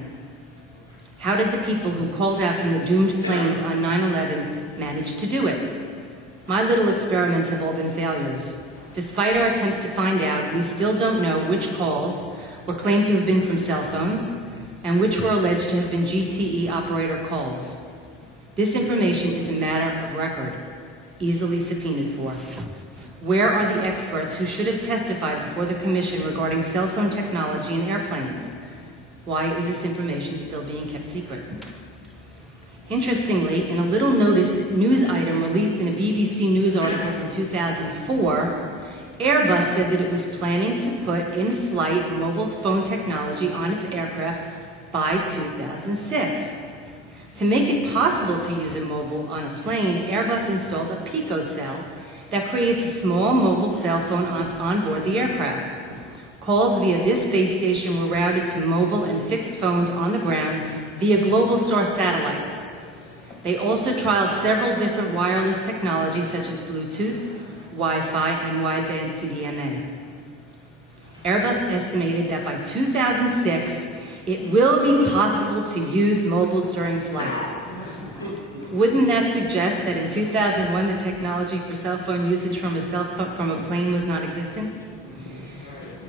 How did the people who called out from the doomed planes on 9/11 manage to do it? My little experiments have all been failures. Despite our attempts to find out, we still don't know which calls were claimed to have been from cell phones and which were alleged to have been GTE operator calls. This information is a matter of record, easily subpoenaed for. Where are the experts who should have testified before the commission regarding cell phone technology in airplanes? Why is this information still being kept secret? Interestingly, in a little noticed news item released in a BBC News article from 2004, Airbus said that it was planning to put in-flight mobile phone technology on its aircraft by 2006. To make it possible to use a mobile on a plane, Airbus installed a picocell that creates a small mobile cell phone on board the aircraft. Calls via this base station were routed to mobile and fixed phones on the ground via Globalstar satellites. They also trialed several different wireless technologies such as Bluetooth, Wi-Fi, and wideband CDMA. Airbus estimated that by 2006, it will be possible to use mobiles during flights. Wouldn't that suggest that in 2001 the technology for cell phone usage from a plane was non-existent?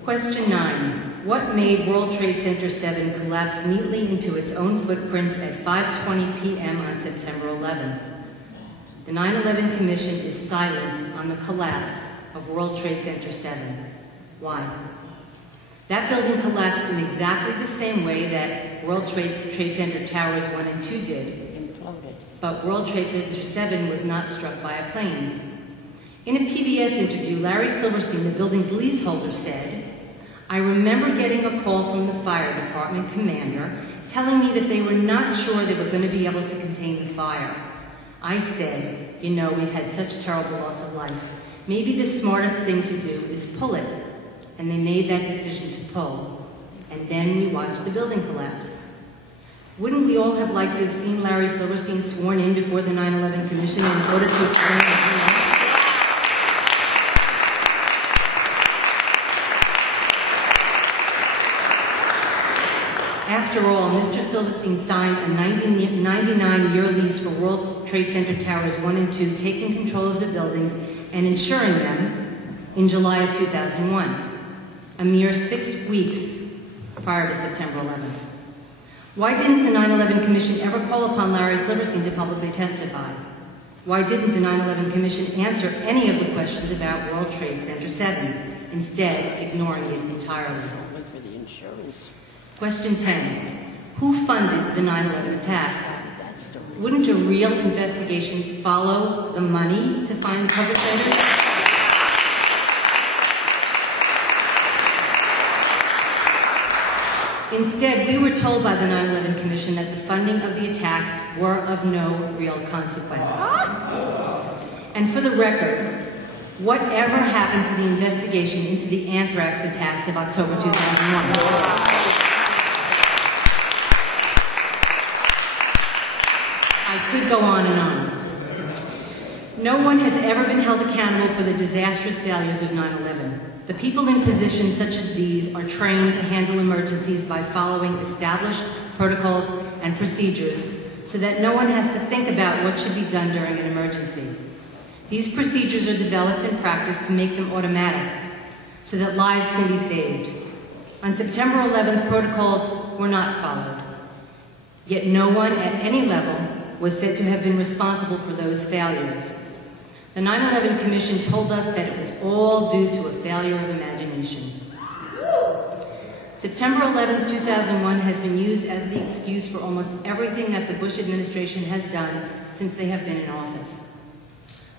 Question 9. What made World Trade Center 7 collapse neatly into its own footprints at 5:20 p.m. on September 11th? The 9/11 Commission is silent on the collapse of World Trade Center 7. Why? That building collapsed in exactly the same way that World Trade Center Towers 1 and 2 did. But World Trade Center 7 was not struck by a plane. In a PBS interview, Larry Silverstein, the building's leaseholder, said, "I remember getting a call from the fire department commander telling me that they were not sure they were going to be able to contain the fire. I said, you know, we've had such terrible loss of life. Maybe the smartest thing to do is pull it." And they made that decision to pull. And then we watched the building collapse. Wouldn't we all have liked to have seen Larry Silverstein sworn in before the 9/11 Commission in order to explain it? After all, Mr. Silverstein signed a 99-year lease for World Trade Center Towers 1 and 2, taking control of the buildings and insuring them in July of 2001, a mere 6 weeks prior to September 11th. Why didn't the 9/11 Commission ever call upon Larry Silverstein to publicly testify? Why didn't the 9/11 Commission answer any of the questions about World Trade Center 7, instead ignoring it entirely? Question 10. Who funded the 9/11 attacks? Wouldn't a real investigation follow the money to find the perpetrators? Instead, we were told by the 9/11 Commission that the funding of the attacks were of no real consequence. And for the record, whatever happened to the investigation into the anthrax attacks of October 2001? I could go on and on. No one has ever been held accountable for the disastrous failures of 9/11. The people in positions such as these are trained to handle emergencies by following established protocols and procedures so that no one has to think about what should be done during an emergency. These procedures are developed and practiced to make them automatic so that lives can be saved. On September 11th, protocols were not followed. Yet no one at any level was said to have been responsible for those failures. The 9/11 Commission told us that it was all due to a failure of imagination. September 11, 2001 has been used as the excuse for almost everything that the Bush administration has done since they have been in office.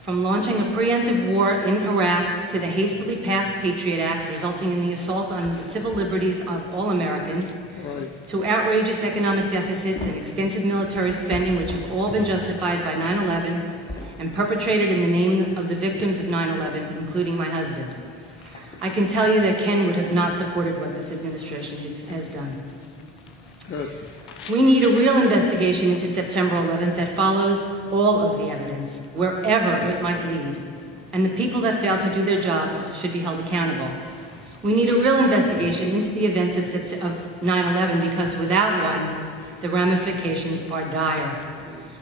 From launching a preemptive war in Iraq to the hastily passed Patriot Act resulting in the assault on the civil liberties of all Americans, to outrageous economic deficits and extensive military spending which have all been justified by 9/11 and perpetrated in the name of the victims of 9/11, including my husband. I can tell you that Ken would have not supported what this administration has done. Good. We need a real investigation into September 11th that follows all of the evidence, wherever it might lead, and the people that failed to do their jobs should be held accountable. We need a real investigation into the events of 9/11 because without one, the ramifications are dire.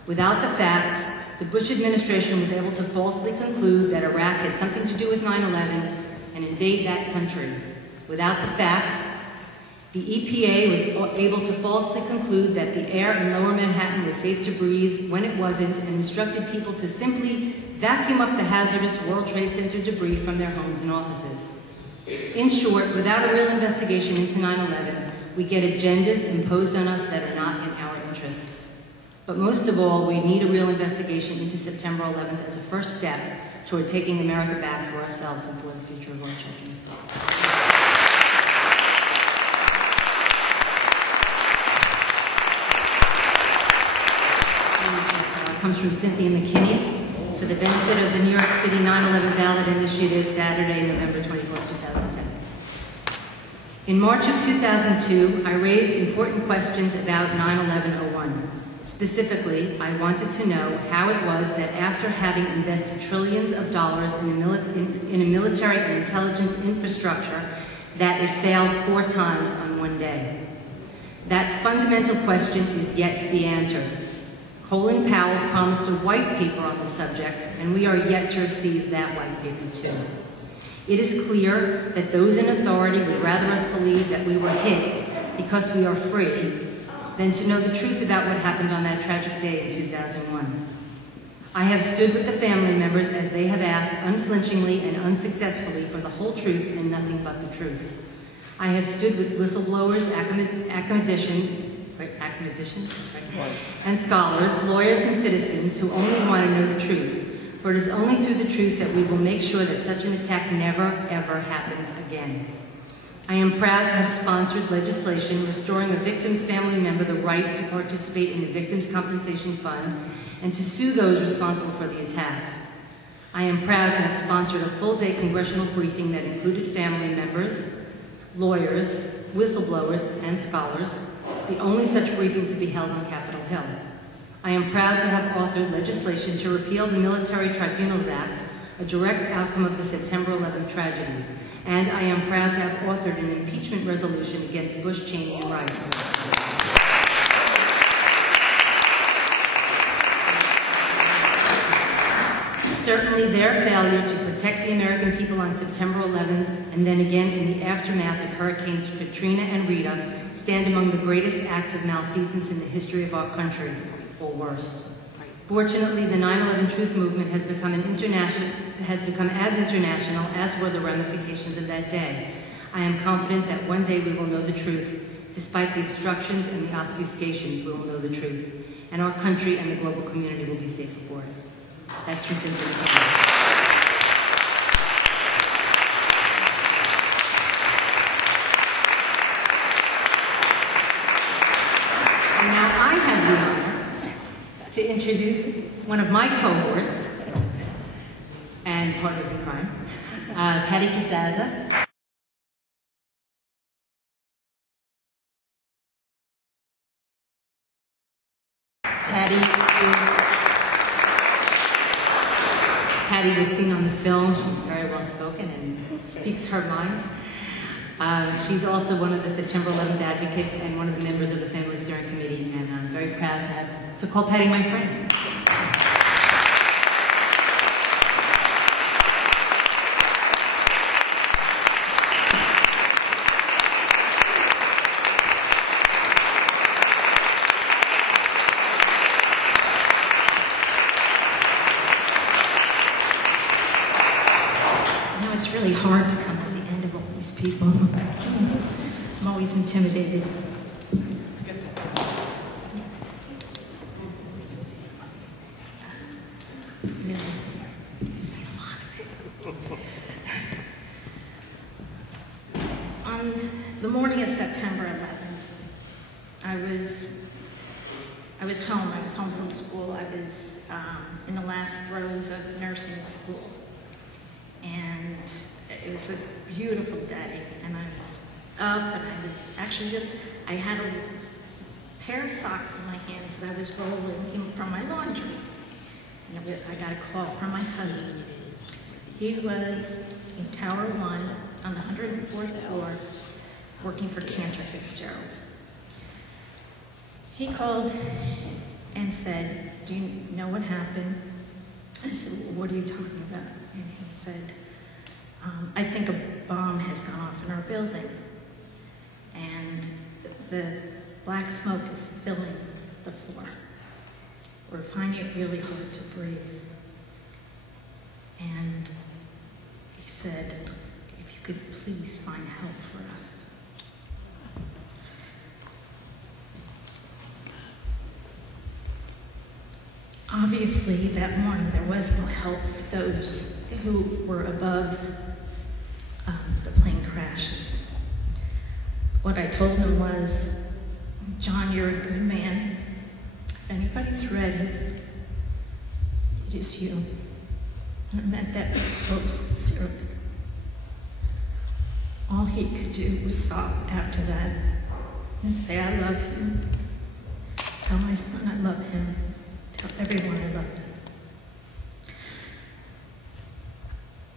Without the facts, the Bush administration was able to falsely conclude that Iraq had something to do with 9/11 and invade that country. Without the facts, the EPA was able to falsely conclude that the air in lower Manhattan was safe to breathe when it wasn't and instructed people to simply vacuum up the hazardous World Trade Center debris from their homes and offices. In short, without a real investigation into 9/11, we get agendas imposed on us that are not in our interests. But most of all, we need a real investigation into September 11th as a first step toward taking America back for ourselves and for the future of our children. Comes from Cynthia McKinney for the benefit of the New York City 9/11 ballot initiative, Saturday, November 24, 2007. In March of 2002, I raised important questions about 9/11-01. Specifically, I wanted to know how it was that after having invested trillions of dollars in a military and intelligence infrastructure, that it failed 4 times on one day. That fundamental question is yet to be answered. Colin Powell promised a white paper on the subject, and we are yet to receive that white paper too. It is clear that those in authority would rather us believe that we were hit because we are free than to know the truth about what happened on that tragic day in 2001. I have stood with the family members as they have asked unflinchingly and unsuccessfully for the whole truth and nothing but the truth. I have stood with whistleblowers, academicians, and scholars, lawyers, and citizens who only want to know the truth. For it is only through the truth that we will make sure that such an attack never, ever happens again. I am proud to have sponsored legislation restoring a victim's family member the right to participate in the Victims' Compensation Fund and to sue those responsible for the attacks. I am proud to have sponsored a full-day congressional briefing that included family members, lawyers, whistleblowers, and scholars, the only such briefing to be held on Capitol Hill. I am proud to have authored legislation to repeal the Military Tribunals Act, a direct outcome of the September 11th tragedies, and I am proud to have authored an impeachment resolution against Bush, Cheney, and Rice. Certainly their failure to protect the American people on September 11th and then again in the aftermath of Hurricanes Katrina and Rita stand among the greatest acts of malfeasance in the history of our country, or worse. Fortunately, the 9/11 Truth Movement has become as international as were the ramifications of that day. I am confident that one day we will know the truth. Despite the obstructions and the obfuscations, we will know the truth. And our country and the global community will be safer for it. That's from Cynthia McGovern. And now I have the honor to introduce one of my cohorts and partners in crime, Patty Casaza. Patty was seen on the film. She's very well spoken and speaks her mind. She's also one of the September 11th advocates and one of the members of the Family Steering Committee, and I'm very proud to call Patty my friend. It's really hard to come at the end of all these people. I'm always intimidated. On the morning of September 11th, I was home. I was home from school. I was in the last throes of nursing school. And it was a beautiful day, and I was up, and I was actually I had a pair of socks in my hands that I was rolling from my laundry. And I got a call from my husband. He was in Tower 1 on the 104th floor working for Cantor Fitzgerald. He called and said, "Do you know what happened?" I said, "Well, what are you talking about?" And he said, "I think a bomb has gone off in our building, and the black smoke is filling the floor. We're finding it really hard to breathe." And he said, "If you could please find help for us." Obviously, that morning there was no help for those who were above the plane crashes. What I told him was, "John, you're a good man. If anybody's ready, it is you." And I meant that so sincerely. All he could do was sob after that and say, "I love you. Tell my son I love him. Tell everyone I love them."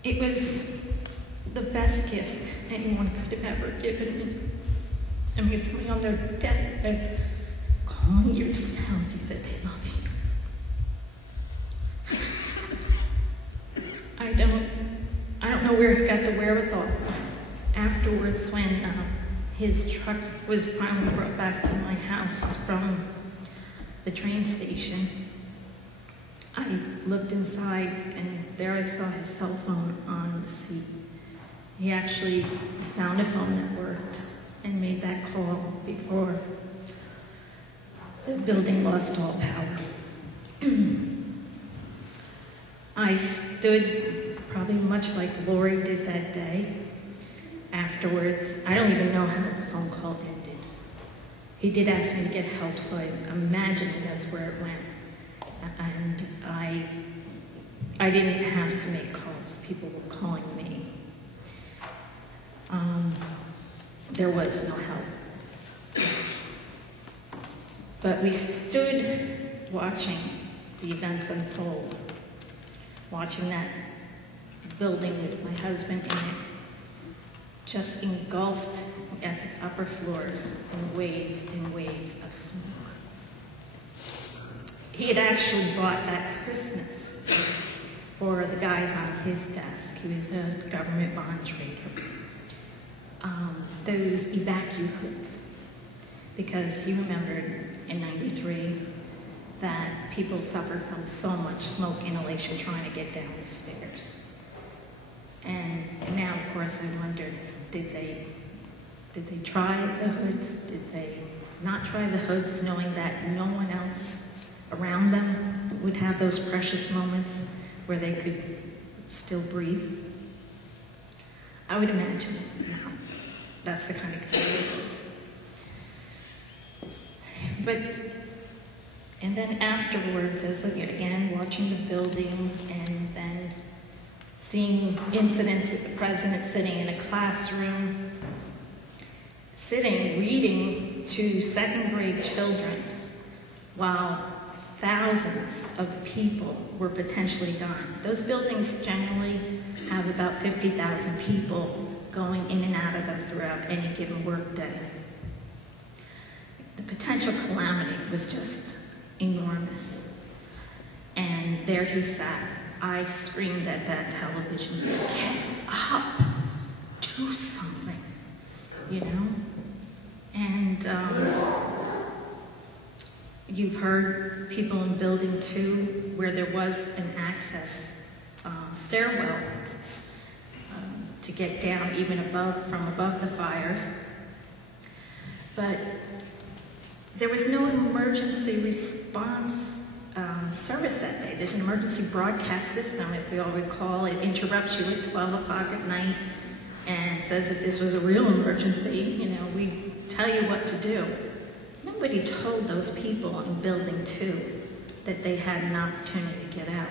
It was the best gift anyone could have ever given me. I mean, somebody on their deathbed calling you to tell you that they love you. we got the wherewithal afterwards when his truck was finally brought back to my house from the train station. I looked inside and there I saw his cell phone on the seat. He actually found a phone that worked and made that call before the building lost all power. I stood probably much like Lori did that day. Afterwards, I don't even know how the phone call ended. He did ask me to get help, so I imagined that's where it went. And I didn't have to make calls. People were calling me. There was no help. But we stood watching the events unfold, watching that building with my husband in it, just engulfed at the upper floors in waves and waves of smoke. He had actually bought that Christmas for the guys on his desk. He was a government bond trader. Those evacuate hoods, because he remembered in '93 that people suffered from so much smoke inhalation trying to get down the stairs. And now, of course, I wondered, did they try the hoods? Did they not try the hoods, knowing that no one else around them would have those precious moments where they could still breathe? I would imagine now. That's the kind of guy he was. But, and then afterwards, as again, watching the building and then seeing incidents with the president sitting in a classroom, sitting, reading to second grade children while thousands of people were potentially dying. Those buildings generally have about 50,000 people going in and out of them throughout any given work day. The potential calamity was just enormous. And there he sat. I screamed at that television, get up, do something, you know? And you've heard people in building 2 where there was an access stairwell to get down even from above the fires. But there was no emergency response service that day. There's an emergency broadcast system, if we all recall. It interrupts you at 12 o'clock at night and says if this was a real emergency, you know, we tell you what to do. Nobody told those people in building 2 that they had an opportunity to get out.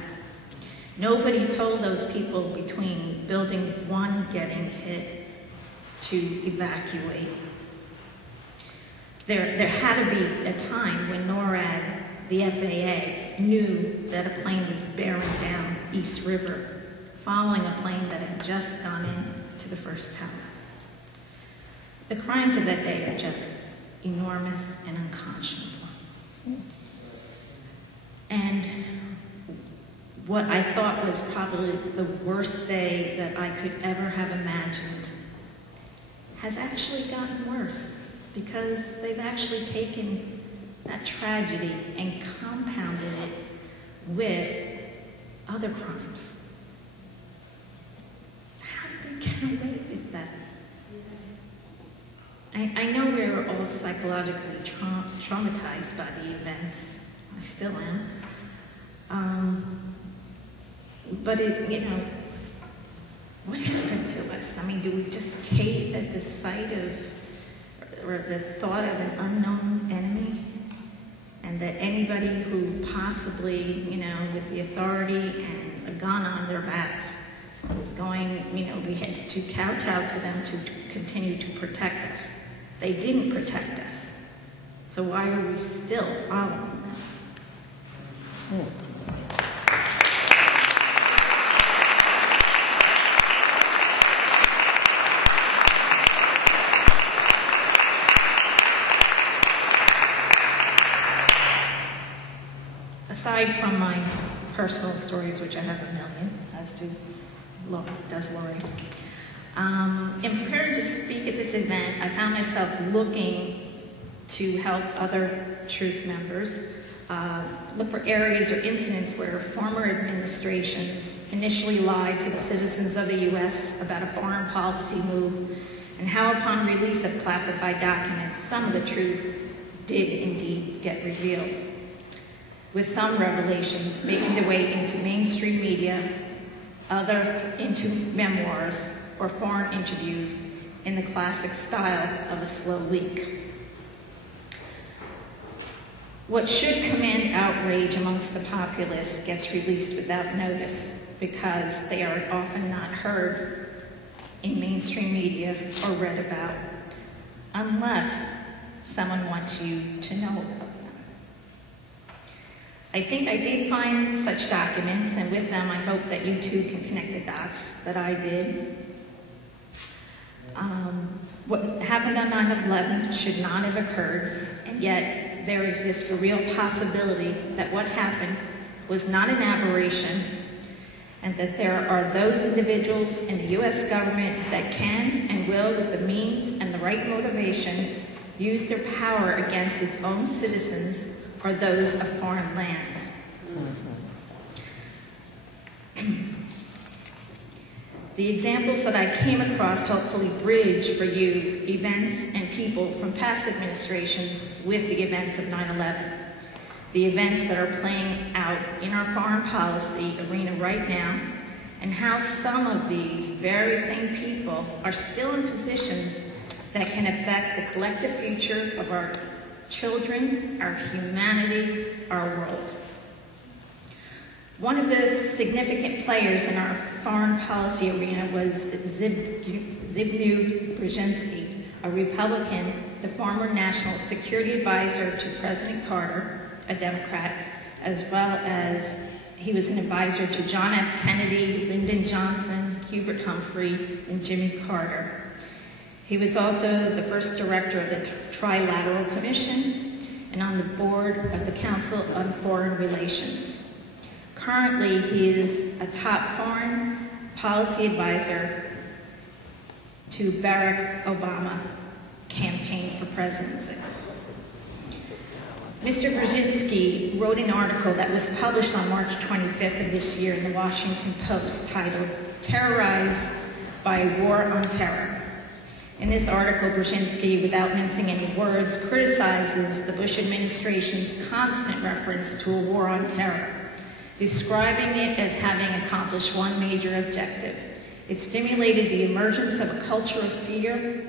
Nobody told those people between building 1 getting hit to evacuate. There had to be a time when NORAD, the FAA, knew that a plane was bearing down East River, following a plane that had just gone into the first tower. The crimes of that day are just enormous and unconscionable. And what I thought was probably the worst day that I could ever have imagined has actually gotten worse, because they've actually taken that tragedy and compounded it with other crimes. How did they get away with that? I know we're all psychologically traumatized by the events. I still am. But you know, what happened to us? I mean, do we just cave at the sight of, or the thought of an unknown enemy? And that anybody who possibly, you know, with the authority and a gun on their backs is going, you know, we had to kowtow to them to continue to protect us. They didn't protect us. So why are we still following them? Aside from my personal stories, which I have a million, as do does Lori. In preparing to speak at this event, I found myself looking to help other Truth members look for areas or incidents where former administrations initially lied to the citizens of the U.S. about a foreign policy move, and how upon release of classified documents, some of the truth did indeed get revealed, with some revelations making their way into mainstream media, other into memoirs or foreign interviews in the classic style of a slow leak. What should command outrage amongst the populace gets released without notice because they are often not heard in mainstream media or read about, unless someone wants you to know about them. I think I did find such documents, and with them I hope that you too can connect the dots that I did. What happened on 9/11 should not have occurred, and yet there exists a real possibility that what happened was not an aberration, and that there are those individuals in the U.S. government that can and will, with the means and the right motivation, use their power against its own citizens or those of foreign lands. The examples that I came across hopefully bridge for you events and people from past administrations with the events of 9/11. The events that are playing out in our foreign policy arena right now, and how some of these very same people are still in positions that can affect the collective future of our children, our humanity, our world. One of the significant players in our foreign policy arena was Zbigniew Brzezinski, a Republican, the former National Security Advisor to President Carter, a Democrat, as well as he was an advisor to John F. Kennedy, Lyndon Johnson, Hubert Humphrey, and Jimmy Carter. He was also the first director of the Trilateral Commission and on the board of the Council on Foreign Relations. Currently, he is a top foreign policy advisor to Barack Obama campaign for presidency. Mr. Brzezinski wrote an article that was published on March 25th of this year in the Washington Post titled, "Terrorized by a War on Terror." In this article, Brzezinski, without mincing any words, criticizes the Bush administration's constant reference to a war on terror, describing it as having accomplished one major objective. It stimulated the emergence of a culture of fear.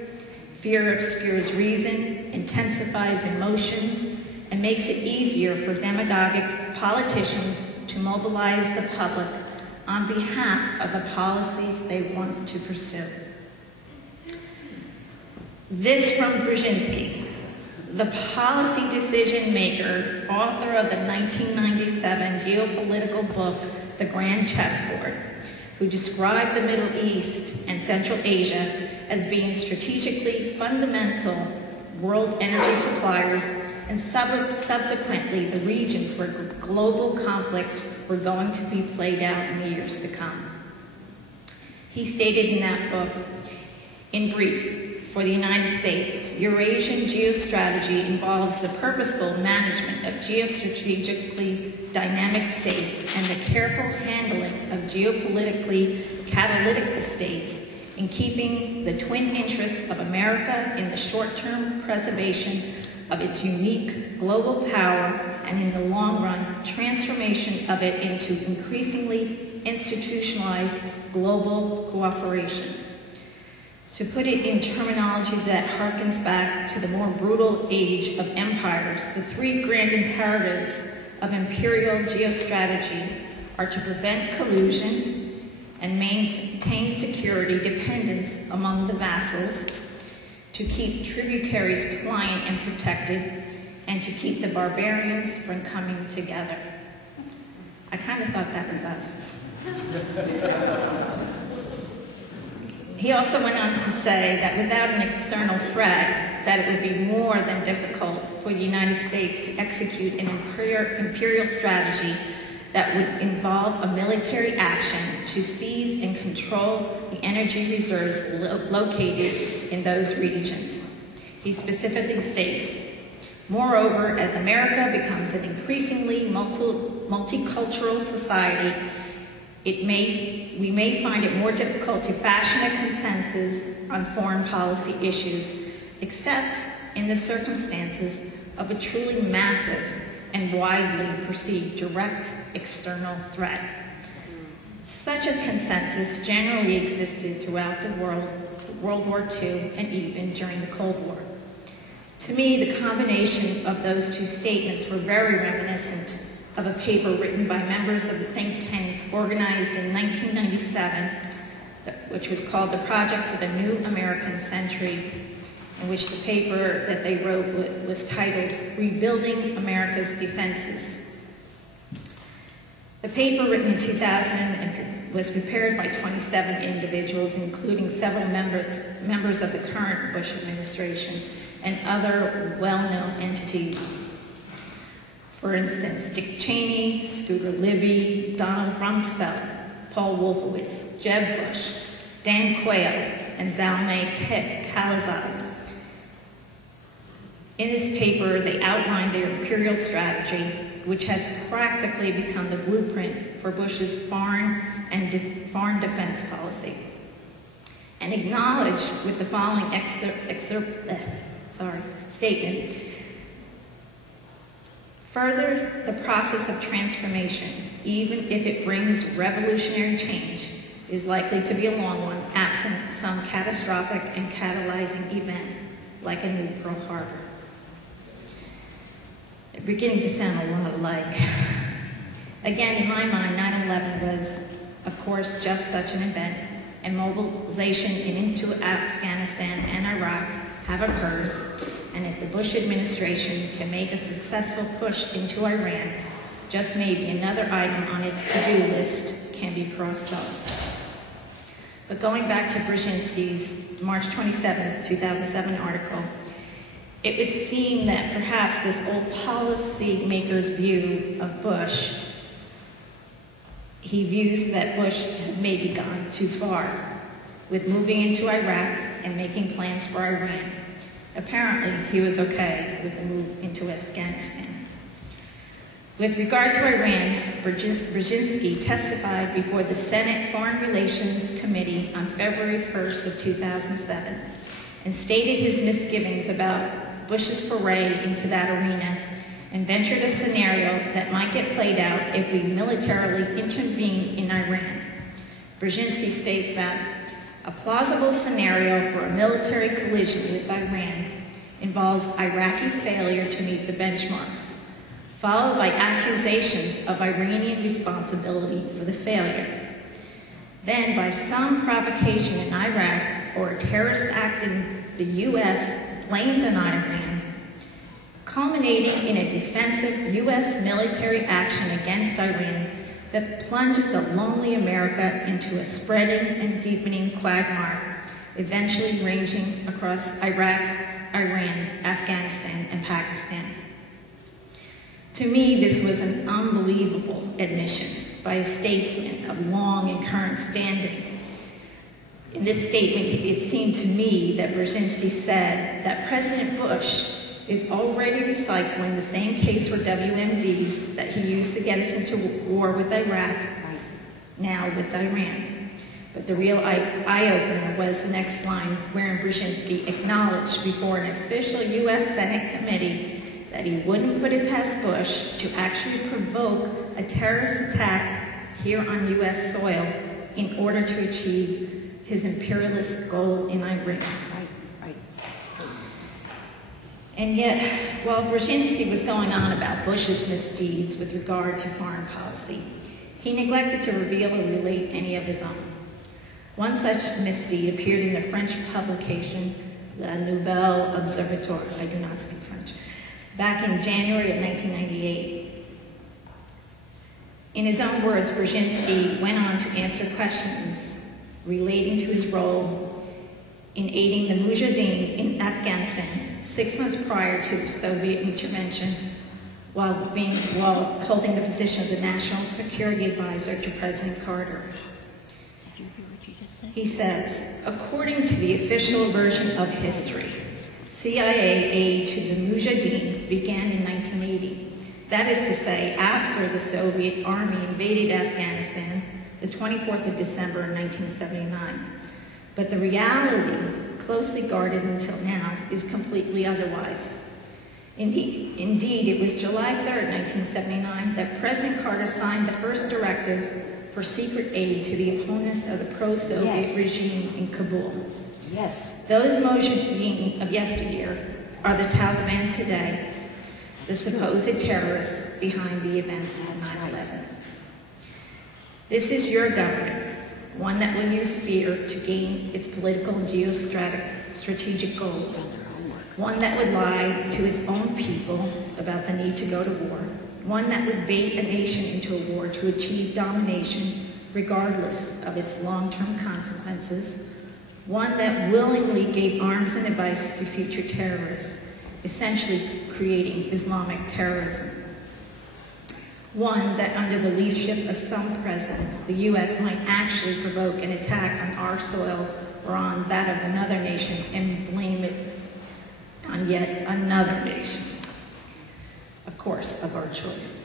Fear obscures reason, intensifies emotions, and makes it easier for demagogic politicians to mobilize the public on behalf of the policies they want to pursue. This from Brzezinski, the policy decision maker, author of the 1997 geopolitical book, The Grand Chessboard, who described the Middle East and Central Asia as being strategically fundamental world energy suppliers, and subsequently the regions where global conflicts were going to be played out in the years to come. He stated in that book, in brief, for the United States, Eurasian geostrategy involves the purposeful management of geostrategically dynamic states and the careful handling of geopolitically catalytic states in keeping the twin interests of America in the short-term preservation of its unique global power and in the long run transformation of it into increasingly institutionalized global cooperation. To put it in terminology that harkens back to the more brutal age of empires, the three grand imperatives of imperial geostrategy are to prevent collusion and maintain security dependence among the vassals, to keep tributaries pliant and protected, and to keep the barbarians from coming together. I kind of thought that was us. He also went on to say that without an external threat, that it would be more than difficult for the United States to execute an imperial strategy that would involve a military action to seize and control the energy reserves located in those regions. He specifically states, moreover, as America becomes an increasingly multicultural society, we may find it more difficult to fashion a consensus on foreign policy issues, except in the circumstances of a truly massive and widely perceived direct external threat. Such a consensus generally existed throughout the world, World War II, and even during the Cold War. To me, the combination of those two statements were very reminiscent of a paper written by members of the think tank organized in 1997, which was called the Project for the New American Century, in which the paper that they wrote was titled Rebuilding America's Defenses. The paper, written in 2000, was prepared by 27 individuals, including several members of the current Bush administration and other well-known entities. For instance, Dick Cheney, Scooter Libby, Donald Rumsfeld, Paul Wolfowitz, Jeb Bush, Dan Quayle, and Zalmay Khalilzad. In this paper, they outlined their imperial strategy, which has practically become the blueprint for Bush's foreign defense policy, and acknowledged with the following statement. Further, the process of transformation, even if it brings revolutionary change, is likely to be a long one, absent some catastrophic and catalyzing event, like a new Pearl Harbor. They're beginning to sound a lot alike. Again, in my mind, 9/11 was, of course, just such an event, and mobilization into Afghanistan and Iraq have occurred, and if the Bush administration can make a successful push into Iran, just maybe another item on its to-do list can be crossed off. But going back to Brzezinski's March 27, 2007 article, it would seem that perhaps this old policymaker's view of Bush, he views that Bush has maybe gone too far with moving into Iraq and making plans for Iran. Apparently, he was okay with the move into Afghanistan. With regard to Iran, Brzezinski testified before the Senate Foreign Relations Committee on February 1st of 2007 and stated his misgivings about Bush's foray into that arena and ventured a scenario that might get played out if we militarily intervene in Iran. Brzezinski states that a plausible scenario for a military collision with Iran involves Iraqi failure to meet the benchmarks, followed by accusations of Iranian responsibility for the failure. Then, by some provocation in Iraq or a terrorist act in the U.S. blamed on Iran, culminating in a defensive U.S. military action against Iran that plunges a lonely America into a spreading and deepening quagmire, eventually ranging across Iraq, Iran, Afghanistan, and Pakistan. To me, this was an unbelievable admission by a statesman of long and current standing. In this statement, it seemed to me that Brzezinski said that President Bush is already recycling the same case for WMDs that he used to get us into war with Iraq, now with Iran. But the real eye-opener was the next line, wherein Brzezinski acknowledged before an official U.S. Senate committee that he wouldn't put it past Bush to actually provoke a terrorist attack here on U.S. soil in order to achieve his imperialist goal in Iran. And yet, while Brzezinski was going on about Bush's misdeeds with regard to foreign policy, he neglected to reveal or relate any of his own. One such misdeed appeared in the French publication, La Nouvelle Observatoire, I do not speak French, back in January of 1998. In his own words, Brzezinski went on to answer questions relating to his role in aiding the Mujahideen in Afghanistan 6 months prior to Soviet intervention while holding the position of the National Security Advisor to President Carter. He says, according to the official version of history, CIA aid to the Mujahideen began in 1980. That is to say, after the Soviet Army invaded Afghanistan, the 24th of December 1979. But the reality, closely guarded until now, is completely otherwise. Indeed, it was July 3rd, 1979, that President Carter signed the first directive for secret aid to the opponents of the pro-Soviet regime in Kabul. Yes. Those Mujahideen of yesteryear are the Taliban today, the supposed terrorists behind the events of 9/11. This is your government, one that will use fear to gain its political and geostrategic goals, one that would lie to its own people about the need to go to war, one that would bait a nation into a war to achieve domination regardless of its long-term consequences, one that willingly gave arms and advice to future terrorists, essentially creating Islamic terrorism. One that under the leadership of some presidents, the U.S. might actually provoke an attack on our soil or on that of another nation and blame it on yet another nation, of course, of our choice.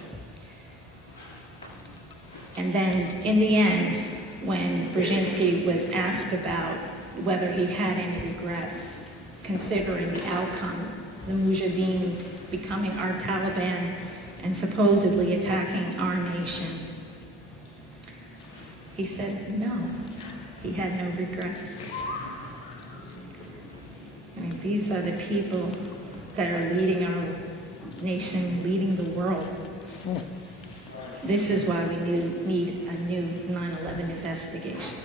And then, in the end, when Brzezinski was asked about whether he had any regrets, considering the outcome, the Mujahideen becoming our Taliban and supposedly attacking our nation, he said no, he had no regrets. I mean, these are the people that are leading our nation, leading the world. Well, this is why we need a new 9/11 investigation.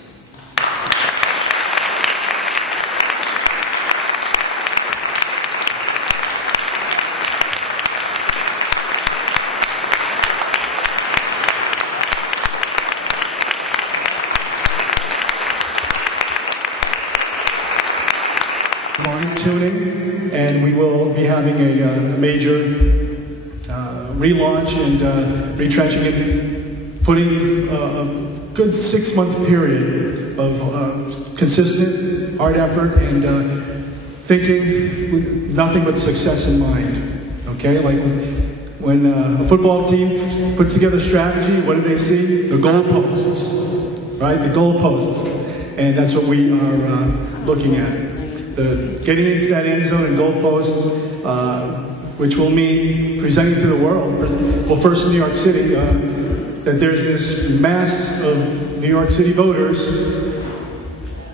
Fine-tuning, and we will be having a major relaunch and retrenching and putting a good 6-month period of consistent hard effort and thinking with nothing but success in mind. Okay, like when a football team puts together strategy, what do they see? The goalposts, right? The goalposts, and that's what we are looking at. Getting into that end zone and goalposts, which will mean presenting to the world, well, first in New York City, that there's this mass of New York City voters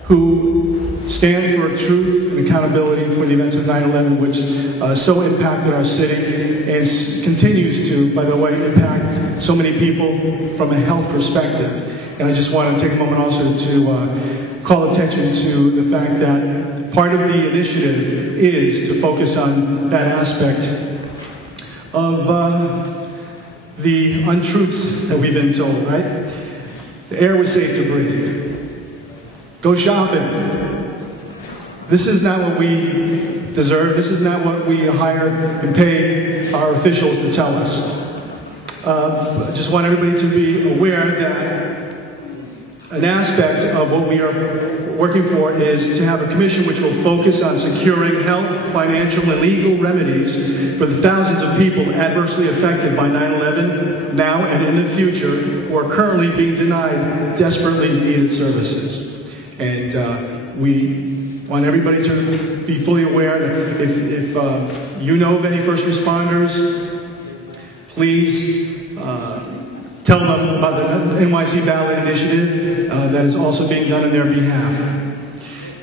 who stand for truth and accountability for the events of 9/11, which so impacted our city and continues to, by the way, impact so many people from a health perspective. And I just want to take a moment also to call attention to the fact that part of the initiative is to focus on that aspect of the untruths that we've been told, right? The air was safe to breathe. Go shopping. This is not what we deserve. This is not what we hire and pay our officials to tell us. I just want everybody to be aware that an aspect of what we are working for is to have a commission which will focus on securing health, financial, and legal remedies for the thousands of people adversely affected by 9/11 now and in the future who are currently being denied desperately needed services. And we want everybody to be fully aware that if you know of any first responders, please tell them about the NYC Ballot Initiative that is also being done on their behalf.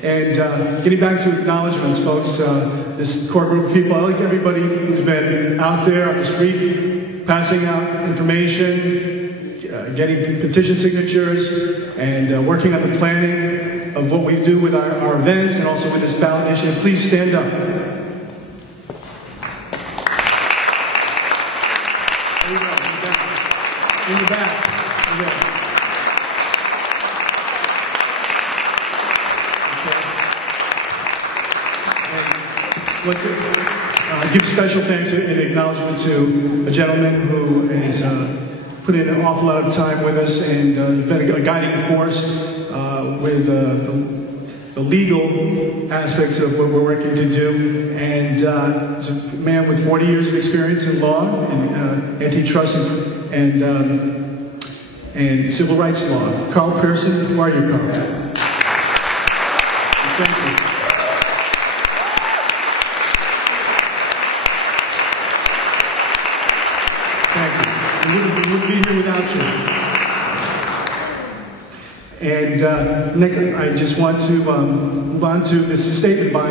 And getting back to acknowledgments, folks, this core group of people, I like everybody who's been out there on the street, passing out information, getting petition signatures, and working on the planning of what we do with our events and also with this ballot initiative. Please stand up. In the back. Okay. I give special thanks and acknowledgement to a gentleman who has put in an awful lot of time with us and been a guiding force with the legal aspects of what we're working to do. And he's a man with 40 years of experience in law and antitrust and civil rights law. Carl Pearson, who are you, Carl? Thank you. We wouldn't be here without you. And next, I just want to move on to this statement by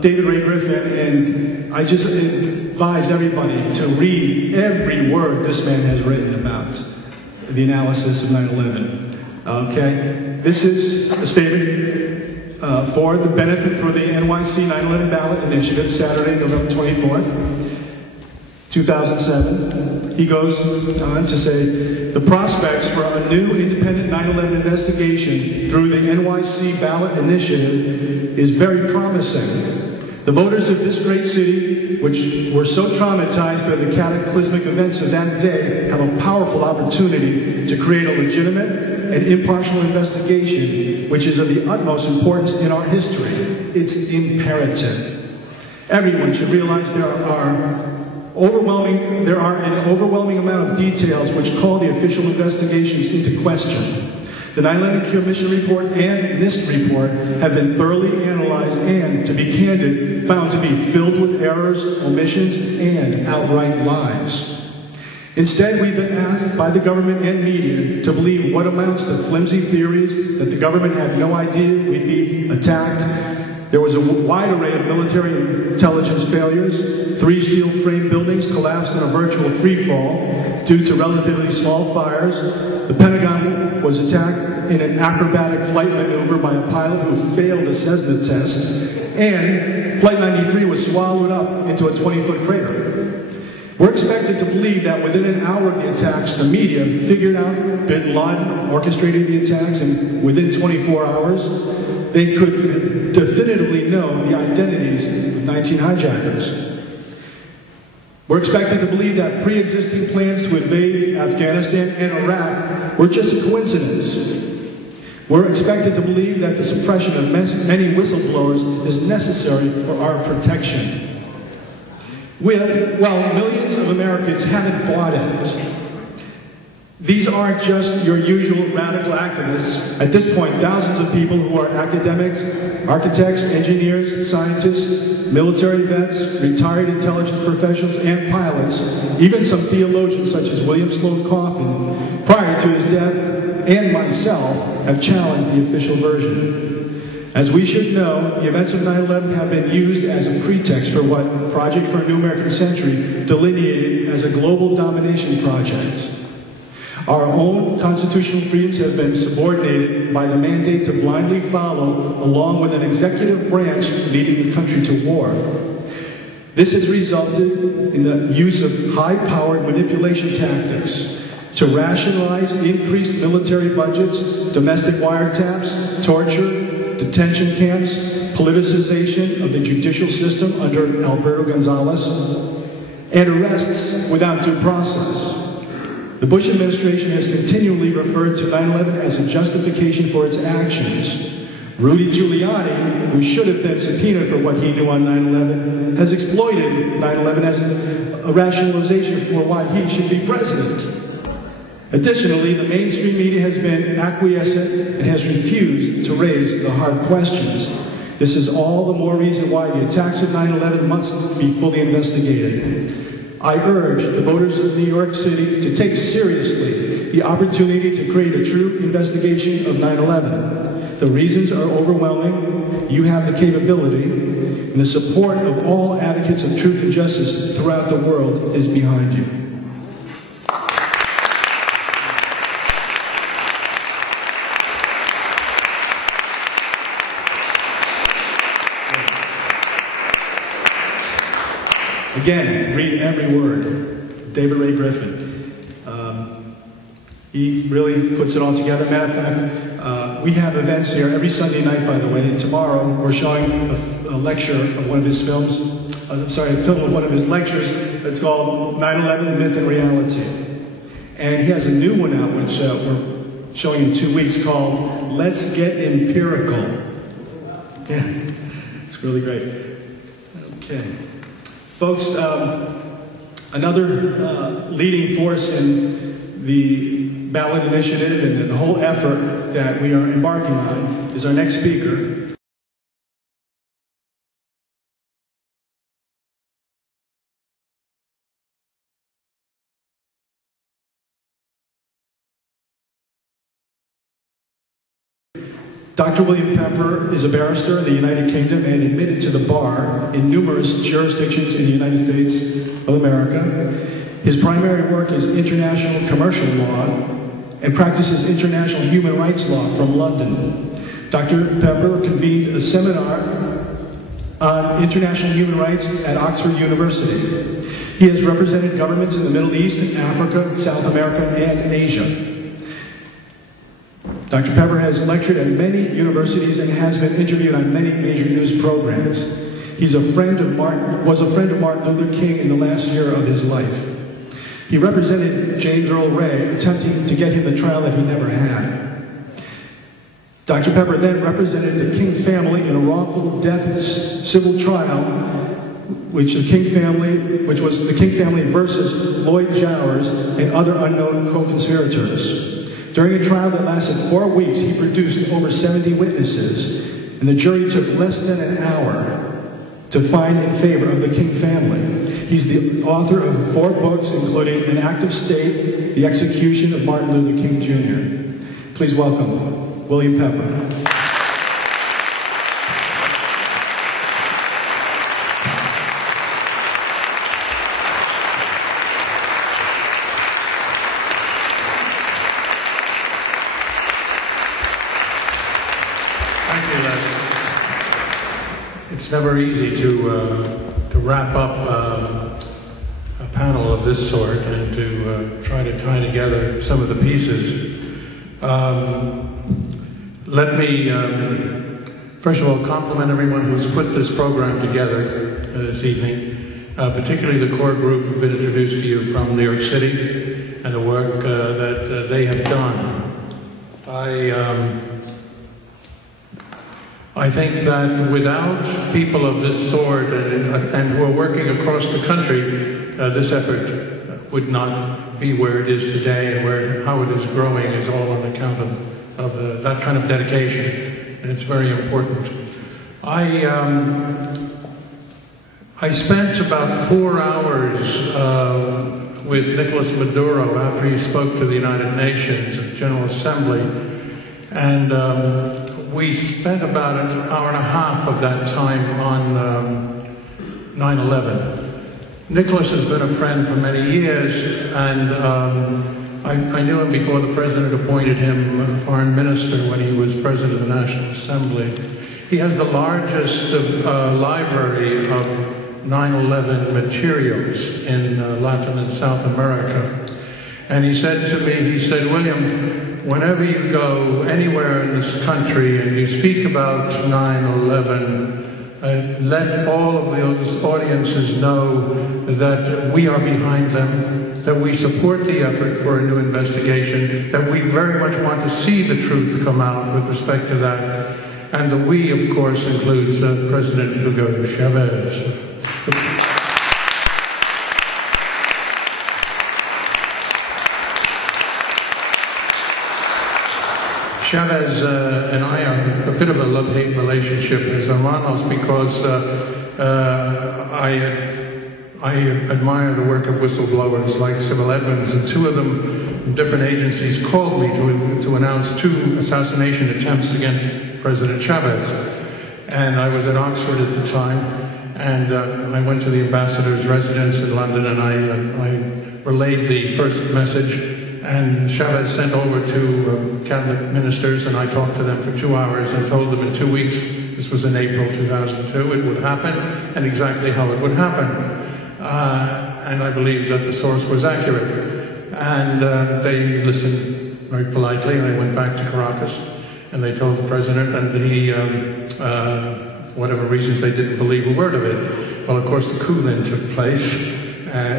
David Ray Griffin, and I just advise everybody to read every word this man has written about the analysis of 9/11. Okay? This is a statement for the benefit for the NYC 9/11 ballot initiative, Saturday, November 24th. 2007, he goes on to say, the prospects for a new independent 9/11 investigation through the NYC ballot initiative is very promising. The voters of this great city, which were so traumatized by the cataclysmic events of that day, have a powerful opportunity to create a legitimate and impartial investigation, which is of the utmost importance in our history. It's imperative. Everyone should realize there are an overwhelming amount of details which call the official investigations into question. The 9/11 Commission report and this report have been thoroughly analyzed and, to be candid, found to be filled with errors, omissions, and outright lies. Instead, we've been asked by the government and media to believe what amounts to flimsy theories that the government had no idea we'd be attacked. There was a wide array of military intelligence failures. 3 steel frame buildings collapsed in a virtual freefall due to relatively small fires. The Pentagon was attacked in an acrobatic flight maneuver by a pilot who failed a Cessna test. And Flight 93 was swallowed up into a 20-foot crater. We're expected to believe that within an hour of the attacks, the media figured out bin Laden orchestrated the attacks, and within 24 hours, they could definitively know the identities of 19 hijackers. We're expected to believe that pre-existing plans to invade Afghanistan and Iraq were just a coincidence. We're expected to believe that the suppression of many whistleblowers is necessary for our protection. Well, millions of Americans haven't bought it. These aren't just your usual radical activists. At this point, thousands of people who are academics, architects, engineers, scientists, military vets, retired intelligence professionals, and pilots, even some theologians such as William Sloane Coffin, prior to his death, and myself, have challenged the official version. As we should know, the events of 9/11 have been used as a pretext for what Project for a New American Century delineated as a global domination project. Our own constitutional freedoms have been subordinated by the mandate to blindly follow along with an executive branch leading the country to war. This has resulted in the use of high-powered manipulation tactics to rationalize increased military budgets, domestic wiretaps, torture, detention camps, politicization of the judicial system under Alberto Gonzales, and arrests without due process. The Bush administration has continually referred to 9/11 as a justification for its actions. Rudy Giuliani, who should have been subpoenaed for what he knew on 9/11, has exploited 9/11 as a rationalization for why he should be president. Additionally, the mainstream media has been acquiescent and has refused to raise the hard questions. This is all the more reason why the attacks of 9/11 must be fully investigated. I urge the voters of New York City to take seriously the opportunity to create a true investigation of 9/11. The reasons are overwhelming. You have the capability, and the support of all advocates of truth and justice throughout the world is behind you. Again, read every word. David Ray Griffin. He really puts it all together. Matter of fact, we have events here every Sunday night, by the way. And tomorrow, we're showing a lecture of one of his films. a film of one of his lectures that's called 9/11 Myth and Reality. And he has a new one out, which we're showing in 2 weeks, called Let's Get Empirical. Yeah, it's really great. Okay. Folks, another leading force in the ballot initiative and the whole effort that we are embarking on is our next speaker. Dr. William Pepper is a barrister in the United Kingdom and admitted to the bar in numerous jurisdictions in the United States of America. His primary work is international commercial law and practices international human rights law from London. Dr. Pepper convened a seminar on international human rights at Oxford University. He has represented governments in the Middle East, Africa, South America, and Asia. Dr. Pepper has lectured at many universities and has been interviewed on many major news programs. Was a friend of Martin Luther King in the last year of his life. He represented James Earl Ray, attempting to get him the trial that he never had. Dr. Pepper then represented the King family in a wrongful death civil trial, which was the King family versus Lloyd Jowers and other unknown co-conspirators. During a trial that lasted 4 weeks, he produced over 70 witnesses, and the jury took less than an hour to find in favor of the King family. He's the author of 4 books, including An Act of State, The Execution of Martin Luther King Jr. Please welcome William Pepper. It's never easy to wrap up a panel of this sort and to try to tie together some of the pieces. Let me, first of all, compliment everyone who's put this program together this evening, particularly the core group who've been introduced to you from New York City and the work that they have done. I think that without people of this sort and who are working across the country, this effort would not be where it is today, and how it is growing is all on account of that kind of dedication, and it's very important. I spent about 4 hours with Nicolas Maduro after he spoke to the United Nations General Assembly, and we spent about an hour and a half of that time on 9/11. Nicholas has been a friend for many years, and I knew him before the President appointed him foreign minister when he was President of the National Assembly. He has the largest library of 9/11 materials in Latin and South America. And he said to me, William, whenever you go anywhere in this country and you speak about 9/11, let all of those audiences know that we are behind them, that we support the effort for a new investigation, that we very much want to see the truth come out with respect to that, and the we, of course, includes President Hugo Chavez. Chavez and I are a bit of a love-hate relationship as hermanos because I admire the work of whistleblowers like Sybil Edmonds, and 2 of them from different agencies called me to announce 2 assassination attempts against President Chavez. And I was at Oxford at the time, and I went to the ambassador's residence in London, and I relayed the first message. And Chavez sent over 2 cabinet ministers, and I talked to them for 2 hours and told them in 2 weeks, this was in April 2002, it would happen, and exactly how it would happen. And I believe that the source was accurate. And they listened very politely, and I went back to Caracas, and they told the President, and he, for whatever reasons, they didn't believe a word of it. Well, of course, the coup then took place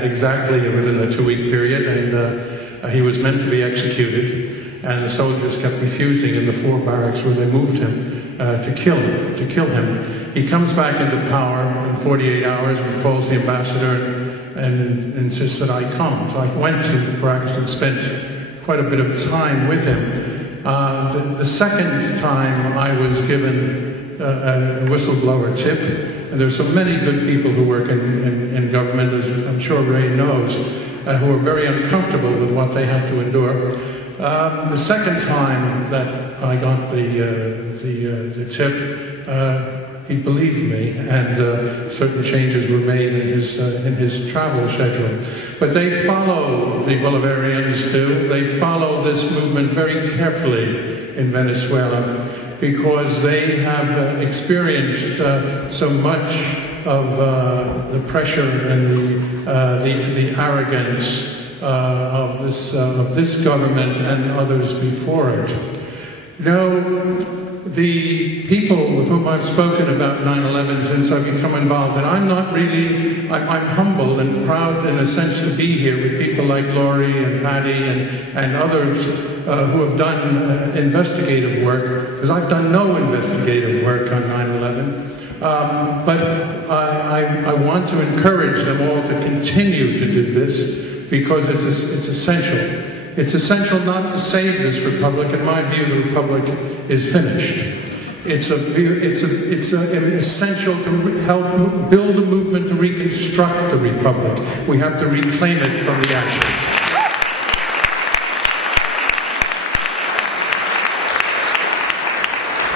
exactly within a 2-week period, and he was meant to be executed, and the soldiers kept refusing in the 4 barracks where they moved him to kill him. He comes back into power in 48 hours and calls the ambassador and insists that I come. So I went to Caracas and spent quite a bit of time with him. The second time I was given a whistleblower tip, and there's so many good people who work in government, as I'm sure Ray knows, who are very uncomfortable with what they have to endure. The second time that I got the tip, he believed me, and certain changes were made in his travel schedule. But they follow, the Bolivarians do, they follow this movement very carefully in Venezuela, because they have experienced so much of the pressure and the arrogance of this government and others before it. The people with whom I've spoken about 9/11 since I've become involved, and I'm not really, I'm humbled and proud in a sense to be here with people like Laurie and Patty and others who have done investigative work, because I've done no investigative work on 9/11. But I want to encourage them all to continue to do this, because it's essential. It's essential not to save this republic. In my view, the republic is finished. It's essential to help build a movement to reconstruct the republic. We have to reclaim it from the ashes.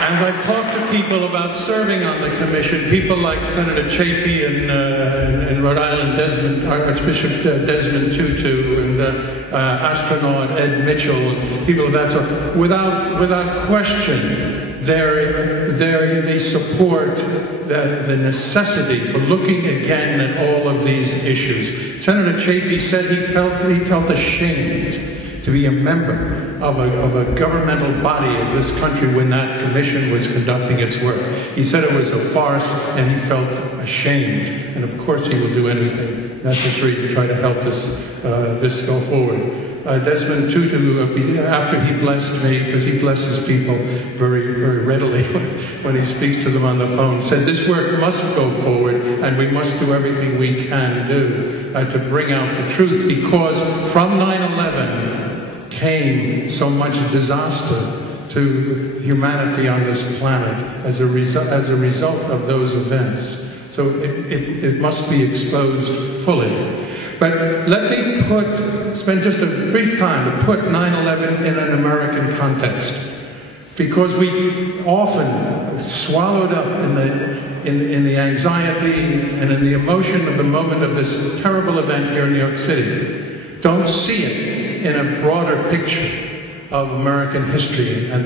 And I've talked to people about serving on the commission, people like Senator Chafee in Rhode Island, Archbishop Desmond Tutu, and astronaut Ed Mitchell, and people of that sort. Without question, they support the necessity for looking again at all of these issues. Senator Chafee said he felt ashamed to be a member of a governmental body of this country when that commission was conducting its work. He said it was a farce, and he felt ashamed. And of course he will do anything necessary to try to help this go forward. Desmond Tutu, after he blessed me, because he blesses people very, very readily when he speaks to them on the phone, said this work must go forward, and we must do everything we can do to bring out the truth, because from 9/11 came so much disaster to humanity on this planet as a result of those events. So it must be exposed fully. But let me spend just a brief time to put 9/11 in an American context, because we often swallowed up in the anxiety and in the emotion of the moment of this terrible event here in New York City. Don't see it in a broader picture of American history and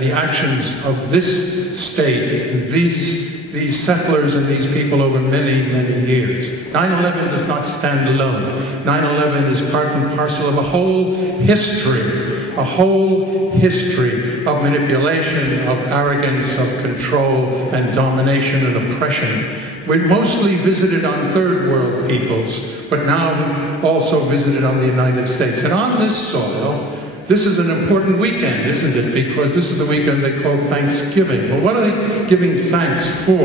the actions of this state, and these settlers and these people over many, many years. 9/11 does not stand alone. 9/11 is part and parcel of a whole history of manipulation, of arrogance, of control and domination and oppression. We're mostly visited on third world peoples, but now also visited on the United States. And on this soil, this is an important weekend, isn't it? Because this is the weekend they call Thanksgiving. Well, what are they giving thanks for?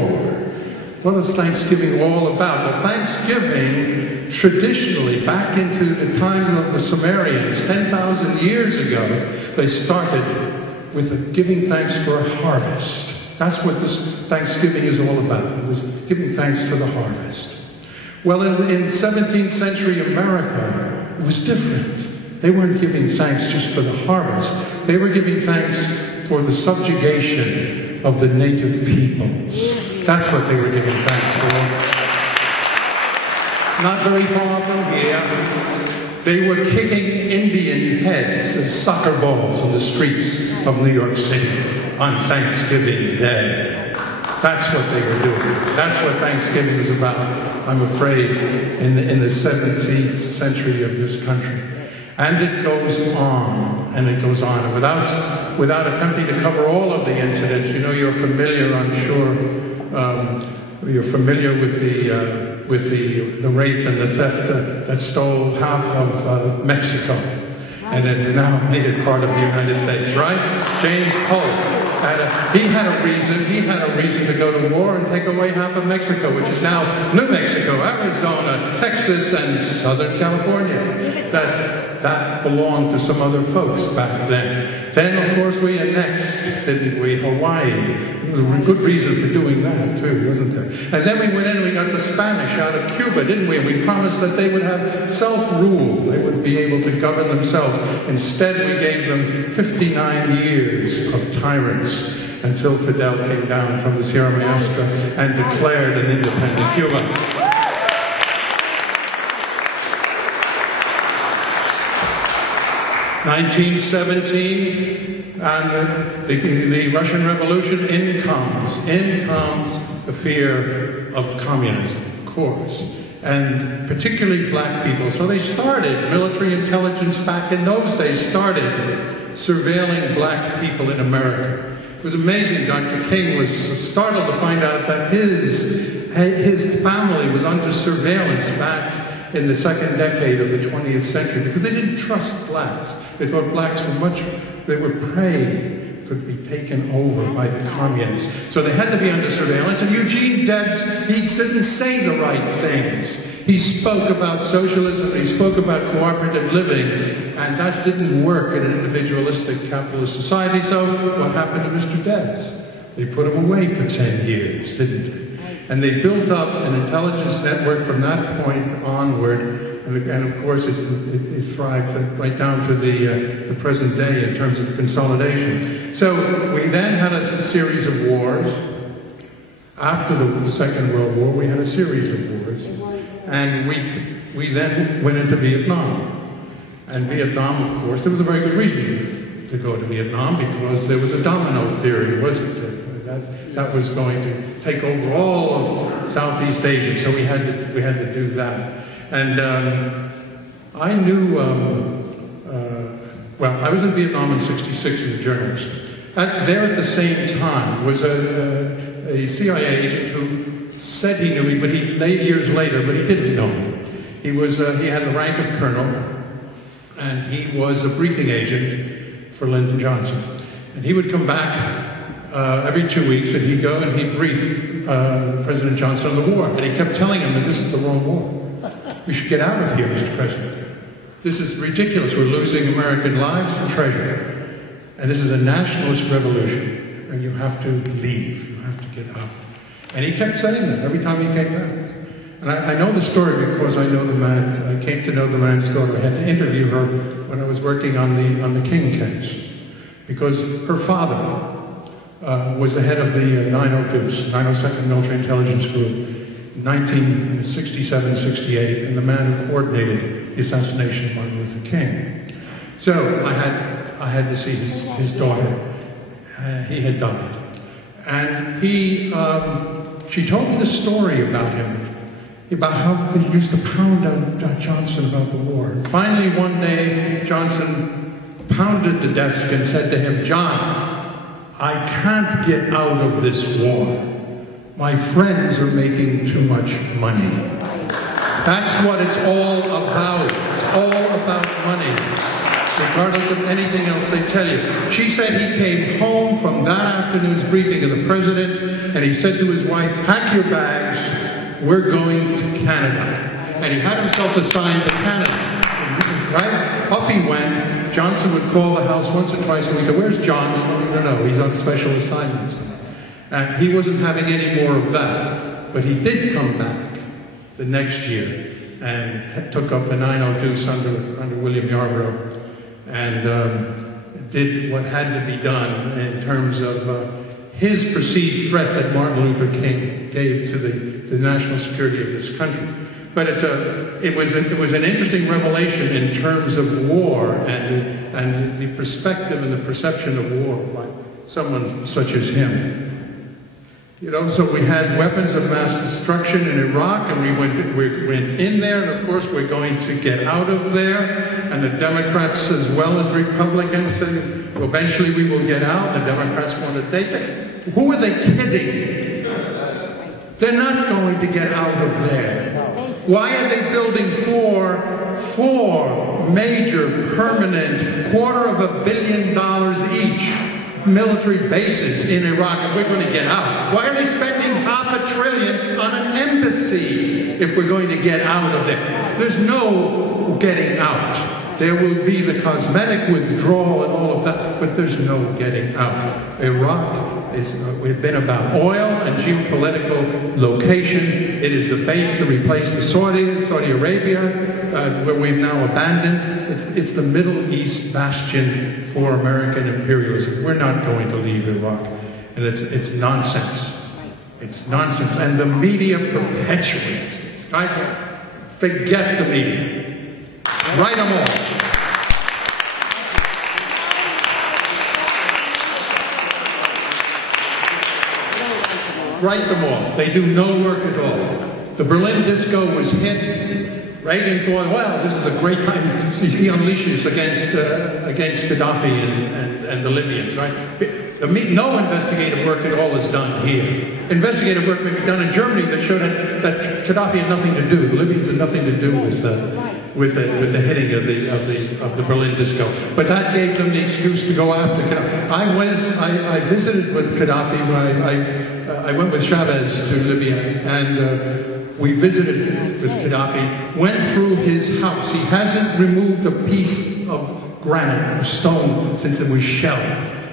What is Thanksgiving all about? Well, Thanksgiving, traditionally, back into the time of the Sumerians, 10,000 years ago, they started with giving thanks for a harvest. That's what this Thanksgiving is all about. It was giving thanks for the harvest. Well, in 17th century America, it was different. They weren't giving thanks just for the harvest. They were giving thanks for the subjugation of the native peoples. That's what they were giving thanks for. Not very far from here, they were kicking Indian heads as soccer balls in the streets of New York City on Thanksgiving Day. That's what they were doing. That's what Thanksgiving was about, I'm afraid, in the 17th century of this country. And it goes on, and it goes on. And without attempting to cover all of the incidents, you know, you're familiar, I'm sure, You're familiar with the rape and the theft that stole half of Mexico, and it now made it part of the United States, right? James Polk. He had a reason to go to war and take away half of Mexico, which is now New Mexico, Arizona, Texas, and Southern California. That belonged to some other folks back then. Then, of course, we annexed, didn't we, Hawaii. There was a good reason for doing that, too, wasn't there? And then we went in and we got the Spanish out of Cuba, didn't we? And we promised that they would have self-rule. They would be able to govern themselves. Instead, we gave them 59 years of tyrants until Fidel came down from the Sierra Maestra and declared an independent Cuba. 1917, and the Russian Revolution, in comes the fear of communism, of course, and particularly black people. So they started, military intelligence back in those days started surveilling black people in America. It was amazing. Dr. King was startled to find out that his family was under surveillance back in the second decade of the 20th century, because they didn't trust blacks. They thought blacks were prey, could be taken over by the communists. So they had to be under surveillance, and Eugene Debs, he didn't say the right things. He spoke about socialism, he spoke about cooperative living, and that didn't work in an individualistic capitalist society, so what happened to Mr. Debs? They put him away for 10 years, didn't they? And they built up an intelligence network from that point onward, and of course it thrived right down to the present day in terms of consolidation. So we then had a series of wars. After the Second World War, we had a series of wars, and we then went into Vietnam. And Vietnam, of course, there was a very good reason to go to Vietnam, because there was a domino theory, wasn't there? That was going to take over all of Southeast Asia, so we had to do that. And I knew, well, I was in Vietnam in '66 as a journalist. There at the same time was a CIA agent who said he knew me, but years later, but he didn't know me. He had the rank of colonel, and he was a briefing agent for Lyndon Johnson. And he would come back every 2 weeks, and he'd go and he'd brief President Johnson on the war. And he kept telling him that this is the wrong war. We should get out of here, Mr. President. This is ridiculous. We're losing American lives and treasure. And this is a nationalist revolution. And you have to leave. You have to get out. And he kept saying that every time he came back. And I know the story because I know the man. I came to know the man's daughter. I had to interview her when I was working on the King case. Because her father was the head of the 902s, 902nd Military Intelligence Group, 1967-68, and the man who coordinated the assassination of Martin Luther King. So I had to see his daughter. He had died. And she told me the story about him, about how he used to pound on Johnson about the war. And finally, one day, Johnson pounded the desk and said to him, "John, I can't get out of this war. My friends are making too much money." That's what it's all about. It's all about money, regardless of anything else they tell you. She said he came home from that afternoon's briefing of the president, and he said to his wife, "Pack your bags, we're going to Canada." And he had himself assigned to Canada, right? Off he went. Johnson would call the house once or twice, and we said, "Where's John?" No, he's on special assignments. And he wasn't having any more of that. But he did come back the next year and took up the 902s under William Yarborough and did what had to be done in terms of his perceived threat that Martin Luther King gave to the national security of this country. But it was an interesting revelation in terms of war and the perspective and the perception of war by someone such as him. You know, so we had weapons of mass destruction in Iraq, and we went in there, and of course we're going to get out of there. And the Democrats, as well as the Republicans, said, eventually we will get out. The Democrats want to take it. Who are they kidding? They're not going to get out of there. Why are they building four major, permanent, $250 million each military bases in Iraq, and we're going to get out? Why are they spending $500 billion on an embassy if we're going to get out of there? There's no getting out. There will be the cosmetic withdrawal and all of that, but there's no getting out. Iraq we've been about oil and geopolitical location. It is the base to replace the Saudi Arabia, where we've now abandoned. It's the Middle East bastion for American imperialism. We're not going to leave Iraq. And it's nonsense. It's nonsense. And the media perpetuates this. Forget the media. Write them all. Write them all. They do no work at all. The Berlin disco was hit. Reagan thought, well, this is a great time. He unleashes against Gaddafi and the Libyans, right? No investigative work at all is done here. Investigative work may be done in Germany that showed that Gaddafi had nothing to do. The Libyans had nothing to do with the hitting of the Berlin disco. But that gave them the excuse to go after Gaddafi. I visited with Gaddafi. I went with Chavez to Libya, and we visited with Gaddafi, went through his house. He hasn't removed a piece of granite or stone since it was shelled.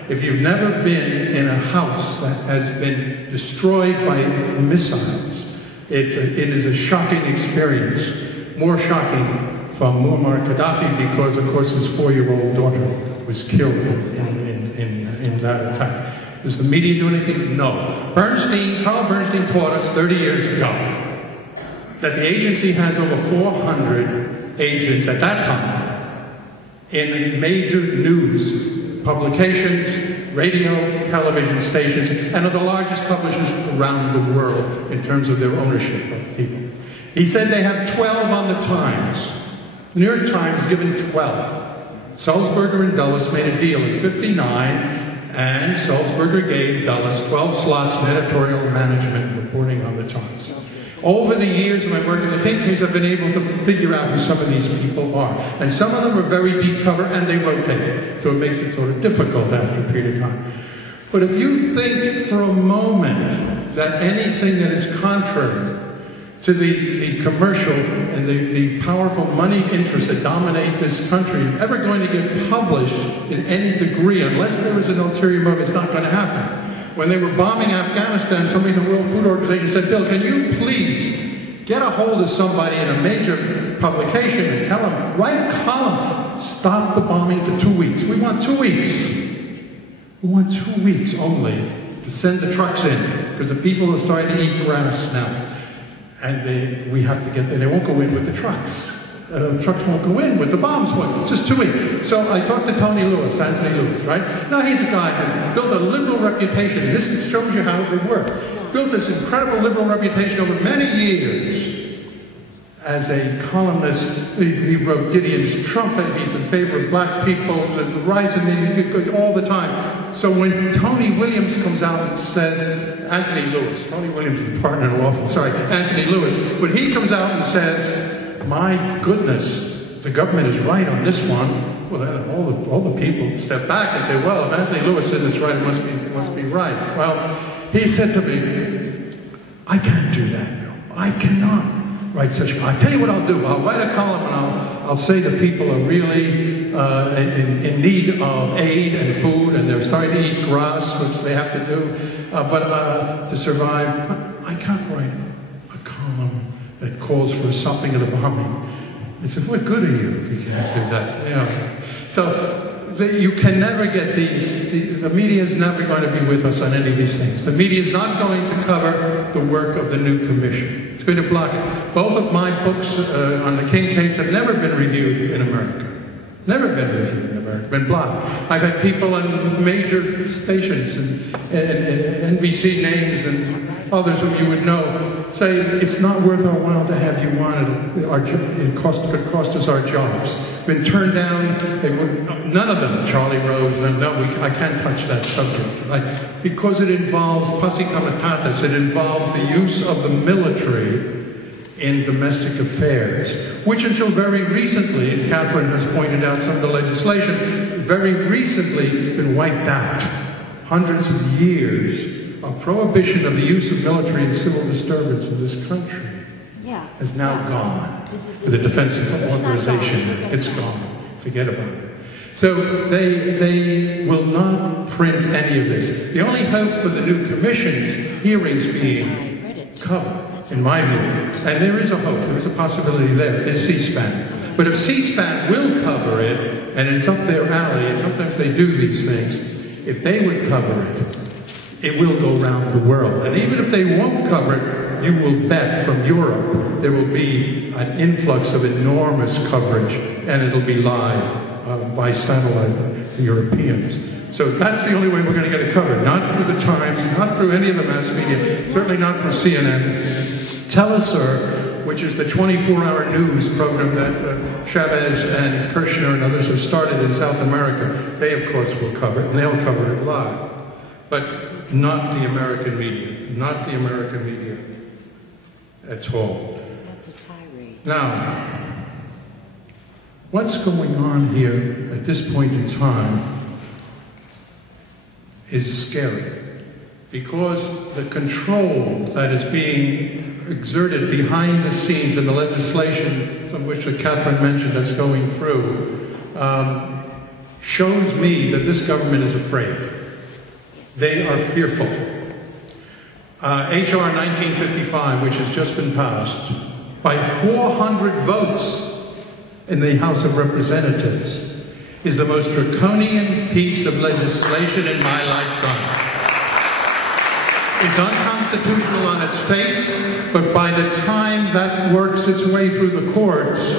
If you've never been in a house that has been destroyed by missiles, it is a shocking experience. More shocking from Muammar Gaddafi because, of course, his 4-year-old daughter was killed in that attack. Does the media do anything? No. Carl Bernstein taught us 30 years ago that the agency has over 400 agents at that time in major news publications, radio, television stations, and are the largest publishers around the world in terms of their ownership of people. He said they have 12 on the Times. The New York Times given 12. Sulzberger and Dulles made a deal in '59, and Sulzberger gave Dulles 12 slots in editorial management reporting on the Times. Over the years of my work in the think tanks, I've been able to figure out who some of these people are. And some of them are very deep cover, and they rotate. So it makes it sort of difficult after a period of time. But if you think for a moment that anything that is contrary to the commercial and the powerful money interests that dominate this country is ever going to get published in any degree, unless there is an ulterior motive, it's not going to happen. When they were bombing Afghanistan, somebody in the World Food Organization said, Bill, can you please get a hold of somebody in a major publication and tell them, write a column, stop the bombing for 2 weeks. We want 2 weeks. We want 2 weeks only to send the trucks in, because the people are starting to eat grass now. And we have to get there. They won't go in with the trucks. Trucks won't go in with the bombs. It's just 2 weeks. So I talked to Tony Lewis, Anthony Lewis, right? Now he's a guy who built a liberal reputation. This shows you how it would work. Built this incredible liberal reputation over many years as a columnist. He wrote Gideon's Trumpet. He's in favor of black peoples and the rise of it all the time. So when Tony Williams comes out and says, Anthony Lewis, Tony Williams is the partner in law, sorry, Anthony Lewis, when he comes out and says, my goodness, the government is right on this one, well, then all the people step back and say, well, if Anthony Lewis says it's right, it must be right. Well, he said to me, I can't do that, Bill. I cannot write such a column. I'll tell you what I'll do. I'll write a column and I'll say that people are really in need of aid and food, and they're starting to eat grass, which they have to do, but to survive. I can't write a column that calls for stopping of the bombing. I said, what good are you if you can't do that? You know. So you can never get these, the media is never going to be with us on any of these things. The media is not going to cover the work of the new commission. It's going to block it. Both of my books on the King case have never been reviewed in America. Never been reviewed in America, been blocked. I've had people on major stations and NBC names and others whom you would know, say it's not worth our while to have you on. It could cost us our jobs. Been turned down. None of them. Charlie Rose. I can't touch that subject, right? Because it involves posse comitatus. It involves the use of the military in domestic affairs, which until very recently, and Catherine has pointed out some of the legislation, very recently been wiped out. Hundreds of years of prohibition of the use of military in civil disturbance in this country has now gone. For the defense authorization, it's gone. Forget about it. So they will not print any of this. The only hope for the new commission's hearings being covered, in my view, and there is a hope, there is a possibility there, is C-SPAN. But if C-SPAN will cover it, and it's up their alley, and sometimes they do these things, if they would cover it, it will go around the world. And even if they won't cover it, you will bet from Europe there will be an influx of enormous coverage, and it'll be live by satellite, the Europeans. So that's the only way we're going to get it covered. Not through the Times, not through any of the mass media, certainly not through CNN. Telesur, which is the 24-hour news program that Chavez and Kirshner and others have started in South America, they of course will cover it, and they'll cover it live. But not the American media. Not the American media at all. That's a tirade. Now, what's going on here at this point in time is scary, because the control that is being exerted behind the scenes in the legislation, some of which Catherine mentioned, that's going through, shows me that this government is afraid. They are fearful. H.R. 1955, which has just been passed, by 400 votes in the House of Representatives, is the most draconian piece of legislation in my lifetime. It's unconstitutional on its face, but by the time that works its way through the courts,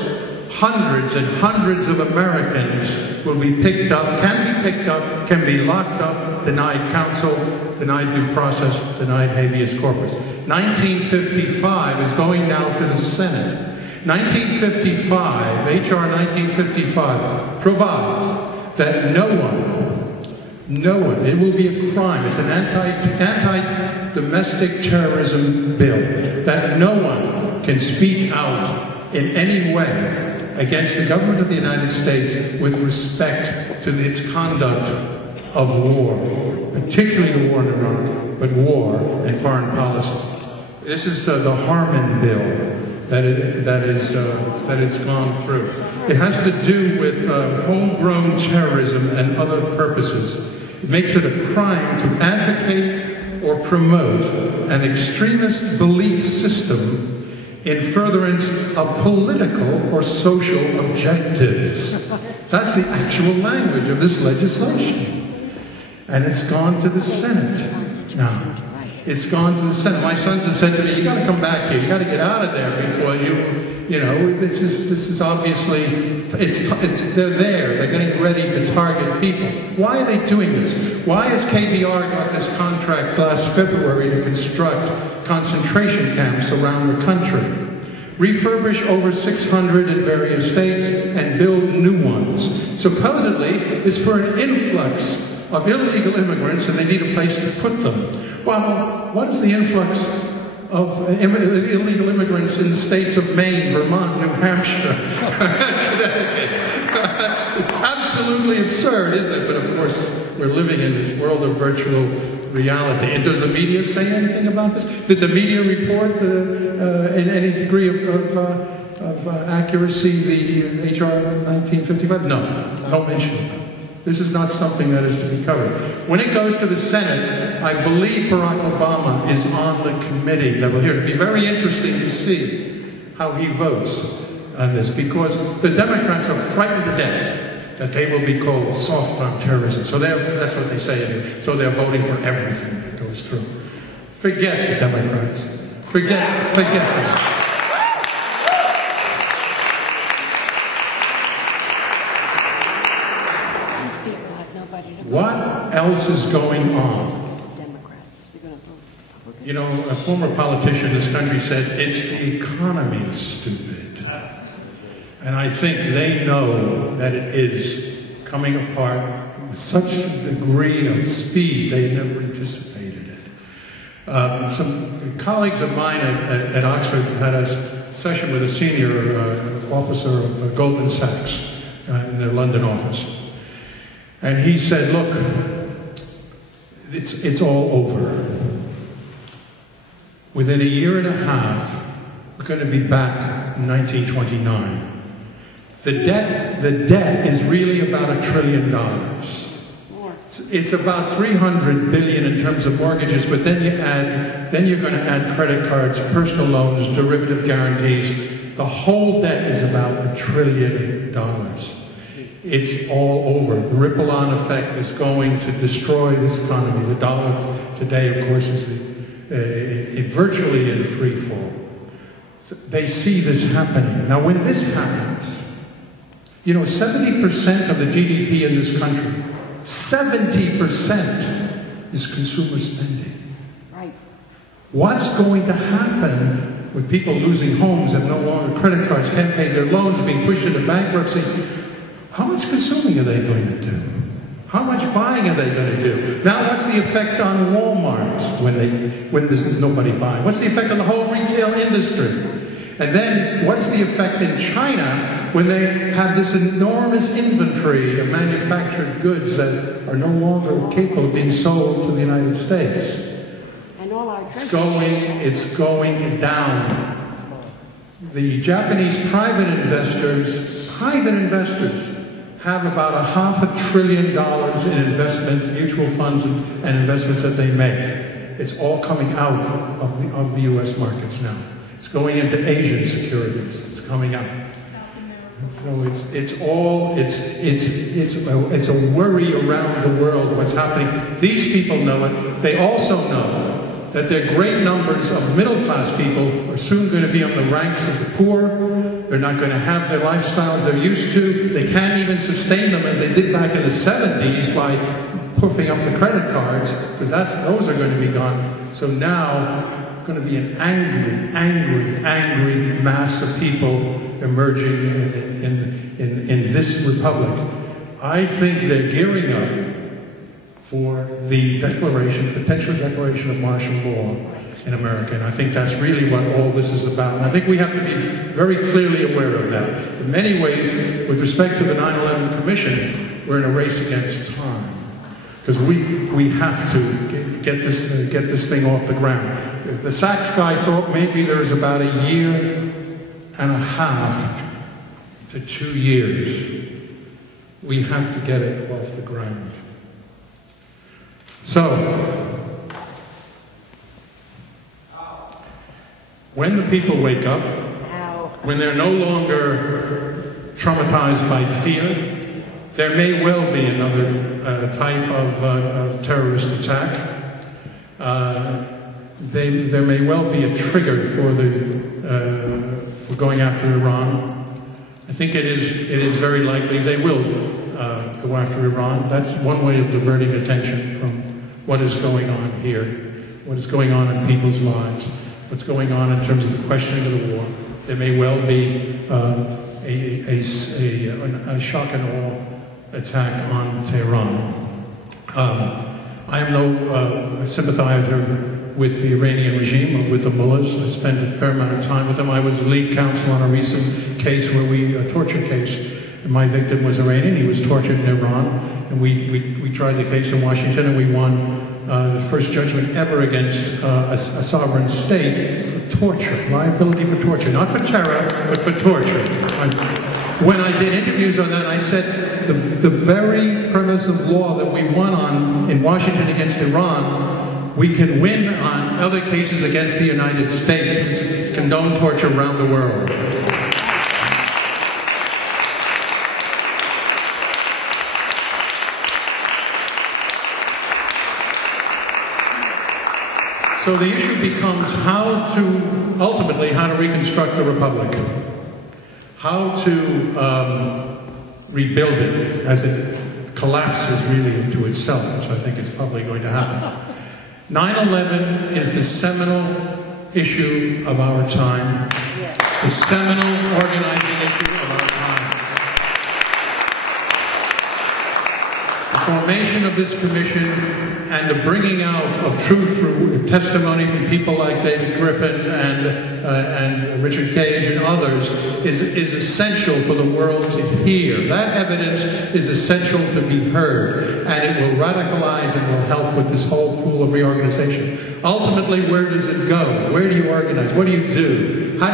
hundreds and hundreds of Americans will be picked up, can be locked up, denied counsel, denied due process, denied habeas corpus. 1955 is going now to the Senate. 1955, H.R. 1955, provides that no one, it will be a crime, it's an anti-domestic terrorism bill, that no one can speak out in any way against the government of the United States with respect to its conduct of war, particularly the war in Iraq, but war and foreign policy. This is the Harmon bill that has gone through. It has to do with homegrown terrorism and other purposes. It makes it a crime to advocate or promote an extremist belief system in furtherance of political or social objectives. That's the actual language of this legislation. And it's gone to the Senate now. It's gone to the Senate. My sons have said to me, you got to come back here. You got to get out of there because you know, this is obviously, they're there. They're getting ready to target people. Why are they doing this? Why has KBR got this contract last February to construct concentration camps around the country? Refurbish over 600 in various states and build new ones. Supposedly, it's for an influx of illegal immigrants, and they need a place to put them. Well, what is the influx of illegal immigrants in the states of Maine, Vermont, New Hampshire, Connecticut? It's absolutely absurd, isn't it? But of course, we're living in this world of virtual reality. And does the media say anything about this? Did the media report in any degree of accuracy the H.R. 1955? No mention. This is not something that is to be covered. When it goes to the Senate, I believe Barack Obama is on the committee that will hear it. It'll be very interesting to see how he votes on this, because the Democrats are frightened to death that they will be called soft on terrorism. So that's what they say. So they're voting for everything that goes through. Forget the Democrats. Forget them. What else is going on? You know, a former politician in this country said, it's the economy, stupid. And I think they know that it is coming apart with such a degree of speed they never anticipated it. Some colleagues of mine at Oxford had a session with a senior officer of Goldman Sachs in their London office. And he said, look, it's all over. Within a year and a half, we're going to be back in 1929. The debt is really about $1 trillion. It's about 300 billion in terms of mortgages, but then you're going to add credit cards, personal loans, derivative guarantees. The whole debt is about $1 trillion. It's all over. The ripple-on effect is going to destroy this economy. The dollar today, of course, is virtually in free fall. So they see this happening. Now, when this happens, you know, 70% of the GDP in this country, 70% is consumer spending. Right. What's going to happen with people losing homes and no longer credit cards, can't pay their loans, being pushed into bankruptcy? How much consuming are they going to do? How much buying are they going to do? Now, what's the effect on Walmart when there's nobody buying? What's the effect on the whole retail industry? And then, what's the effect in China when they have this enormous inventory of manufactured goods that are no longer capable of being sold to the United States? And all our it's going down. The Japanese private investors have about $500 billion in investment, mutual funds and investments that they make. It's all coming out of the U.S. markets now. It's going into Asian securities. It's coming out. So it's a worry around the world what's happening. These people know it. They also know that there are great numbers of middle-class people who are soon going to be on the ranks of the poor. They're not going to have the lifestyles they're used to. They can't even sustain them as they did back in the 70s by puffing up the credit cards, because those are going to be gone. So now, it's going to be an angry mass of people emerging in this republic. I think they're gearing up for the potential declaration of martial law in America. And I think that's really what all this is about. And I think we have to be very clearly aware of that. In many ways, with respect to the 9/11 Commission, we're in a race against time. Because we have to get this thing off the ground. The Sachs guy thought maybe there's about a year and a half to 2 years. We have to get it off the ground. So, when the people wake up, when they're no longer traumatized by fear, there may well be another type of terrorist attack. There may well be a trigger for going after Iran. I think it is very likely they will go after Iran. That's one way of diverting attention from what is going on here, what is going on in people's lives, what's going on in terms of the questioning of the war. There may well be a shock and awe attack on Tehran. I am no sympathizer with the Iranian regime or with the mullahs. I spent a fair amount of time with them. I was lead counsel on a recent case where a torture case. And my victim was Iranian. He was tortured in Iran. And we tried the case in Washington, and we won the first judgment ever against a sovereign state for torture, liability for torture. Not for terror, but for torture. When I did interviews on that, I said the very premise of law that we won on in Washington against Iran, we can win on other cases against the United States, which condone torture around the world. So the issue becomes ultimately how to reconstruct the republic, how to rebuild it as it collapses really into itself, which I think is probably going to happen. 9/11 is the seminal issue of our time, the seminal organizing issue of our time. The formation of this commission and the bringing out of truth through testimony from people like David Griffin and Richard Gage and others is essential for the world to hear. That evidence is essential to be heard, and it will radicalize and will help with this whole pool of reorganization. Ultimately, where does it go? Where do you organize? What do you do? How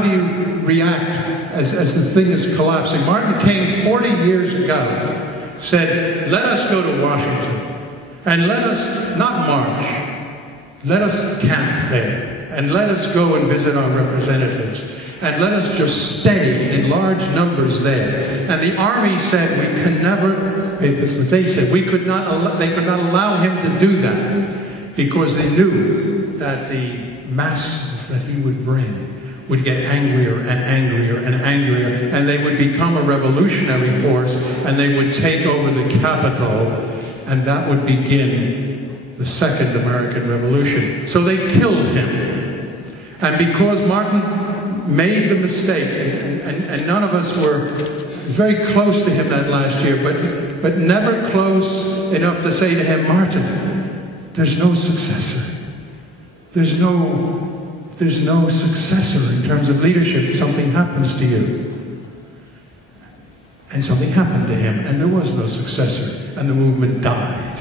do you react as the thing is collapsing? Martin King, 40 years ago, said, let us go to Washington and let us not march, let us camp there and let us go and visit our representatives and let us just stay in large numbers there. And the army said we can never, that's what they said, they could not allow him to do that because they knew that the masses that he would bring would get angrier and angrier and angrier, and they would become a revolutionary force, and they would take over the Capitol, and that would begin the Second American Revolution. So they killed him. And because Martin made the mistake, and none of us were, it was very close to him that last year, but never close enough to say to him, Martin, there's no successor. There's no successor in terms of leadership. Something happens to you. And something happened to him, and there was no successor, and the movement died.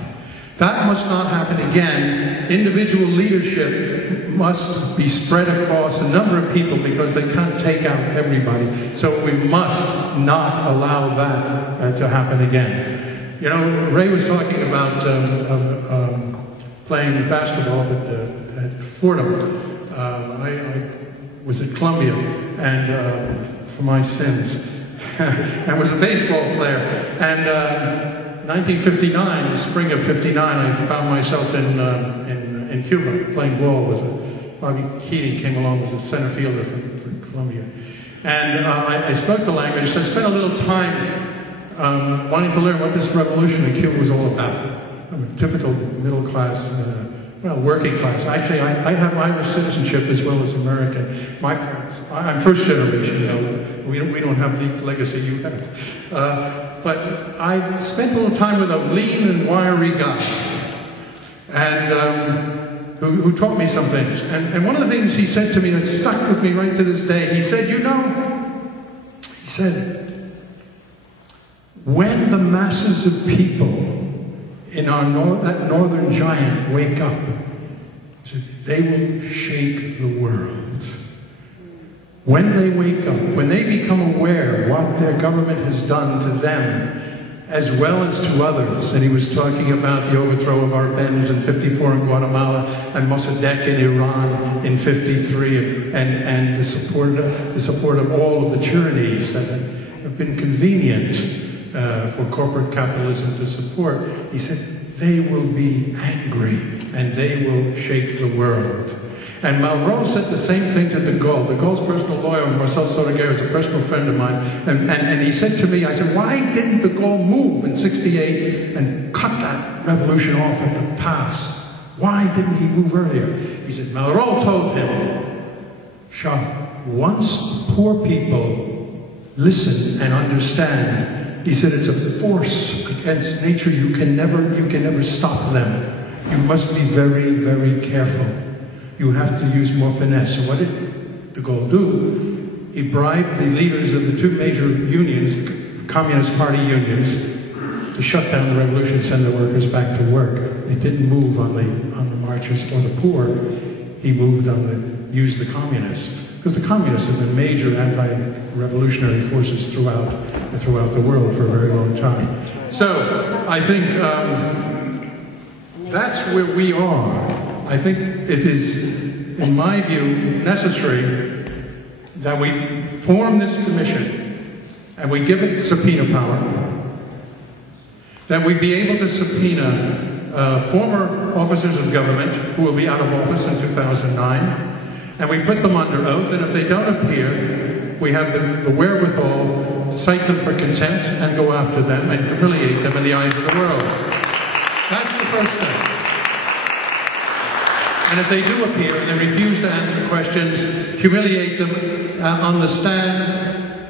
That must not happen again. Individual leadership must be spread across a number of people because they can't take out everybody. So we must not allow that to happen again. You know, Ray was talking about playing basketball at Fordham. I was at Columbia, and for my sins, I was a baseball player. And 1959, the spring of '59, I found myself in Cuba playing ball with Bobby Keating came along as a center fielder for Columbia. And I spoke the language, so I spent a little time wanting to learn what this revolution in Cuba was all about. I'm a typical middle class, working class. Actually, I have Irish citizenship as well as American. My parents, I'm first generation, you know. We don't have the legacy you have. But I spent a little time with a lean and wiry guy, and who taught me some things. And one of the things he said to me that stuck with me right to this day, he said, he said, when the masses of people in our that northern giant wake up, they will shake the world. When they wake up, when they become aware what their government has done to them, as well as to others, and he was talking about the overthrow of Arbenz in '54 in Guatemala, and Mossadegh in Iran in '53, and the support of all of the tyrannies that have been convenient for corporate capitalism to support. He said, they will be angry, and they will shake the world. And Malraux said the same thing to de Gaulle. De Gaulle's personal lawyer, Marcel Sotoguer, is a personal friend of mine. And he said to me, I said, why didn't de Gaulle move in '68 and cut that revolution off at the pass? Why didn't he move earlier? He said, Malraux told him, Charles, once poor people listen and understand, he said, it's a force against nature. You can never stop them. You must be very, very careful. You have to use more finesse. So what did de Gaulle do? He bribed the leaders of the two major unions, the Communist Party unions, to shut down the revolution, send the workers back to work. He didn't move on the marchers or the poor. He moved on used the communists. Because the communists have been major anti-revolutionary forces throughout the world for a very long time. So I think that's where we are. I think it is, in my view, necessary that we form this commission and we give it subpoena power, that we be able to subpoena former officers of government who will be out of office in 2009, and we put them under oath, and if they don't appear, we have the wherewithal to cite them for contempt and go after them and humiliate them in the eyes of the world. That's the first step. And if they do appear and they refuse to answer questions, humiliate them on the stand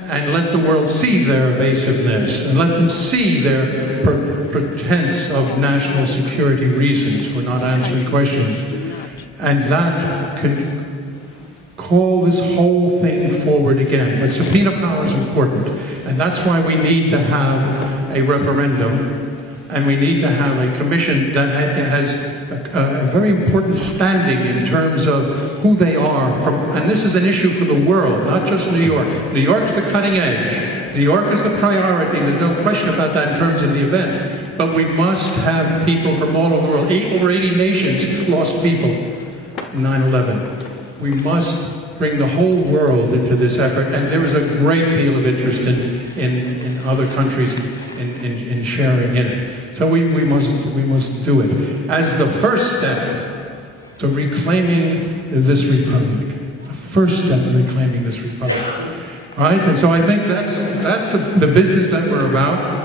and let the world see their evasiveness and let them see their pretense of national security reasons for not answering questions. And that can call this whole thing forward again. But subpoena power is important. And that's why we need to have a referendum. And we need to have a commission that has a very important standing in terms of who they are. And this is an issue for the world, not just New York. New York's the cutting edge. New York is the priority. There's no question about that in terms of the event. But we must have people from all over the world. Over 80 nations lost people in 9/11. We must bring the whole world into this effort. And there is a great deal of interest in other countries in sharing in it. So we must do it as the first step to reclaiming this republic. The first step to reclaiming this republic, right? And so I think that's the business that we're about.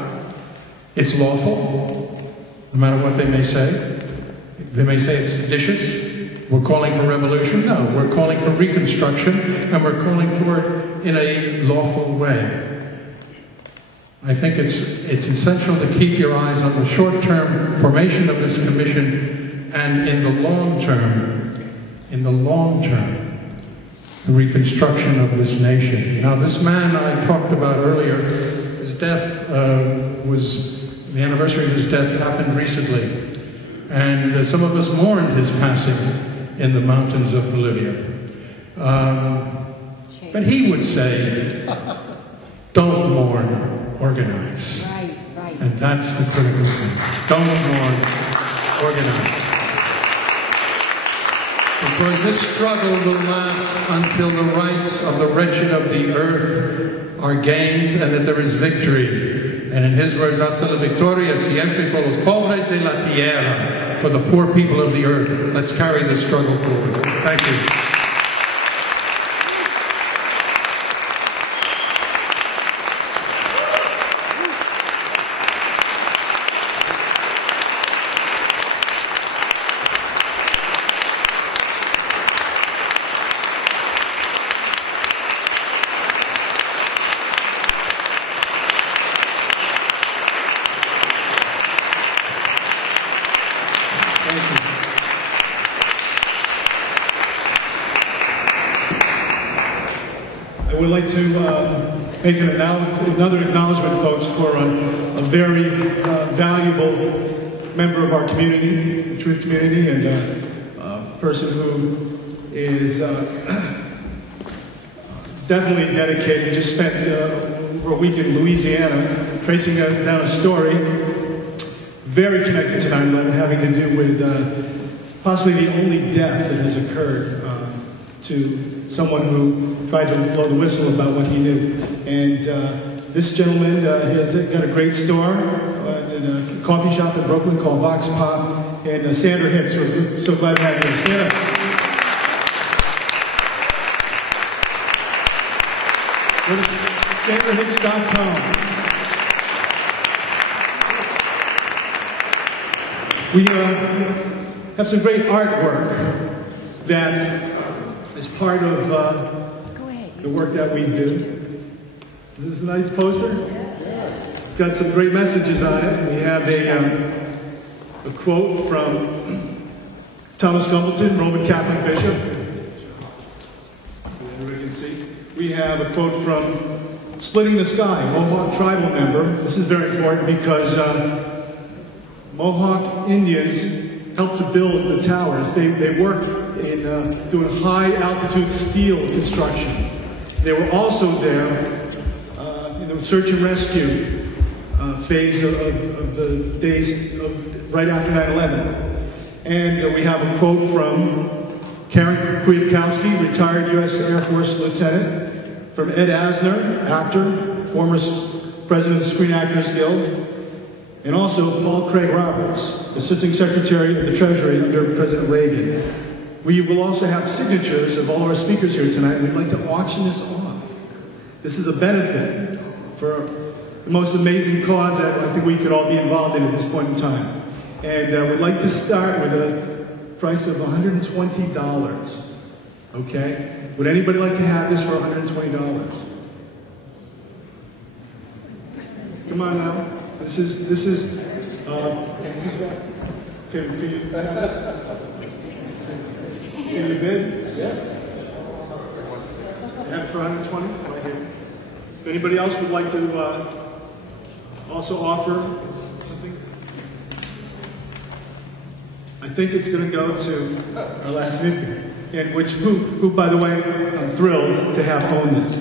It's lawful, no matter what they may say. They may say it's seditious. We're calling for revolution. No, we're calling for reconstruction, and we're calling for it in a lawful way. I think it's essential to keep your eyes on the short-term formation of this commission and in the long term, the reconstruction of this nation. Now, this man I talked about earlier, his death the anniversary of his death happened recently. And some of us mourned his passing in the mountains of Bolivia. But he would say, don't mourn, organize. Right, right. And that's the critical thing. Don't mourn, organize. Because this struggle will last until the rights of the wretched of the earth are gained and that there is victory. And in his words, hasta la victoria siempre por los pobres de la tierra. For the poor people of the earth. Let's carry this struggle forward. Thank you. I would like to make another acknowledgement, folks, for a very valuable member of our community, the truth community, and a person who is definitely dedicated. Just spent over a week in Louisiana tracing down a story very connected to 9/11, having to do with possibly the only death that has occurred to someone who tried to blow the whistle about what he knew. And this gentleman has got a great store in a coffee shop in Brooklyn called Vox Pop, and Sandra Hicks. We're so glad to have you. Stand up. Go to sandrahicks.com. We have some great artwork that is part of the work that we do. Is this a nice poster? It's got some great messages on it. We have a quote from Thomas Gumbleton, Roman Catholic bishop. Everybody can see. We have a quote from Splitting the Sky, Mohawk tribal member. This is very important because Mohawk Indians helped to build the towers. They worked in doing high altitude steel construction. They were also there in the search and rescue phase of the days of right after 9/11. And we have a quote from Karen Kwiatkowski, retired U.S. Air Force lieutenant, from Ed Asner, actor, former president of the Screen Actors Guild, and also Paul Craig Roberts, Assistant Secretary of the Treasury under President Reagan. We will also have signatures of all our speakers here tonight. We'd like to auction this off. This is a benefit for the most amazing cause that I think we could all be involved in at this point in time. And we'd like to start with a price of $120. Okay? Would anybody like to have this for $120? Come on now. This is, can you bid? Yes. Have it for 120? Right here. If anybody else would like to also offer something? I think it's going to go to our last speaker, and who, by the way, I'm thrilled to have owned this.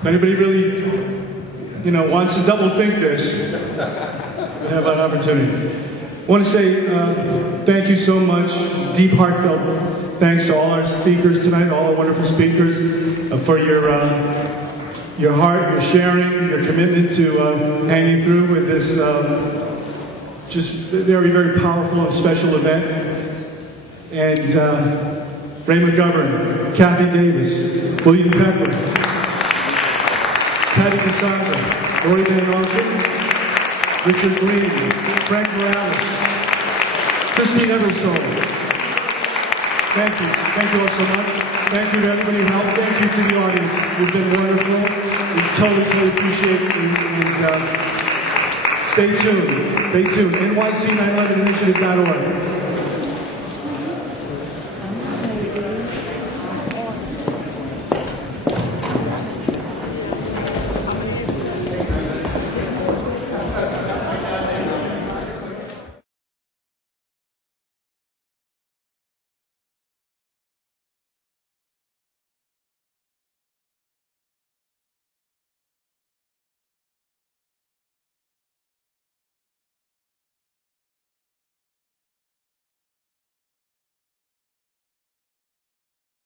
If anybody really, wants to double think this, we have an opportunity. I want to say thank you so much, deep heartfelt thanks to all our speakers tonight, all our wonderful speakers, for your heart, your sharing, your commitment to hanging through with this just very, very powerful and special event. And Ray McGovern, Kathy Davis, William Pepper, Patty Cassandra, Lori Van Arkin, Richard Green, Frank Morales, Christie Ebersole. Thank you. Thank you all so much. Thank you to everybody who helped. Thank you to the audience. You've been wonderful. We totally appreciate it. And stay tuned. Stay tuned. NYC911initiative.org.